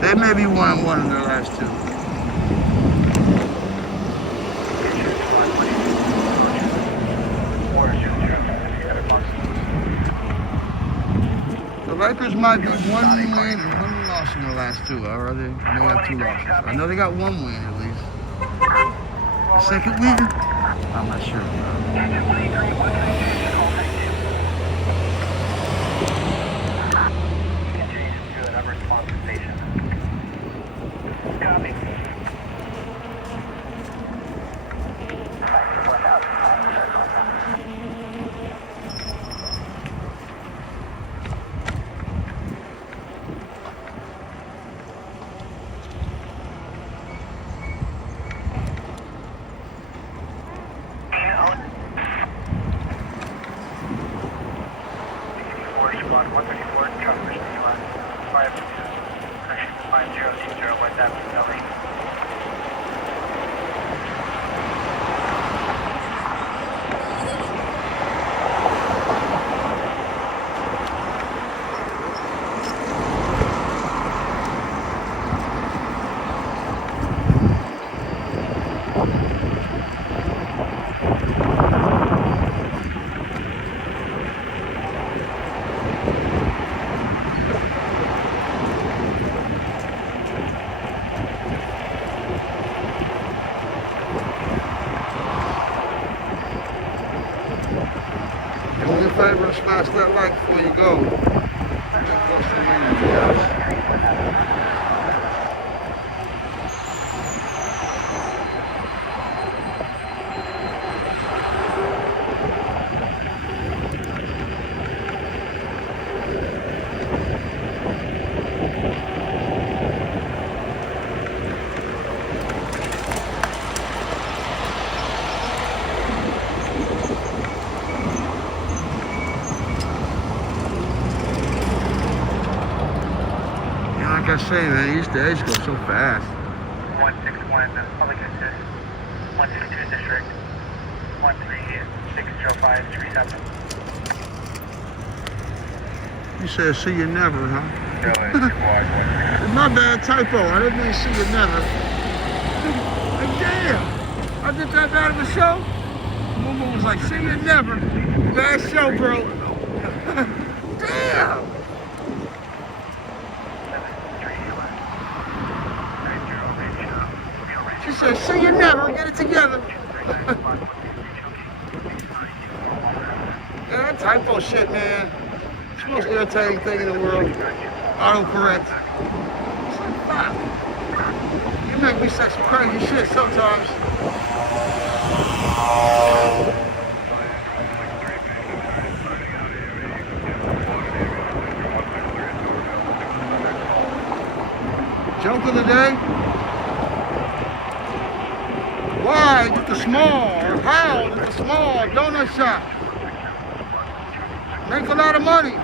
They maybe won one in their last 2. The Lakers might be 1 win and 1 loss in their last 2. Or they may have 2 losses. I know they got 1 win at least. The second win? I'm not sure. Copy. Squad 134, transmission U.S. 5020, West Avenue, LA. Do me a favor and smash that like before you go. Get close to the end, you guys. Like I say, man, these days go so fast. 161, public assist. 162 district. 1360537. You said see you never, huh? It's my bad typo. I didn't mean see you never. Like, damn. I did that bad of a show? Momo was like, see you never. Bad show, bro. Damn. She said, see you never, get it together. Yeah, that typo shit, man. It's the most irritating thing in the world. Autocorrect. It's like, fuck. You make me say some crazy shit sometimes. Joke of the day? Why get the small, or how get the small donut shop? Make a lot of money.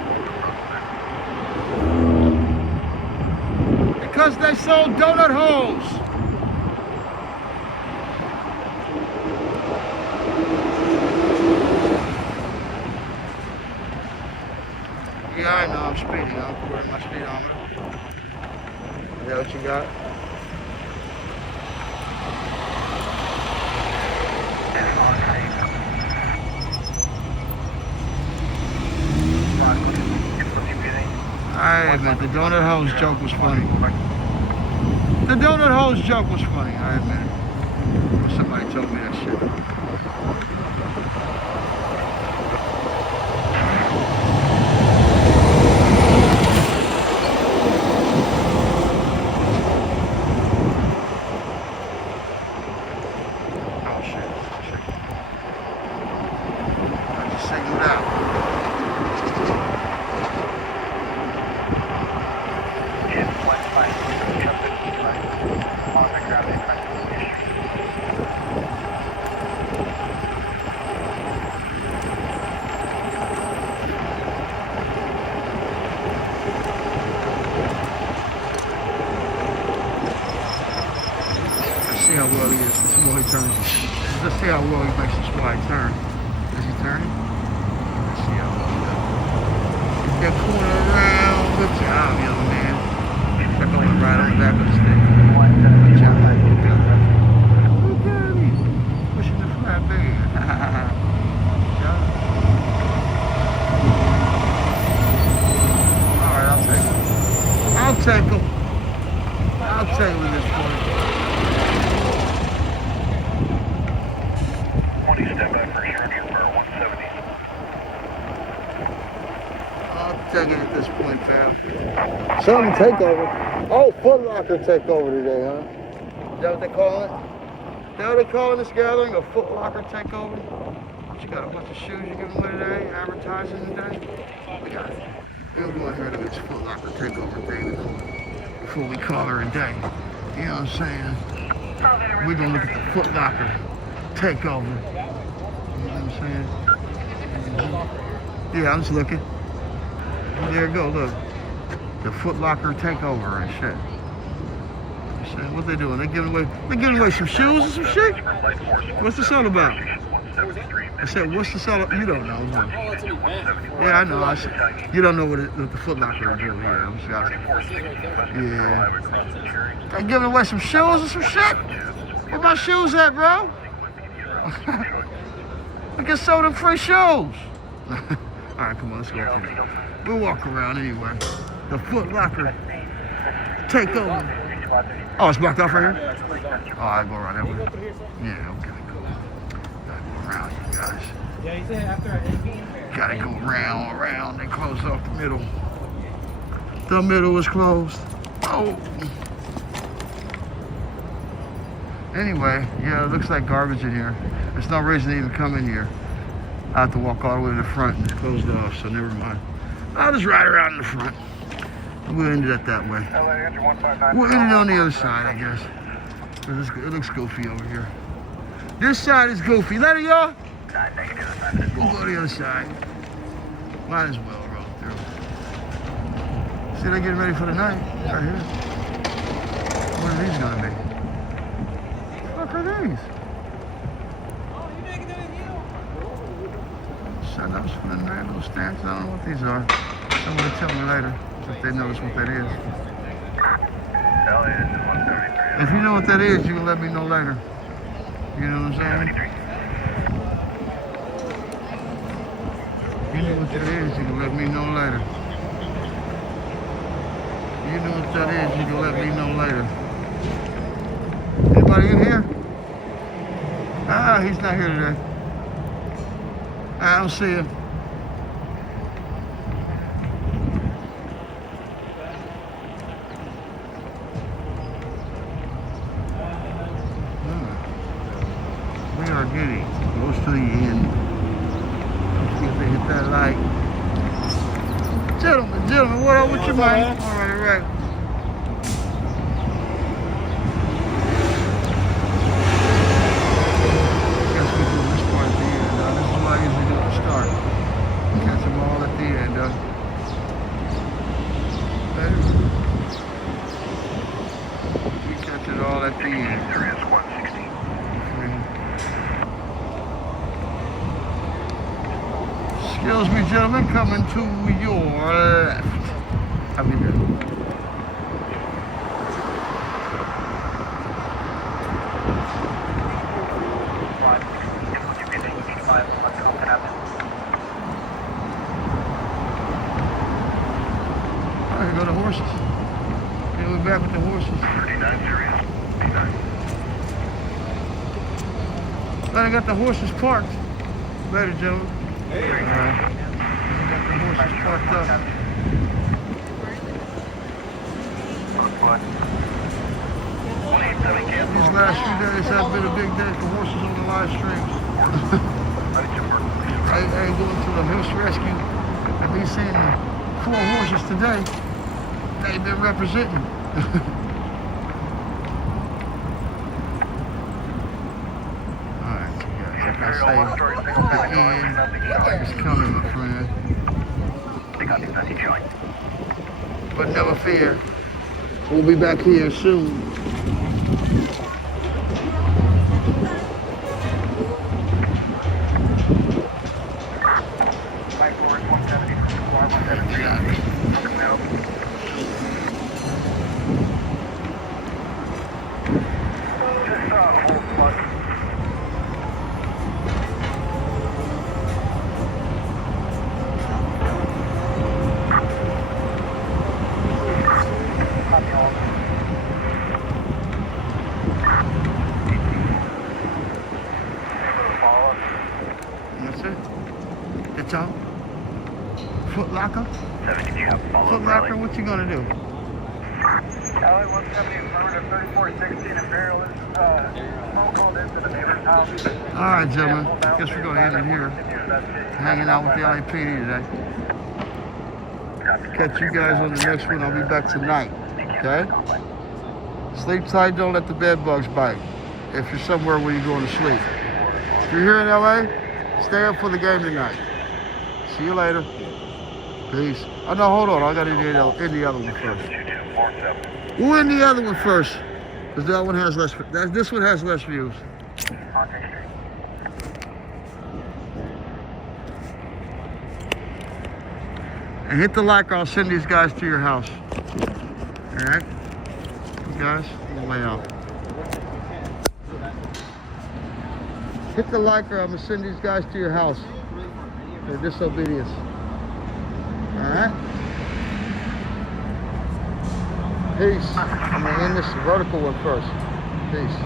Because they sold donut holes. Yeah, I know I'm speeding. I'm wearing my speedometer. that what you got? I admit, the donut hose joke was funny. The donut hose joke was funny, I admit it. Somebody told me that shit. Oh shit. I just signaled out. See how well he is. Let's see how he turns. Let's see how well he makes this wide turn. Is he turning? Let's see how well he does. They're corner around. Good job, young man. They're going right on the back of the stick. Good job. Look at him. Pushing the flat bed. Good job. Alright, I'll take him. I'll take him. I'll take him at this point. Step back for sure, for 170. I'll take it at this point, fam. Something takeover. Oh, Foot Locker takeover today, huh? Is that what they call it? Is that what they call this gathering? A Foot Locker takeover? You got a bunch of shoes you're giving away today, advertising today? We got it. We'll go ahead and this Foot Locker takeover thing before we call her a day. You know what I'm saying? We're gonna look at the Foot Locker takeover. You know what I'm saying? Yeah, I'm just looking. There you go, look. The Foot Locker takeover and shit. You see what they doing? They're giving away some shoes and some shit? What's this all about? I said, what's this all about? You don't know. Yeah, I know. You don't know what the Foot Locker is doing here. I'm just asking. Yeah. They're giving away some shoes and some shit? Where my shoes at, bro? We can sell them free shoes. Alright, come on, let's go up here. We'll walk around anyway. The Foot Locker takeover. Oh, it's blocked off right here? Oh, I go around that way. Yeah, okay, cool. Gotta go around, you guys. Yeah, he said after I Gotta go around. They closed off the middle. The middle is closed. Oh. Anyway, yeah, it looks like garbage in here. There's no reason to even come in here. I have to walk all the way to the front and it's closed off, so never mind. I'll just ride around in the front. We'll end it that way. We'll end it on the other side, I guess. It looks goofy over here. This side is goofy. Later, y'all. We'll go to the other side. Might as well roll through. See, they're getting ready for the night. Right here. What are these gonna be? What are these? Set ups for the night, little stands. I don't know what these are. Somebody tell me later if they notice what that is. If you know what that is, you can let me know later. You know what I'm saying? You know what that is, you can let me know later. You know what that is, you can let me know later. Anybody in here? Ah, he's not here today. I don't see him. We are getting close to the end. Let's see if they hit that light. Gentlemen, what up with your mind? All right. Guess we do this part at the end. This is what I usually do at the start. Catch them all at the end. We catch it all at the end. Excuse me, gentlemen, coming to your left. How we doing? There go the horses. Okay, we're back with the horses. 39 serious. 39. Then I got the horses parked. Later, gentlemen. Hey. Got the horses parked up. These last few days have been a big day for horses on the live streams. I going to the horse rescue. I've been seeing 4 horses today. They've been representing. Alright, guys, like I say, the end is coming, my friend. But never fear, we'll be back here soon. That's it. That's all. Foot locker? Foot locker, what you gonna do? LA 170 is numbered at 3416 Imperial. This is phone called into the neighbor's house. Alright, gentlemen. Guess we're gonna end it here. Hanging out with the LAPD today. Catch you guys on the next one. I'll be back tonight. Okay? Sleep tight, don't let the bed bugs bite. If you're somewhere where you're going to sleep. If you're here in LA, stay up for the game tonight. See you later. Peace. Oh no, hold on. I gotta end the other one first. We'll end the other one first. Because that one has less, this one has less views. And hit the like or I'll send these guys to your house. Alright? You guys, on the way out. Hit the like or I'm gonna send these guys to your house for disobedience. Alright? Peace. I'm gonna end this vertical one first. Peace.